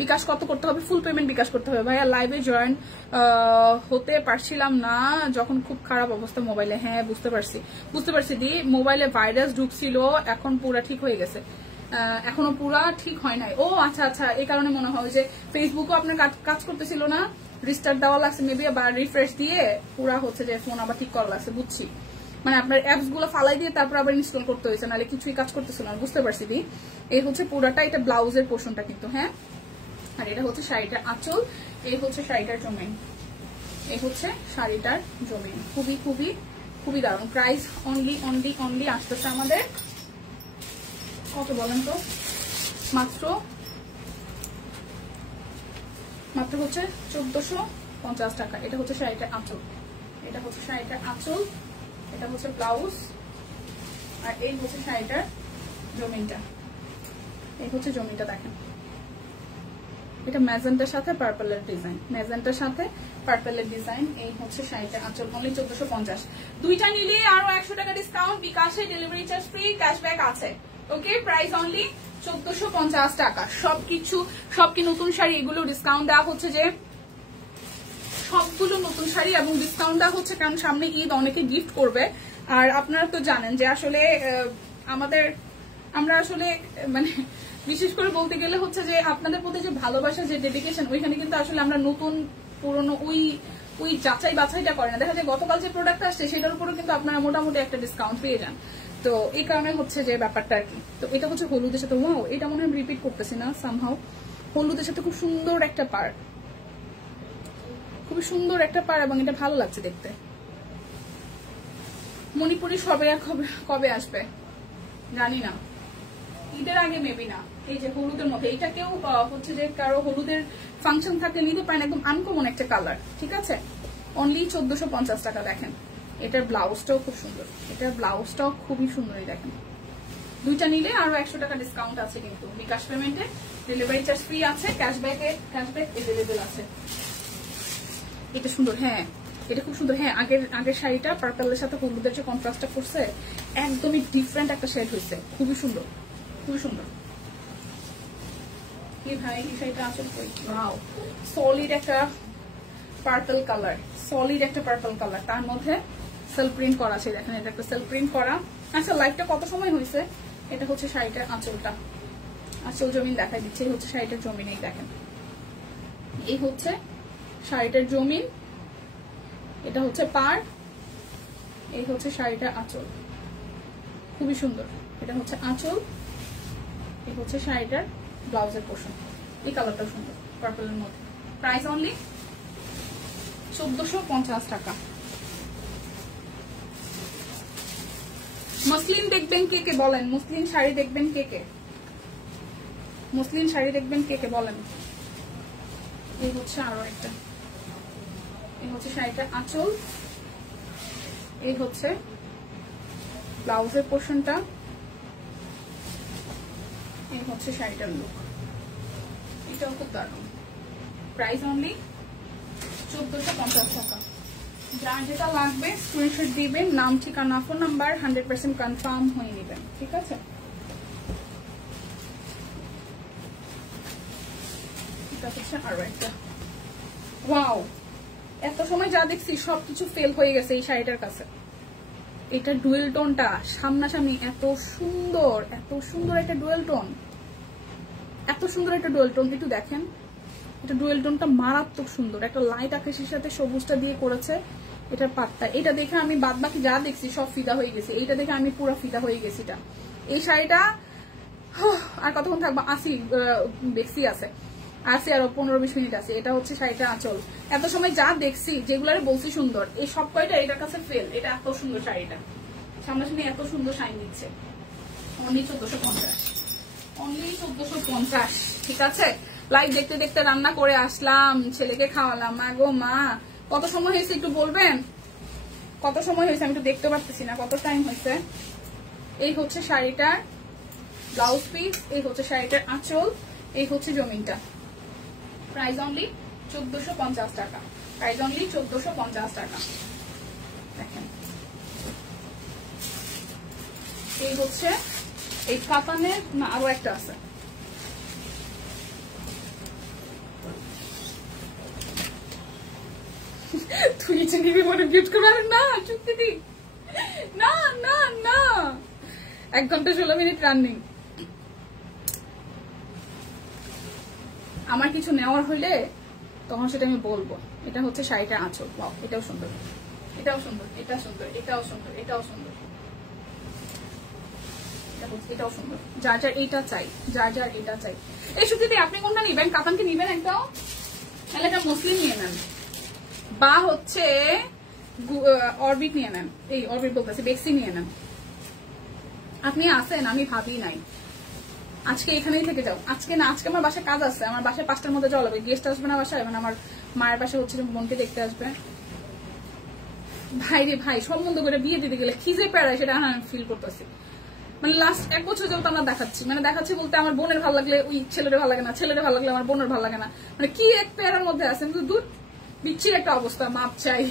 বিকাশ কত করতে হবে? ফুল পেমেন্ট বিকাশ করতে হবে ভাইয়া। লাইভে জয়েন হতে পারছিলাম না যখন খুব খারাপ অবস্থা মোবাইলে। হ্যাঁ বুঝতে পারছি দি, মোবাইলে ভাইরাস ঢুকছিল, এখন পুরা ঠিক হয়ে গেছে। এখনো পুরা ঠিক হয় নাই। ও আচ্ছা আচ্ছা, এই কারণে মনে হয় যে ফেসবুকও আপনার কাজ করতেছিল না, রিস্টার্ট দেওয়া লাগছে মেবি, বা রিফ্রেশ দিয়ে পুরা হচ্ছে যে ফোন আবার ঠিক করা লাগছে। বুঝছি, মানে আপনার অ্যাপস গুলো ফালাই দিয়ে তারপর আবার ইনস্টল করতে হয়েছে, নাহলে কিছুই কাজ করতেছিল না। বুঝতে পারছি দি। এই হচ্ছে পুরাটা, এটা ব্লাউজের পোর্শনটা কিন্তু। হ্যাঁ, আর এটা হচ্ছে শাড়িটার আঁচল, এই হচ্ছে শাড়িটার জমিন, এই হচ্ছে শাড়িটার জমিন। খুবই খুবই খুবই দারুণ। প্রাইস অনলি আসতেছে আমাদের কত বলেন তো, মাত্র হচ্ছে 1450 টাকা। এটা হচ্ছে শাড়িটার আঁচল, এটা হচ্ছে শাড়িটার আঁচল, এটা হচ্ছে ব্লাউজ, আর এই হচ্ছে শাড়িটার জমিনটা। এই হচ্ছে জমিনটা, দেখেন এটা ম্যাজেন্টার সাথে পার্পলের ডিজাইন, ম্যাজেন্টার সাথে পার্পলের ডিজাইন। এই হচ্ছে শাড়িটার আঁচল, অনলি 1450। দুইটা নিলে আরো 100 টাকা ডিসকাউন্ট, বিকাশে ডেলিভারি চার্জ ফ্রি, ক্যাশব্যাক আছে। ওকে, প্রাইস অনলি 1450 টাকা। সব কি নতুন শাড়ি, এগুলো ডিসকাউন্ট দেওয়া হচ্ছে, যে সবগুলো নতুন শাড়ি এবং ডিসকাউন্ট দেওয়া হচ্ছে, কারণ সামনে ঈদ, অনেকে গিফট করবে। আর আপনারা তো জানেন যে আসলে আমরা আসলে মানে বিশেষ করে বলতে গেলে হচ্ছে যে আপনাদের প্রতি যে ভালোবাসা, যে ডেডিকেশন, ওইখানে কিন্তু আসলে আমরা নতুন পুরনো ওই যাচাই বাছাইটা করে না। দেখা যায় গতকাল যে প্রোডাক্ট আসছে সেটার উপরও কিন্তু আপনারা মোটামুটি একটা ডিসকাউন্ট পেয়ে যান। তো এই কারণে হচ্ছে যে ব্যাপারটা আর কি। তো এটা হচ্ছে হলুদের সাথে, ওয়াও এটা মনে হয় রিপিট করতেছি না সামহাউ, হলুদের সাথে খুব সুন্দর একটা পার, খুবই সুন্দর একটা পার, এবং এটা ভালো লাগছে দেখতে। মণিপুরি সবে আর কবে আসবে জানি না, ঈদের আগে মেবি না। এই যে হলুদের মধ্যে, এটা কেউ হচ্ছে যে কারো হলুদের ফাংশন থাকলে নিতে পারেন, একদম আনকমন একটা কালার। ঠিক আছে, অনলি 1450 টাকা। দেখেন এটার ব্লাউজটাও খুব সুন্দর, এটার ব্লাউজটাও খুবই সুন্দরই। দেখেন দুইটা নিলে আরো 100 টাকা ডিসকাউন্ট আছে, কিন্তু বিকাশ পেমেন্টে ডেলিভারি চার্জ ফ্রি আছে, ক্যাশব্যাক এভেলেবেল আছে। এটা সুন্দর, হ্যাঁ এটা খুব সুন্দর। হ্যাঁ, আগের শাড়িটা পার্পলের সাথে হলুদের যে কন্ট্রাস্টটা করছে, একদমই ডিফারেন্ট একটা শেড হয়েছে, খুবই সুন্দর, খুবই সুন্দর। এই ভাই এই শাড়িটা আসলে ওয়াও, সলিড একটা পার্পল কালার, তার মধ্যে সেলফ প্রিন্ট করা আছে। দেখেন এটা একটা সেলফ প্রিন্ট করা। আচ্ছা, লাইভটা কত সময় হয়েছে? এটা হচ্ছে শাড়িটার আঁচলটা, আঁচল জমিন দেখাই দিচ্ছে। এই হচ্ছে শাড়িটার জমিন, এই দেখেন এই হচ্ছে শাড়িটার জমিন, এটা হচ্ছে পার, এই হচ্ছে শাড়িটার আঁচল, খুবই সুন্দর। এটা হচ্ছে আঁচল, এই হচ্ছে শাড়িটার ব্লাউজের পোর্শন। এই কালারটা সুন্দর পার্পলের মধ্যে। প্রাইস অনলি 1450 টাকা। মসলিন দেখবেন কে কে বলেন, মুসলিম শাড়ি দেখবেন কে কে, মুসলিম শাড়ি দেখবেন কে কে বলেন। এই হচ্ছে আরো একটা, এই হচ্ছে শাড়িটার আঁচল, এই হচ্ছে ব্লাউজের পোর্শনটা, এই হচ্ছে শাড়িটার লুক। এটাও খুব দারুণ। প্রাইস অনলি 1450 টাকা। যার যেটা লাগবে স্ক্রিনশট দিবেন, নাম ঠিকানা ফোন নাম্বার 100% কনফার্ম হয়ে নেবেন, ঠিক আছে? এটা হচ্ছে আরো একটা। ওয়াও, এত সময় যা দেখছি সবকিছু ফেল হয়ে গেছে এই শাড়িটার কাছে। এটা ডুয়েল টোনটা সামনাসামনি এত সুন্দর, এত সুন্দর একটা ডুয়েল টোন, এত সুন্দর একটা ডুয়েল টোন। একটু দেখেন, এটা ডুয়েল টোনটা মারাত্মক সুন্দর। একটা লাইট আকাশের সাথে সবুজটা দিয়ে করেছে এটার পাটটা। এটা দেখে আমি বাদ বাকি যা দেখছি সব ফিদা হয়ে গেছি। এইটা দেখে আমি পুরো ফিদা হয়ে গেছি। এই শাড়িটা আর কতক্ষণ থাকবো? দেখছি আছে আরো 15-20 মিনিট আছে। এটা হচ্ছে শাড়িটা আঁচল। এত সময় যা দেখছি যেগুলারে বলছি সুন্দর, এই সব কয়টা এটার কাছে ফেল। এটা এত সুন্দর শাড়িটা, সামনাসামনি এত সুন্দর শাইন দিচ্ছে। অনলি 1450, অনলি 1450, ঠিক আছে? লাইভ দেখতে দেখতে রান্না করে আসলাম, ছেলেকে খাওয়ালাম। মা গো মা, কত সময় হয়েছে একটু বলবেন? কত সময় হয়েছে? আমি একটু দেখতে পারতেছি না কত টাইম হয়েছে। এই হচ্ছে শাড়িটার ব্লাউজ পিস, এই হচ্ছে শাড়িটার আঁচল, এই হচ্ছে জমিনটা। প্রাইস অনলি 1450 টাকা। প্রাইস অনলি 1450 টাকা। দেখেন, এই হচ্ছে এই কাতানের, না আরো একটা আছে। তুই নিবি মনে গিফট করবে না? চুক্তি দি না না না, 1 ঘন্টা 16 মিনিট রানিং। আমার কিছু নেওয়ার হইলে তখন সেটা আমি বলবো। এটা হচ্ছে শাড়িটার আঁচল। ওয়াও, এটাও সুন্দর, এটাও সুন্দর, এটা সুন্দর, এটাও সুন্দর, এটাও সুন্দর, এটাও সুন্দর। যার যার এইটা চাই, যার যার এটা চাই। এই সুতিতে আপনি কোনটা নিবেন? কাতানকে নিবেন একটাও, তাহলে একটা মুসলিম নিয়ে নেন, বা হচ্ছে অরবিট নিয়ে নেন। এই অরবিট বলতেছি, বেক্সি নিয়ে নেন। আপনি আসেন, আমি ভাবি নাই। আজকে এখানেই থেকে যাও। আজকে না, আজকে আমার বাসায় কাজ আছে। আমার বাসায় 5টার মধ্যে চলে গেস্ট আসবে না বাসায়, মানে আমার মায়ের বাসায় হচ্ছে বোনকে দেখতে আসবে। ভাই রে ভাই, সম্বন্ধ করে বিয়ে দিতে গেলে কি যে প্যারায় সেটা আমি ফিল করতেছি। মানে লাস্ট 1 বছর যাবত আমরা দেখাচ্ছি, মানে দেখাচ্ছি বলতে আমার বোনের ভালো লাগলে ওই ছেলের ভালো লাগে না, ছেলের ভালো লাগলে আমার বোনের ভালো লাগে না। মানে কি এক প্যারার মধ্যে আছে, কিন্তু দুধ বিচ্ছির একটা অবস্থা। মাপ চাই।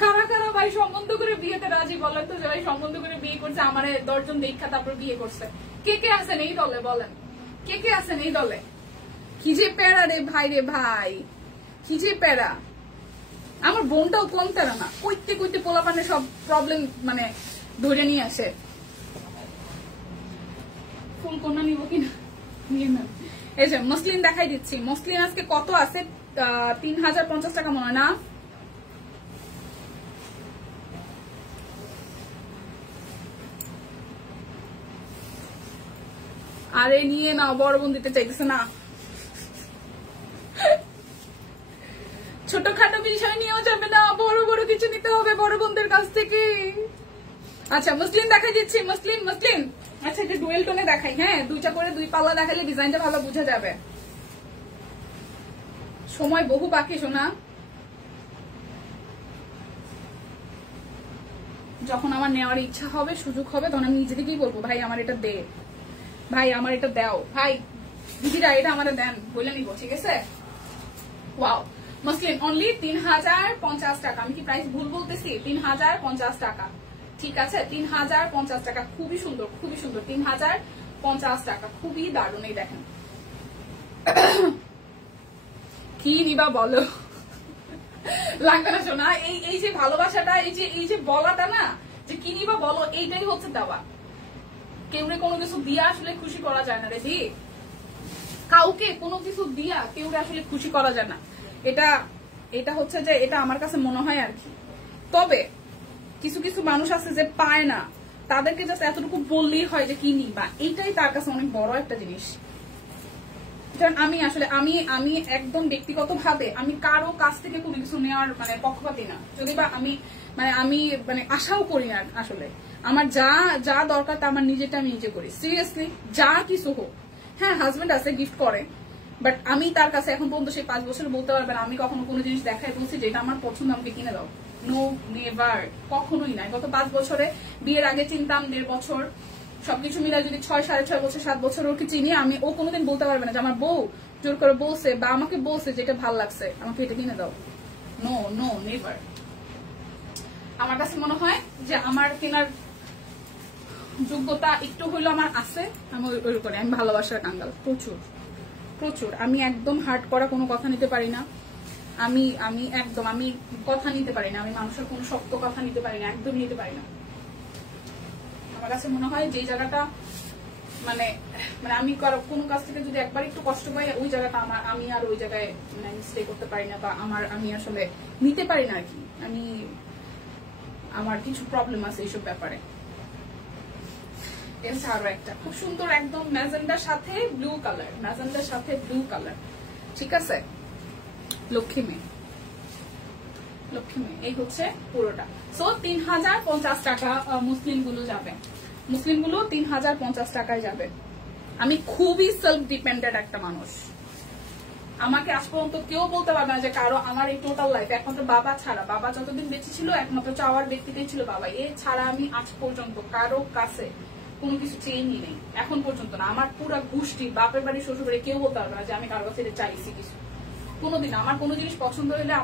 কারা কারা ভাই সম্বন্ধ করে বিয়েতে রাজি বলেন তো? যে ভাই সম্বন্ধ করে বিয়ে করছে, আমার 10 জন দেখা তারপর বিয়ে করছে। কে কে আছেন এই দলে? বলেন, কে কে আছেন এই দলে? কি যে প্যারা রে ভাই রে ভাই, কি যে প্যারা। আমার বোনটাও কম প্যারা না, কইতে কইতে পোলাপানে সব প্রবলেম মানে ধরে নিয়ে আসে। ফুল কন্যা নিব কিনা নিয়ে নেন। এই যে মসলিন দেখাই দিচ্ছি। মসলিন আজকে কত আছে? 3050 টাকা মনে হয় না? আরে নিয়ে নাও, বড় বোন দিতে চাইতেছে না। ছোটখাটো বিষয় নিয়েও যাবে না, বড় বড় কিছু নিতে হবে বড় বোনদের কাছ থেকে। আচ্ছা মুসলিম দেখাই দিচ্ছি। মুসলিম মুসলিম আচ্ছা, এটা ডুয়েল টোনে দেখাই। হ্যাঁ, 2টা করে 2 পাল্লা দেখালে ডিজাইনটা ভালো বোঝা যাবে। সময় বহু বাকি শোনা। যখন আমার নেওয়ার ইচ্ছা হবে, সুযোগ হবে, তখন আমি নিজে থেকেই বলবো ভাই আমার এটা দে, ভাই আমার এটা দাও, ভাই দিদিরা এটা আমাদের দেন, বলে নিবো, ঠিক আছে? ওয়াও, মসলিন অনলি 3050 টাকা। আমি কি প্রাইস ভুল বলতেছি? 3050 টাকা, ঠিক আছে? 3050 টাকা। খুবই সুন্দর, খুবই সুন্দর। 3050 টাকা, খুবই দারুণ। এই দেখেন, কি নিবা বলো? লাগবে না শোনা। এই যে ভালোবাসাটা, এই যে বলাটা না, যে কি নিবা বলো, এইটাই হচ্ছে দেওয়া। কেউরে কোনো কিছু দিয়া আসলে খুশি করা যায় না রে দি। কাউকে কোনো কিছু দিয়া কেউরে আসলে খুশি করা যায় না। এটা হচ্ছে যে এটা আমার কাছে মনে হয় আর কি। তবে কিছু কিছু মানুষ আছে যে পায় না, তাদেরকে জাস্ট এতটুকু বললেই হয় যে কি নিবা, এইটাই তার কাছে অনেক বড় একটা জিনিস। কারণ আমি একদম ব্যক্তিগত ভাবে আমি কারো কাছ থেকে কোনো কিছু নেওয়ার মানে পক্ষপাতি না। যদি বা আমি আশাও করি না আসলে। আমার যা দরকার তা আমার নিজেটা আমি নিজে করি, সিরিয়াসলি। যা কিছু হোক, হ্যাঁ হাজবেন্ড আছে গিফট করে, বাট আমি তার কাছে এখন পর্যন্ত সেই 5 বছর বলতে পারবে না আমি কখনো কোনো জিনিস দেখাই বলছি যে এটা আমার পছন্দ, আমাকে কিনে দাও। নো, নেভার, কখনোই নাই। গত 5 বছরে বিয়ের আগে চিনতাম, 1.5 বছর সবকিছু মিলে যদি 6, 6.5 বছর, 7 বছর ওকে চিনি আমি, ও কোনোদিন বলতে পারবে না যে আমার বউ জোর করে বলছে বা আমাকে বলছে যে এটা ভালো লাগছে আমাকে এটা কিনে দাও। No no, never. আমার কাছে মনে হয় যে আমার কেনার যোগ্যতা একটু হইলো আমার আছে, আমি ওই করে আমি ভালোবাসার কাঙ্গাল প্রচুর প্রচুর। আমি একদম হার্ট করা কোনো কথা নিতে পারি না, আমি আমি একদম আমি কথা নিতে পারি না, আমি মানুষের কোনো শক্ত কথা নিতে পারি না, একদম নিতে পারি না। আমার কাছে মনে হয় যে জায়গাটা মানে মানে আমি কোনো কাছ থেকে যদি একবার একটু কষ্ট পাই ওই জায়গাটা আমার, আমি আর ওই জায়গায় মানে স্টে করতে পারি না, বা আমি আসলে নিতে পারি না আর কি। আমার কিছু প্রবলেম আছে এইসব ব্যাপারে। আরো একটা খুব সুন্দর একদম ম্যাজেন্ডার সাথে ব্লু কালার, ম্যাজেন্ডার সাথে ব্লু কালার, ঠিক আছে। লক্ষ্মী মেয়ে, লক্ষ্মী মেয়ে, এই হচ্ছে পুরোটা। সো 3050 টাকা মুসলিম গুলো যাবে, মুসলিম গুলো 3050 টাকায় যাবে। আমি খুবই সেলফ ডিপেন্ডেন্ট একটা মানুষ, আমাকে আজ পর্যন্ত কেউ বলতে পারবে না যে কারো আমার এই টোটাল লাইফ, একমাত্র বাবা ছাড়া, বাবা যতদিন বেঁচে ছিল একমাত্র চাওয়ার ব্যক্তিটাই ছিল বাবা, এ ছাড়া আমি আজ পর্যন্ত কারো কাছে কোনো কিছু চেয়েই নেই, এখন পর্যন্ত না। আমার পুরো গোষ্ঠী, বাপের বাড়ি, শ্বশুর বাড়ি, কেউ বলতে পারবে না যে আমি কারো কাছে চাইছি কিছু, কোনোদিন। আমার কোনো জিনিস পছন্দ হলে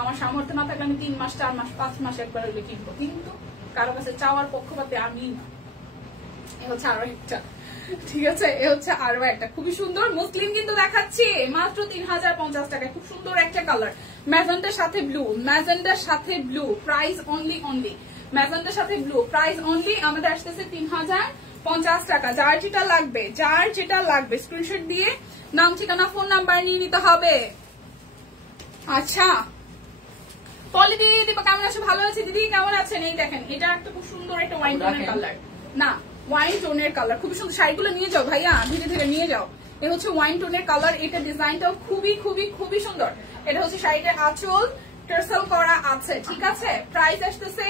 আমার সামর্থ্য না থাকলে আমি 3 মাস, 4 মাস, 5 মাস একবার হলে কিনবো, কিন্তু কারো কাছে চাওয়ার পক্ষপাতে আমি না। এ হচ্ছে আরো একটা, ঠিক আছে, এ হচ্ছে আরো একটা খুবই সুন্দর মুসলিম কিন্তু দেখাচ্ছি মাত্র 3050 টাকায়। খুব সুন্দর একটা কালার, ম্যাজেন্ডার সাথে ব্লু, ম্যাজেন্ডার সাথে ব্লু, প্রাইস অনলি ম্যাজেন্ডার সাথে ব্লু, প্রাইস অনলি আমাদের আসতেছে 3050 টাকা। যার যেটা লাগবে স্ক্রিনশট দিয়ে নাম, ঠিকানা, ফোন নাম্বার নিয়ে নিতে হবে। আচ্ছা, পলি দিদি কেমন আছে? ভালো আছে দিদি, কেমন আছেন? এই দেখেন, এটা একটা খুব সুন্দর একটা ওয়াইন টোনের কালার, না ওয়াইন টোনের কালার, খুবই সুন্দর। শাড়িগুলো নিয়ে যাও ভাইয়া, ধীরে ধীরে নিয়ে যাও। এটা হচ্ছে ওয়াইন টোনের কালার, এটা ডিজাইনটাও খুবই খুবই খুবই সুন্দর। এটা হচ্ছে শাড়িটার আঁচল টার্সেল করা আছে, ঠিক আছে। প্রাইস আসতেছে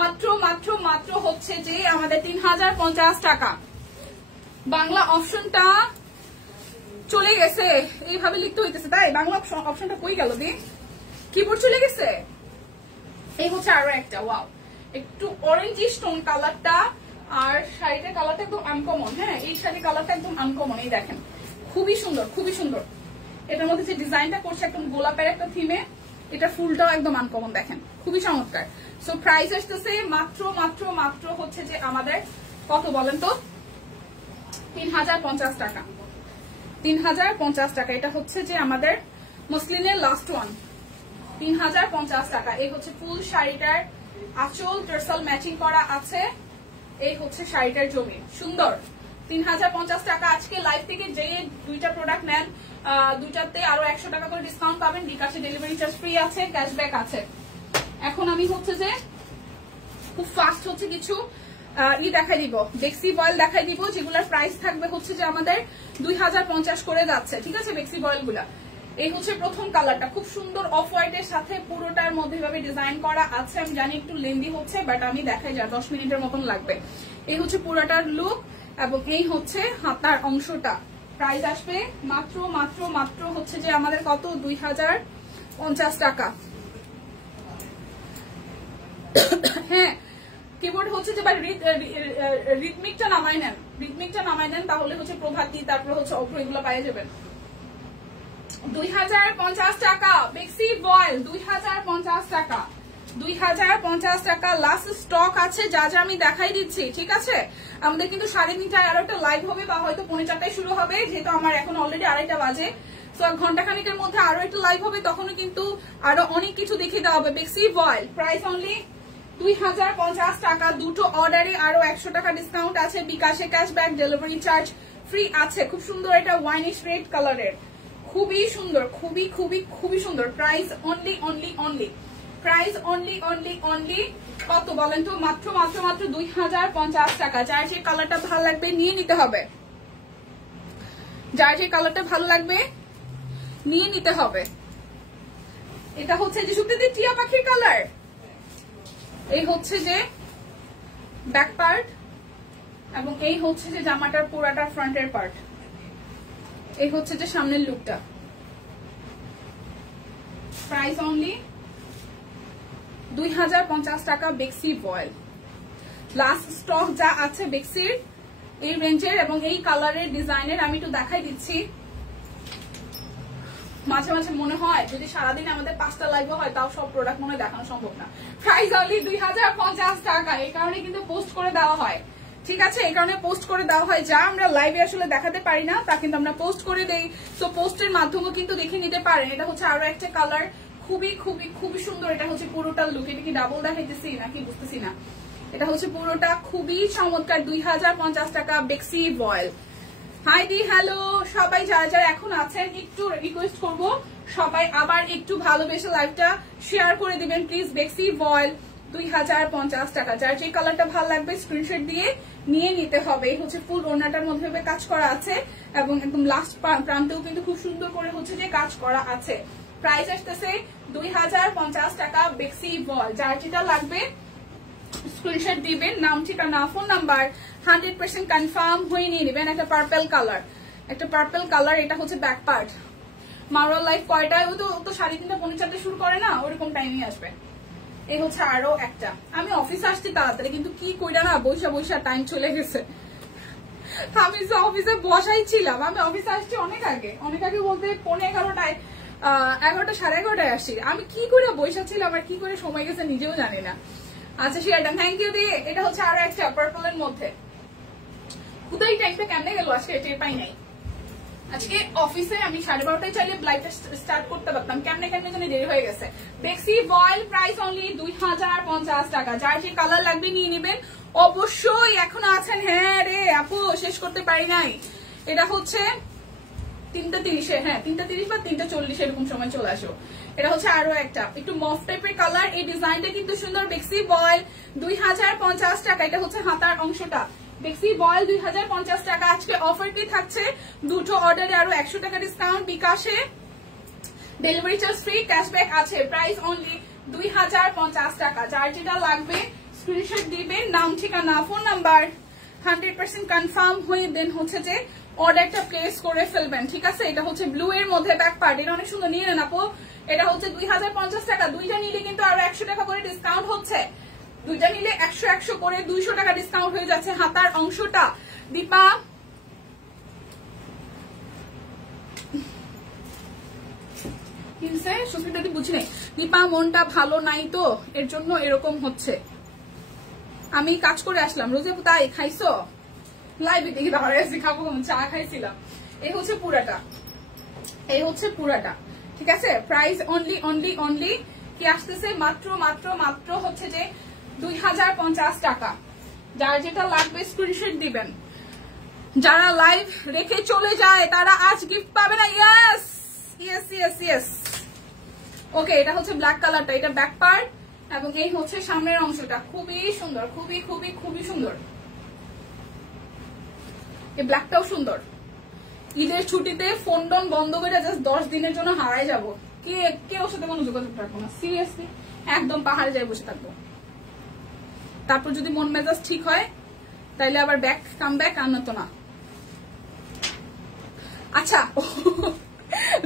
মাত্র মাত্র মাত্র হচ্ছে যে আমাদের 3050 টাকা। বাংলা অপশনটা চলে গেছে, এইভাবে লিখতে হইতেছে তাই। বাংলা অপশনটা কই গেল দি? কিবোর্ড চলে গেছে। এই হচ্ছে আরো একটা, ওয়াও, একটু অরেঞ্জিশ টোন কালারটা, আর শাড়িটার কালারটা একদম আনকমন। হ্যাঁ, এই শাড়ির কালারটা একদম আনকমন, এই দেখেন, খুবই সুন্দর খুবই সুন্দর। এটার মধ্যে যে ডিজাইনটা করছে একদম গোলাপের একটা থিমে, এটা ফুলটাও একদম আনকমন, দেখেন খুবই চমৎকার। সো প্রাইস আসতেছে মাত্র মাত্র মাত্র হচ্ছে যে আমাদের কত বলেন তো? 3050 টাকা, 3050 টাকা। এটা হচ্ছে যে আমাদের মুসলিমের লাস্ট ওয়ান, 3050 টাকা। এই হচ্ছে ফুল শাড়িটার আঁচল টার্সেল ম্যাচিং করা আছে, এই হচ্ছে শাড়িটার জমি, সুন্দর। 3050 টাকা। আজকে লাইভ থেকে যে দুইটা প্রোডাক্ট নেন, দুইটাতে আরো 100 টাকা করে ডিসকাউন্ট পাবেন, বিকাশে ডেলিভারি চার্জ ফ্রি আছে, ক্যাশব্যাক আছে। এখন আমি হচ্ছে যে খুব ফাস্ট হচ্ছে কিছু দেখাই দিব, বেক্সি বয়েল দেখাই দিব, যেগুলোর প্রাইস থাকবে হচ্ছে যে আমাদের 2050 করে যাচ্ছে, ঠিক আছে, বেক্সি বয়েল গুলা। এই হচ্ছে প্রথম কালারটা, খুব সুন্দর অফ হোয়াইটের সাথে পুরোটার মধ্যে ভাবে ডিজাইন করা আছে। আমি জানি একটু লেন্দি হচ্ছে, বাট আমি দেখাই যা 10 মিনিটের মতন লাগবে। এই হচ্ছে পুরোটার লুক, এবং এই হচ্ছে হাতার অংশটা। প্রাইস আসবে মাত্র মাত্র মাত্র হচ্ছে যে আমাদের কত? 2050 টাকা। হ্যাঁ, কিবোর্ড হচ্ছে যে রিদমিকটা নামাই নেন, রিদমিকটা নামাই নেন, তাহলে হচ্ছে প্রভাতী, তারপর হচ্ছে অভ্র, এগুলো পাইয়ে যাবেন। 2050 টাকা বেক্সি বয়েল, 2050 টাকা, 2050 টাকা। লাস্ট স্টক আছে, যা যা আমি দেখাই দিচ্ছি, ঠিক আছে। আমাদের কিন্তু 3:30টায় আরো একটা লাইভ হবে, বা হয়তো 4:45টায় শুরু হবে, যেহেতু আমার এখন অলরেডি 2:30 বাজে। তো ঘন্টা খানিকের মধ্যে আরো একটা লাইভ হবে, তখনও কিন্তু আরো অনেক কিছু দেখিয়ে দেওয়া হবে। বেক্সি বয়েল প্রাইস অনলি 2050 টাকা। দুটো অর্ডারে আরো 100 টাকা ডিসকাউন্ট আছে, বিকাশে ক্যাশব্যাক, ডেলিভারি চার্জ ফ্রি আছে। খুব সুন্দর, এটা ওয়াইনিশ রেড কালারের, খুবই সুন্দর, খুবই খুবই খুবই সুন্দর। Price only only only, price only only only কত বলেন তো? মাত্র মাত্র মাত্র 2050 টাকা। যার যে কালারটা ভালো লাগবে নিয়ে নিতে হবে, যার যে কালারটা ভালো লাগবে নিয়ে নিতে হবে। এটা হচ্ছে যে শুধু টিয়া পাখির কালার। এই হচ্ছে যে ব্যাক পার্ট, এবং এই হচ্ছে যে জামাটার পুরাটা ফ্রন্টের পার্ট। এই হচ্ছে যে সামনের লুকটা, প্রাইস অনলি 2050 টাকা বেক্সি ভয়েল। লাস্ট স্টক যা আছে বেক্সির এই রেঞ্জের এবং এই কালারের ডিজাইনের আমি একটু দেখাই দিচ্ছি। মাঝে মাঝে মনে হয় যদি সারাদিন আমাদের 5টা লাইভ হয় তাও সব প্রোডাক্ট মনে দেখানো সম্ভব না। প্রাইস অনলি 2050 টাকা। এই কারণে কিন্তু পোস্ট করে দেওয়া হয়, ঠিক আছে, এই কারণে পোস্ট করে দেওয়া হয়, যা আমরা লাইভে আসলে দেখাতে পারি না তা কিন্তু আমরা পোস্ট করে দেই। তো পোস্টের মাধ্যমে কিন্তু দেখে নিতে পারেন। এটা হচ্ছে আরো একটা কালার, খুবই খুবই খুবই সুন্দর। এটা হচ্ছে পুরোটা লুক, এটা কি ডাবল দেখাইতেছি নাকি বুঝতেছি না। এটা হচ্ছে পুরোটা খুবই চমৎকার, 2050 টাকা বেক্সি ভয়েল। হাই দি হ্যালো সবাই, যারা যারা এখন আছেন একটু রিকোয়েস্ট করবো সবাই আবার একটু ভালোবেসে লাইভটা শেয়ার করে দিবেন প্লিজ। বেক্সি ভয়েল 2050 টাকা। যার যে কালারটা ভালো লাগবে স্ক্রিনশট দিয়ে নিয়ে নিতে হবে। এই হচ্ছে ফুল ওড়নাটার মধ্যে কাজ করা আছে এবং একদম লাস্ট প্রান্তেও কিন্তু খুব সুন্দর করে হচ্ছে যে কাজ করা আছে। প্রাইস আসতেছে 2050 টাকা বেক্সি ভয়েল। যার যেটা লাগবে স্ক্রিনশট দিবেন, নাম ঠিকানা ফোন নাম্বার 100% কনফার্ম হয়ে নিয়ে নেবেন। একটা পার্পল কালার, একটা পার্পল কালার। এটা হচ্ছে ব্যাক পার্ট। মারওয়াল লাইফ কয়টায়? ও তো 3:30 পৌনে 4 শুরু করে না, ওরকম টাইমে আসবে। এই হচ্ছে আরো একটা। আমি অফিসে আসছি তাড়াতাড়ি, কিন্তু কি কইরা না বৈশা বৈশা টাইম চলে গেছে। আমি তো অফিসে বসাই ছিলাম, আমি অফিসে আসছি অনেক আগে, অনেক আগে বলতে 11:15 11টা 11:30 আসছি। আমি কি করে বৈশা ছিলাম আর কি করে সময় গেছে নিজেও জানি না। আচ্ছা শেয়ারটা থ্যাংক ইউ দিয়ে। এটা হচ্ছে আরো একটা পার্পলের মধ্যে। খুদাই টাইমটা কেমনে গেল আজকে টের পাই নাই। আজকে অফিসে আমি 12:30 চাইলে লাইভটা স্টার্ট করতে পারতাম, কেমনে কেমনে জন্য দেরি হয়ে গেছে। বেক্সি ভয়েল প্রাইস অনলি 2050 টাকা। যার যে কালার লাগবে নিয়ে নেবেন অবশ্যই। এখন আছেন? হ্যাঁ রে আপু শেষ করতে পারি নাই। এটা হচ্ছে 3:30, হ্যাঁ 3:30 বা 3:40 এরকম সময় চলে আসো। এটা হচ্ছে আরো একটা একটু মফ টাইপের কালার। এই ডিজাইনটা কিন্তু সুন্দর। বেক্সি ভয়েল 2050 টাকা। এটা হচ্ছে হাতার অংশটা। বেক্সি ভয়েল 2050 টাকা। আজকে অফার কি থাকছে? দুটো অর্ডারে আরো 100 টাকা ডিসকাউন্ট, বিকাশে ডেলিভারি চার্জ ফ্রি, ক্যাশব্যাক আছে। প্রাইস অনলি 2050 টাকা। যার যেটা লাগবে স্ক্রিনশট দিবেন, নাম ঠিকানা ফোন নাম্বার 100% কনফার্ম হয়ে দেন হচ্ছে যে অর্ডারটা প্লেস করে ফেলবেন, ঠিক আছে। এটা হচ্ছে ব্লু এর মধ্যে ব্যাক পার্ট। এটা অনেক সুন্দর, নিয়ে নেন আপু। এটা হচ্ছে 2050 টাকা। দুইটা নিলে কিন্তু আরো 100 টাকা করে ডিসকাউন্ট হচ্ছে। দুইটা নিলে 100 করে 200 টাকা ডিসকাউন্ট হয়ে যাচ্ছে। হাতার অংশটা দীপা কিনছে সুস্মিতা দি বুঝি নাই। দীপা মনটা ভালো নাই তো এর জন্য এরকম হচ্ছে। আমি কাজ করে আসলাম। রোজে তাই খাইছো? লাইভে দেখি দাঁড়ায় আছি, খাবো চা খাইছিলাম। এই হচ্ছে পুরাটা, এই হচ্ছে পুরাটা, ঠিক আছে। প্রাইস অনলি অনলি অনলি কি আসতেছে? মাত্র মাত্র মাত্র হচ্ছে যে 2050 টাকা। যার যেটা লাগবে স্ক্রিনশট দিবেন। যারা লাইভ রেখে চলে যায় তারা আজ গিফট পাবে না। Yes yes yes yes. Okay, এটা হচ্ছে ব্ল্যাক কালারটা, এটা ব্যাক পার্ট এবং এই হচ্ছে সামনের অংশটা। খুবই সুন্দর, খুবই খুবই খুবই সুন্দর। এই ব্ল্যাকটাও সুন্দর। ঈদের ছুটিতে ফোন টোন বন্ধ করে জাস্ট 10 দিনের জন্য হারাই যাব। কেউ সাথে কোনো যোগাযোগ রাখবো না, সিরিয়াসলি একদম পাহাড়ে যাই বসে থাকবো। তারপর যদি মন মেজাজ ঠিক হয় তাইলে আবার ব্যাক কাম ব্যাক, আর তো না। আচ্ছা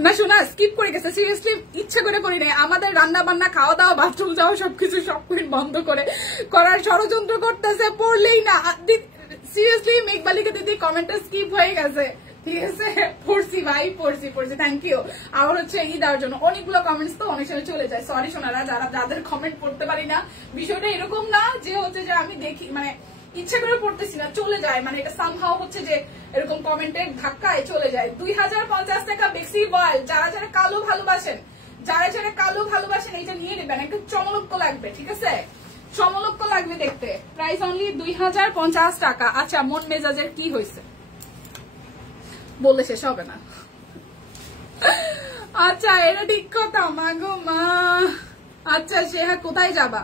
না শোনা, স্কিপ করে গেছে, সিরিয়াসলি ইচ্ছে করে করি নাই। আমাদের রান্না বান্না, খাওয়া দাওয়া, বাথরুম যাওয়া সবকিছু বন্ধ করে করার ষড়যন্ত্র করতেছে, পড়লেই না। সিরিয়াসলি মেঘবালিকা দিদি কমেন্টে স্কিপ হয়ে গেছে, ঠিক আছে। পড়ছি ভাই, পড়ছি পড়ছি, থ্যাংক ইউ। আমার হচ্ছে ই দেওয়ার জন্য অনেকগুলো কমেন্টস তো অনেক সময় চলে যায়। সরি সোনারা, যাদের কমেন্ট পড়তে পারি না। বিষয়টা এরকম না যে হচ্ছে যে আমি দেখি মানে ইচ্ছা করে পড়তেছি না, চলে যায়, মানে এটা সামহাও হচ্ছে যে এরকম কমেন্টের ধাক্কায় চলে যায়। 2050 টাকা বেক্সি ভয়েল। যারা যারা কালো ভালোবাসেন, যারা যারা কালো ভালোবাসেন এইটা নিয়ে নেবেন। একটু চমলক্য লাগবে, ঠিক আছে, চমলক্য লাগবে দেখতে। প্রাইস অনলি 2050 টাকা। আচ্ছা মন মেজাজের কি হয়েছে বললে শেষ হবে না। আচ্ছা এটা ঠিক কথা, মাগো মা। আচ্ছা সে কোথায় যাবা?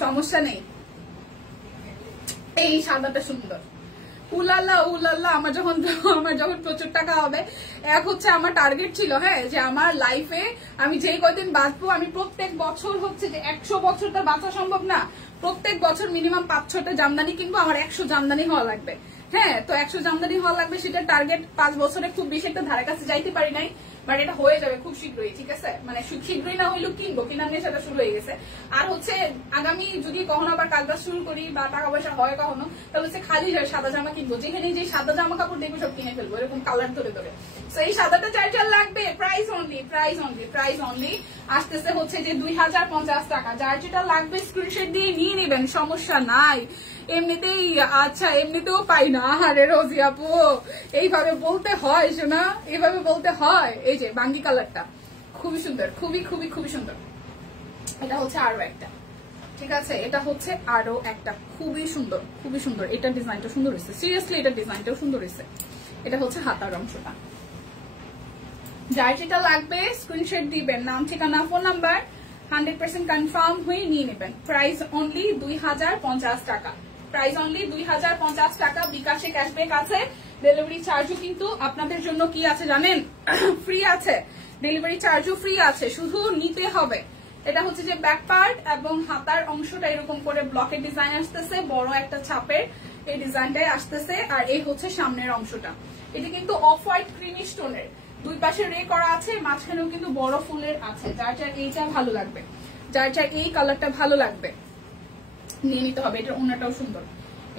সমস্যা নেই, এই সাদাটা সুন্দর। উলাল্লা উলাল্লা। আমার যখন প্রচুর টাকা হবে, এক হচ্ছে আমার টার্গেট ছিল, হ্যাঁ, যে আমার লাইফে আমি যেই কয়দিন বাঁচবো, আমি প্রত্যেক বছর হচ্ছে যে 100 বছরটা বাঁচা সম্ভব না, প্রত্যেক বছর মিনিমাম 5-6টা জামদানি কিনবো। আমার 100 জামদানি হওয়া লাগবে। হ্যাঁ, তো 100 জামদানি হওয়া লাগবে, সেটা টার্গেট 5 বছরে খুব বেশি একটা ধারে কাছে যাইতে পারি নাই, বাট এটা হয়ে যাবে খুব শীঘ্রই, ঠিক আছে? মানে শীঘ্রই না হইলেও কিনবো, কিনা নিয়ে সেটা শুরু হয়ে গেছে। আর হচ্ছে আগামী যদি কখনো আবার কাজবাজ শুরু করি বা টাকা পয়সা হয় কখনো, তাহলে হচ্ছে খালি সাদা জামা কিনবো, যেখানে যে সাদা জামা কাপড় দেখবো সব কিনে ফেলবো এরকম কালার ধরে ধরে। তো এই সাদাটা চার লাগবে, প্রাইস অনলি আসতেছে হচ্ছে যে 2050 টাকা। যার যেটা লাগবে স্ক্রিনশট দিয়ে নিয়ে নেবেন, সমস্যা নাই। এমনিতেই আচ্ছা, এমনিতেও পাই না। আরে রোজি আপু, এইভাবে বলতে হয় শোনা, এইভাবে বলতে হয়। এই যে বাঙ্গি কালারটা খুবই সুন্দর, খুবই খুবই খুবই সুন্দর। এটা হচ্ছে আরো একটা, ঠিক আছে? এটা হচ্ছে আরো একটা খুবই সুন্দর, খুবই সুন্দর। এটা ডিজাইনটা সুন্দর হয়েছে, সিরিয়াসলি এটা ডিজাইনটাও সুন্দর হয়েছে। এটা হচ্ছে হাতার অংশটা। যার যেটা লাগবে স্ক্রিনশট দিবেন, নাম ঠিকানা ফোন নাম্বার 100% কনফার্ম হয়ে নিয়ে নেবেন। প্রাইস অনলি 2050 টাকা, প্রাইস অনলি 2050 টাকা। বিকাশে ক্যাশব্যাক আছে, ডেলিভারি চার্জও কিন্তু আপনাদের জন্য কি আছে জানেন, ফ্রি আছে। ডেলিভারি চার্জও ফ্রি আছে, শুধু নিতে হবে। এটা হচ্ছে যে ব্যাক পার্ট এবং হাতার অংশটা এরকম করে ব্লকের ডিজাইন আসতেছে, বড় একটা ছাপের এই ডিজাইনটাই আসতেছে। আর এই হচ্ছে সামনের অংশটা, এটা কিন্তু অফ হোয়াইট ক্রিমি স্টোনের, দুই পাশে রে করা আছে, মাঝখানেও কিন্তু বড় ফুলের আছে। যার যার এইটা ভালো লাগবে, যার যার এই কালারটা ভালো লাগবে নিয়ে নিতে হবে। এটার ওড়নাটাও সুন্দর,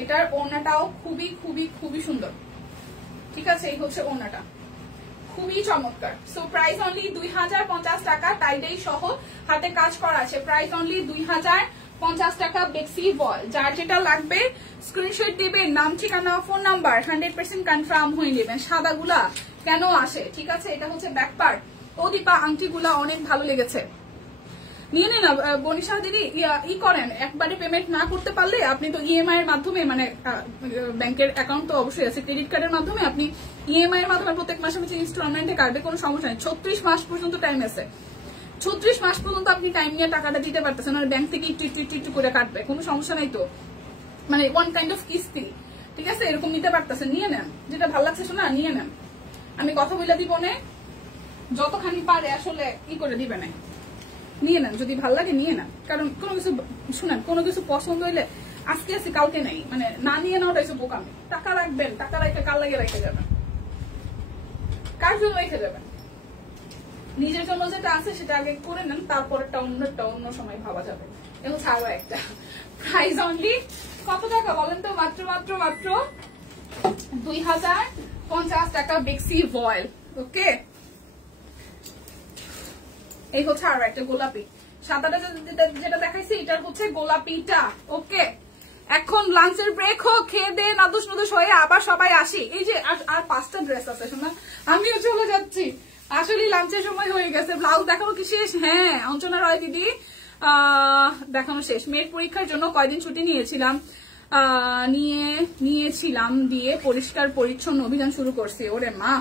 এটার ওড়নাটাও খুবই খুবই খুবই সুন্দর, ঠিক আছে? এই হচ্ছে ওড়নাটা, খুবই চমৎকার। সো প্রাইস অনলি 2050 টাকা, টাইডাই সহ হাতে কাজ করা আছে। প্রাইস অনলি 2050 টাকা, বেক্সি বল। যার যেটা লাগবে স্ক্রিনশট দিবেন, নাম ঠিকানা ফোন নাম্বার 100% কনফার্ম হয়ে নেবেন। সাদাগুলা কেন আসে, ঠিক আছে? এটা হচ্ছে ব্যাক পার্ট। ও দীপা, আংটিগুলা অনেক ভালো লেগেছে, নিয়ে নেন। বনিশা দিদি ই করেন, একবারে পেমেন্ট না করতে পারলে আপনি তো ইএমআই এর মাধ্যমে, মানে ব্যাংকের অ্যাকাউন্ট তো অবশ্যই আছে, ক্রেডিট কার্ডের মাধ্যমে আপনি ইএমআই এর মাধ্যমে প্রত্যেক মাসে মাসে ইনস্টলমেন্টে কাটবে, কোনো সমস্যা নেই। 36 মাস পর্যন্ত টাইম আছে, 36 মাস পর্যন্ত আপনি টাইম নিয়ে টাকাটা দিতে পারতেছেন, আর ব্যাংক থেকে একটু করে কাটবে, কোনো সমস্যা নাই তো। মানে ওয়ান কাইন্ড অফ কিস্তি, ঠিক আছে? এরকম নিতে পারতেছেন, নিয়ে নেন। যেটা ভালো লাগছে শোনা, নিয়ে নেন। আমি কথা বলে দিব না, যতখানি পারে আসলে ই করে দিবে না, নিয়ে নেন। যদি ভালো লাগে নিয়ে নেন, কারণ কোনো কিছু শুনেন, কোনো কিছু পছন্দ হইলে আজকে আছে কালকে নেই, মানে না নিয়ে নেওয়াটা হচ্ছে বোকামি। টাকা রাখবেন, টাকা রেখে কাল লাগে রেখে যাবেন, কার জন্য রেখে যাবেন? নিজের জন্য যেটা আছে সেটা আগে করে নেন, তারপরটা অন্য সময় ভাবা যাবে। এ হচ্ছে আরো একটা। প্রাইস অনলি কত টাকা বলেন তো? মাত্র মাত্র মাত্র 2050 টাকা, বেক্সি ভয়েল। ওকে, এই হচ্ছে আরো একটা গোলাপি। সাদাটা যেটা দেখাইছি এটার হচ্ছে গোলাপিটা। ওকে, এখন লাঞ্চের ব্রেক হোক, খেয়ে দে নাদুস নাদুস হয়ে আবার সবাই আসি। এই যে আর 5টা ড্রেস আছে শোনা, আমিও চলে যাচ্ছি। আসলে লাঞ্চের সময় হয়ে গেছে। ব্লাউজ দেখাবো কি শেষ? হ্যাঁ, অঞ্চনা রয় দিদি দেখানো শেষ। মেয়ের পরীক্ষার জন্য কয়দিন ছুটি নিয়েছিলাম, দিয়ে পরিষ্কার পরিচ্ছন্ন অভিযান শুরু করছি। ওরে মা,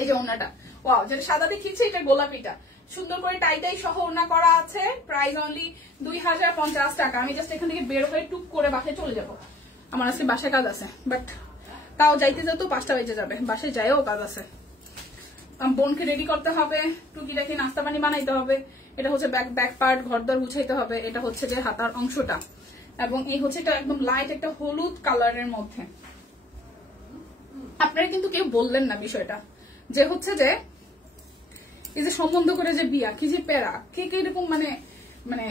এই যে ওড়নাটা, ওয়াও, যেটা সাদা দেখিয়েছি এটা গোলাপিটা, সুন্দর করে টাইটাই সহ ওড়না করা আছে। প্রাইস অনলি 2050 টাকা। আমি জাস্ট এখান থেকে বের হয়ে টুক করে বাসায় চলে যাব, আমার আজকে বাসায় কাজ আছে, বাট তাও যাইতে যেত 5টা বেজে যাবে, বাসায় যাইও কাজ আছে। বোনকে রেডি করতে হবে, টুকিটাকি নাস্তা পানি বানাইতে হবে। এটা হচ্ছে ব্যাক পার্ট, ঘরদর গুছাইতে হবে। এটা হচ্ছে যে হাতার অংশটা, এবং এই হচ্ছে এটা একদম লাইট একটা হলুদ কালারের মধ্যে। আপনারা কিন্তু কেউ বললেন না বিষয়টা, যে হচ্ছে যে এই যে সম্বন্ধ করে যে বিয়া, কি যে প্যারা, কে কে এরকম মানে মানে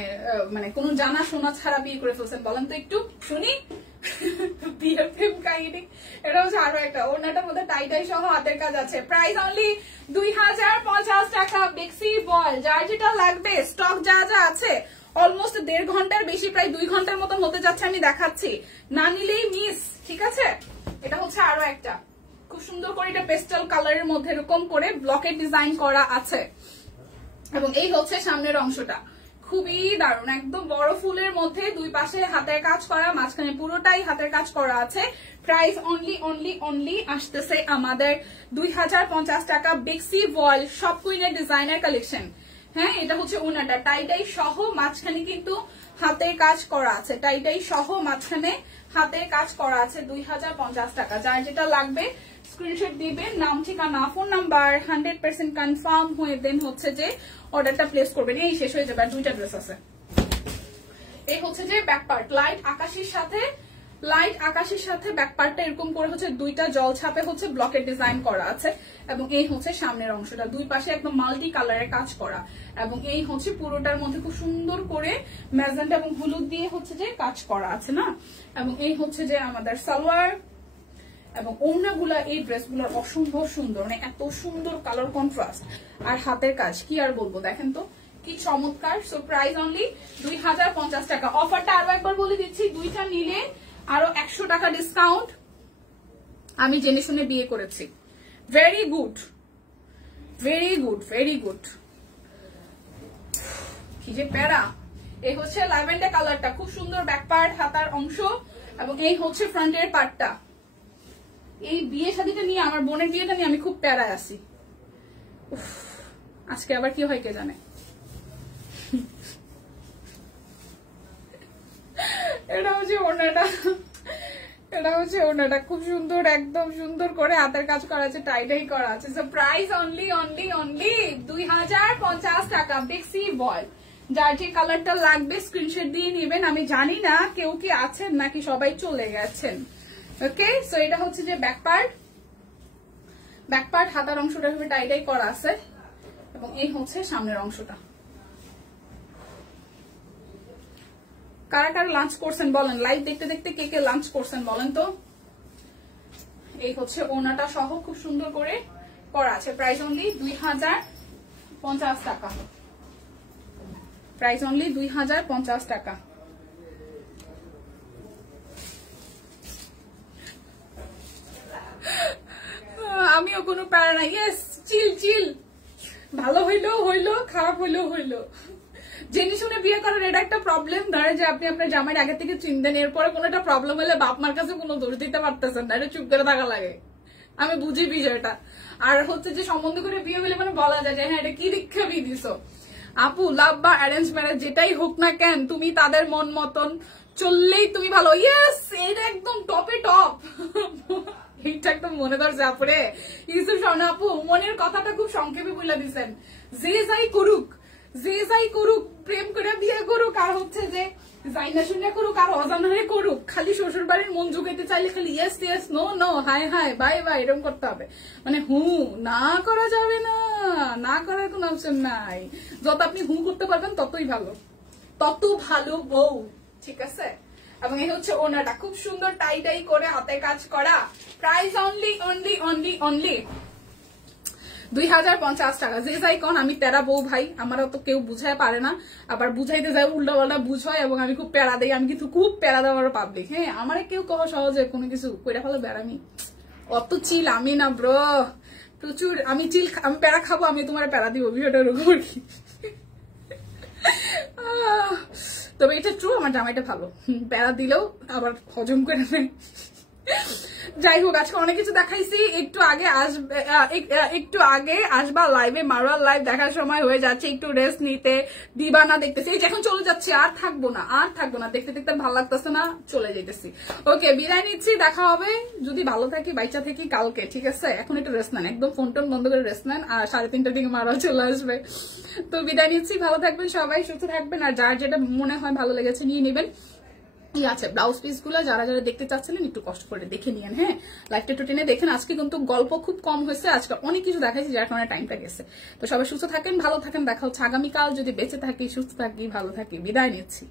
মানে কোন জানা শোনা ছাড়া বিয়ে করে ফেলছেন বলেন তো একটু শুনি। বিয়ের প্রেম কাহিনী। এটা হচ্ছে আরো একটা, ওনাটার মধ্যে টাইটাই সহ হাতের কাজ আছে। প্রাইস অনলি 2050 টাকা, বেক্সি বল। যার যেটা লাগবে, স্টক যা যা আছে অলমোস্ট 1.5 ঘন্টার বেশি, প্রায় 2 ঘন্টার মতন হতে যাচ্ছে, আমি দেখাচ্ছি, না নিলেই মিস, ঠিক আছে? এটা হচ্ছে আরো একটা, খুব সুন্দর করে এটা পেস্টাল কালারের মধ্যে এরকম করে ব্লকের ডিজাইন করা আছে, এবং এই হচ্ছে সামনের অংশটা, খুবই দারুণ, একদম বড় ফুলের মধ্যে দুই পাশে হাতের কাজ করা, মাঝখানে পুরোটাই হাতের কাজ করা আছে। প্রাইস অনলি আসতেছে আমাদের 2050 টাকা, বেক্সি ভয়েল, সব কুইনের ডিজাইনার কালেকশন। হ্যাঁ, এটা হচ্ছে ওনাটা, টাইটাই সহ মাঝখানে কিন্তু হাতের কাজ করা আছে, টাইটাই সহ মাঝখানে হাতের কাজ করা আছে। 2050 টাকা। যার যেটা লাগবে স্ক্রিনশট দিবেন, নাম ঠিকানা ফোন নাম্বার 100% কনফার্ম হয়ে দেন হচ্ছে যে অর্ডারটা প্লেস করবেন। এই শেষ হয়ে যাবে, আর 2টা ড্রেস আছে। এই হচ্ছে যে ব্যাক পার্ট, লাইট আকাশির সাথে লাইট আকাশের সাথে ব্যাক পার্টটা এরকম করে হচ্ছে দুইটা জল ছাপে হচ্ছে ব্লকের ডিজাইন করা আছে এবং এই হচ্ছে সামনের অংশটা, দুই পাশে একদম মাল্টি কালারের কাজ করা এবং এই হচ্ছে পুরোটার মধ্যে খুব সুন্দর করে ম্যাজেন্টা এবং হলুদ দিয়ে হচ্ছে যে কাজ করা আছে না। এবং এই হচ্ছে যে আমাদের সালোয়ার এবং ওড়নাগুলা, এই ড্রেসগুলোর অসম্ভব সুন্দর, মানে এত সুন্দর কালার কন্ট্রাস্ট আর হাতের কাজ কি আর বলবো, দেখেন তো কি চমৎকার। সো প্রাইস অনলি 2050 টাকা। অফারটা আরো একবার বলে দিচ্ছি, দুইটা নিলে আরো 100 টাকা ডিসকাউন্ট। আমি জেনে শুনে বিয়ে করেছি। Very good, very good, very good. কি যে প্যারা। এই হচ্ছে ল্যাভেন্ডার কালারটা, খুব সুন্দর ব্যাক পার্ট, হাতার অংশ এবং এই হচ্ছে ফ্রন্টের পার্টটা। এই বিয়ে শাদীটা নিয়ে, আমার বোনের বিয়েটা নিয়ে আমি খুব প্যারায় আছি। আজকে আবার কি হয় কে জানে। এটা হচ্ছে ওড়নাটা, এটা হচ্ছে ওড়নাটা খুব সুন্দর, একদম সুন্দর করে হাতের কাজ করা আছে, টাইটাই করা আছে। So price only only only 2050 টাকা। দেখছি বল যার যে কালারটা লাগবে স্ক্রিনশট দিয়ে নেবেন। আমি জানি না কেউ কি আছেন নাকি সবাই চলে গেছেন। ওকে, সো এটা হচ্ছে যে ব্যাক পার্ট, ব্যাক পার্ট হাতার অংশটা ভাবে টাইটাই করা আছে এবং এই হচ্ছে সামনের অংশটা। কারা কারা লাঞ্চ করছেন বলেন, লাইভ দেখতে দেখতে কে কে লাঞ্চ করছেন বলেন তো। এই হচ্ছে ওড়নাটা সহ খুব সুন্দর করে করা আছে। প্রাইস অনলি 2050 টাকা। প্রাইস অনলি 2050 টাকা। আমিও কোনো প্যারা নাই। ইয়েস, চিল চিল। ভালো হইলো হইলো, খারাপ হইলেও হইলো। জেনে শুনে বিয়ে করার এটা একটা প্রবলেম, ধরে যে আপনি আপনার জামাইয়ের আগে থেকে চিনতেন, এরপরে কোনো একটা প্রবলেম হলে বাপ মার কাছে কোনো দোষ দিতে পারতেছেন না, এটা চুপ করে থাকা লাগে। আমি বুঝি বিষয়টা। আর হচ্ছে যে সম্বন্ধ করে বিয়ে হলে মানে বলা যায় যে হ্যাঁ এটা কি দীক্ষা বিয়ে দিছো। আপু, লাভ বা অ্যারেঞ্জ ম্যারেজ যেটাই হোক না কেন, তুমি তাদের মন মতন চললেই তুমি ভালো। ইয়েস, এটা একদম টপে টপ। এইটা একদম মনে ধরছে আপুরে। ইউসুফ স্বর্ণা আপু মনের কথাটা খুব সংক্ষেপে বলে দিচ্ছেন। যে যাই করুক, যে যাই করুক, প্রেম করে বিয়ে করুক আর হচ্ছে যে জাইনা শুনে করুক আর অজানারে করুক, খালি শ্বশুর বাড়ির মন জুগাইতে চাইলে খালি yes yes, no no, hi hi, bye bye এরকম করতে হবে। মানে হু না করা যাবে না, না করার কোনো অপশন নাই। যত আপনি হু করতে পারবেন ততই ভালো, তত ভালো বউ, ঠিক আছে। এবং এই হচ্ছে ওনাটা খুব সুন্দর টাই টাই করে হাতে কাজ করা। Price only only only only 2050 টাকা। যে যাই কন আমি তেরা বউ ভাই, আমারও তো কেউ বুঝায় পারে না, আবার বুঝাইতে যায় উল্টা পাল্টা বুঝায় এবং আমি খুব প্যারা দেই। আমি কিন্তু খুব প্যারা দেওয়ার পাবলিক। হ্যাঁ, আমার কেউ কহ সহজে কোনো কিছু কইরা ফেলো বেড়ামি, অত চিল আমি না ব্রো। প্রচুর আমি চিল, আমি প্যারা খাবো, আমি তোমার প্যারা দিব, বিষয়টার উপর কি। তবে এটা ট্রু, আমার জামাইটা ভালো, প্যারা দিলেও আবার হজম করে নেয়। যাই হোক, আজকে অনেক কিছু দেখাইছি। একটু আগে আসবা লাইভে, মারওয়ার লাইভ দেখার সময় হয়ে যাচ্ছে, একটু রেস্ট নিতে দিবা না দেখতেছি। এই যে এখন চলে যাচ্ছি, আর থাকবো না, আর থাকবো না, দেখতে দেখতে ভালো লাগতেছে না, চলে যাইতেছি। ওকে, বিদায় নিচ্ছি, দেখা হবে যদি ভালো থাকি বাইচা থাকি কালকে, ঠিক আছে। এখন একটু রেস্ট নেন, একদম ফোন টোন বন্ধ করে রেস্ট নেন, আর 3:30টার দিকে মারওয়া চলে আসবে। তো বিদায় নিচ্ছি, ভালো থাকবেন সবাই, সুস্থ থাকবেন, আর যার যেটা মনে হয় ভালো লেগেছে নিয়ে নেবেন। আছে ব্লাউজ পিস গুলো যারা যারা দেখতে চাচ্ছিলেন একটু কষ্ট করে দেখে নিয়েন। হ্যাঁ, লাইভটা একটু টেনে দেখেন। আজকে কিন্তু গল্প খুব কম হয়েছে, আজকে অনেক কিছু দেখাইছি যার কারণে টাইমটা গেছে। তো সবাই সুস্থ থাকেন, ভালো থাকেন, দেখা হচ্ছে আগামীকাল, যদি বেঁচে থাকি, সুস্থ থাকি, ভালো থাকি। বিদায় নিচ্ছি।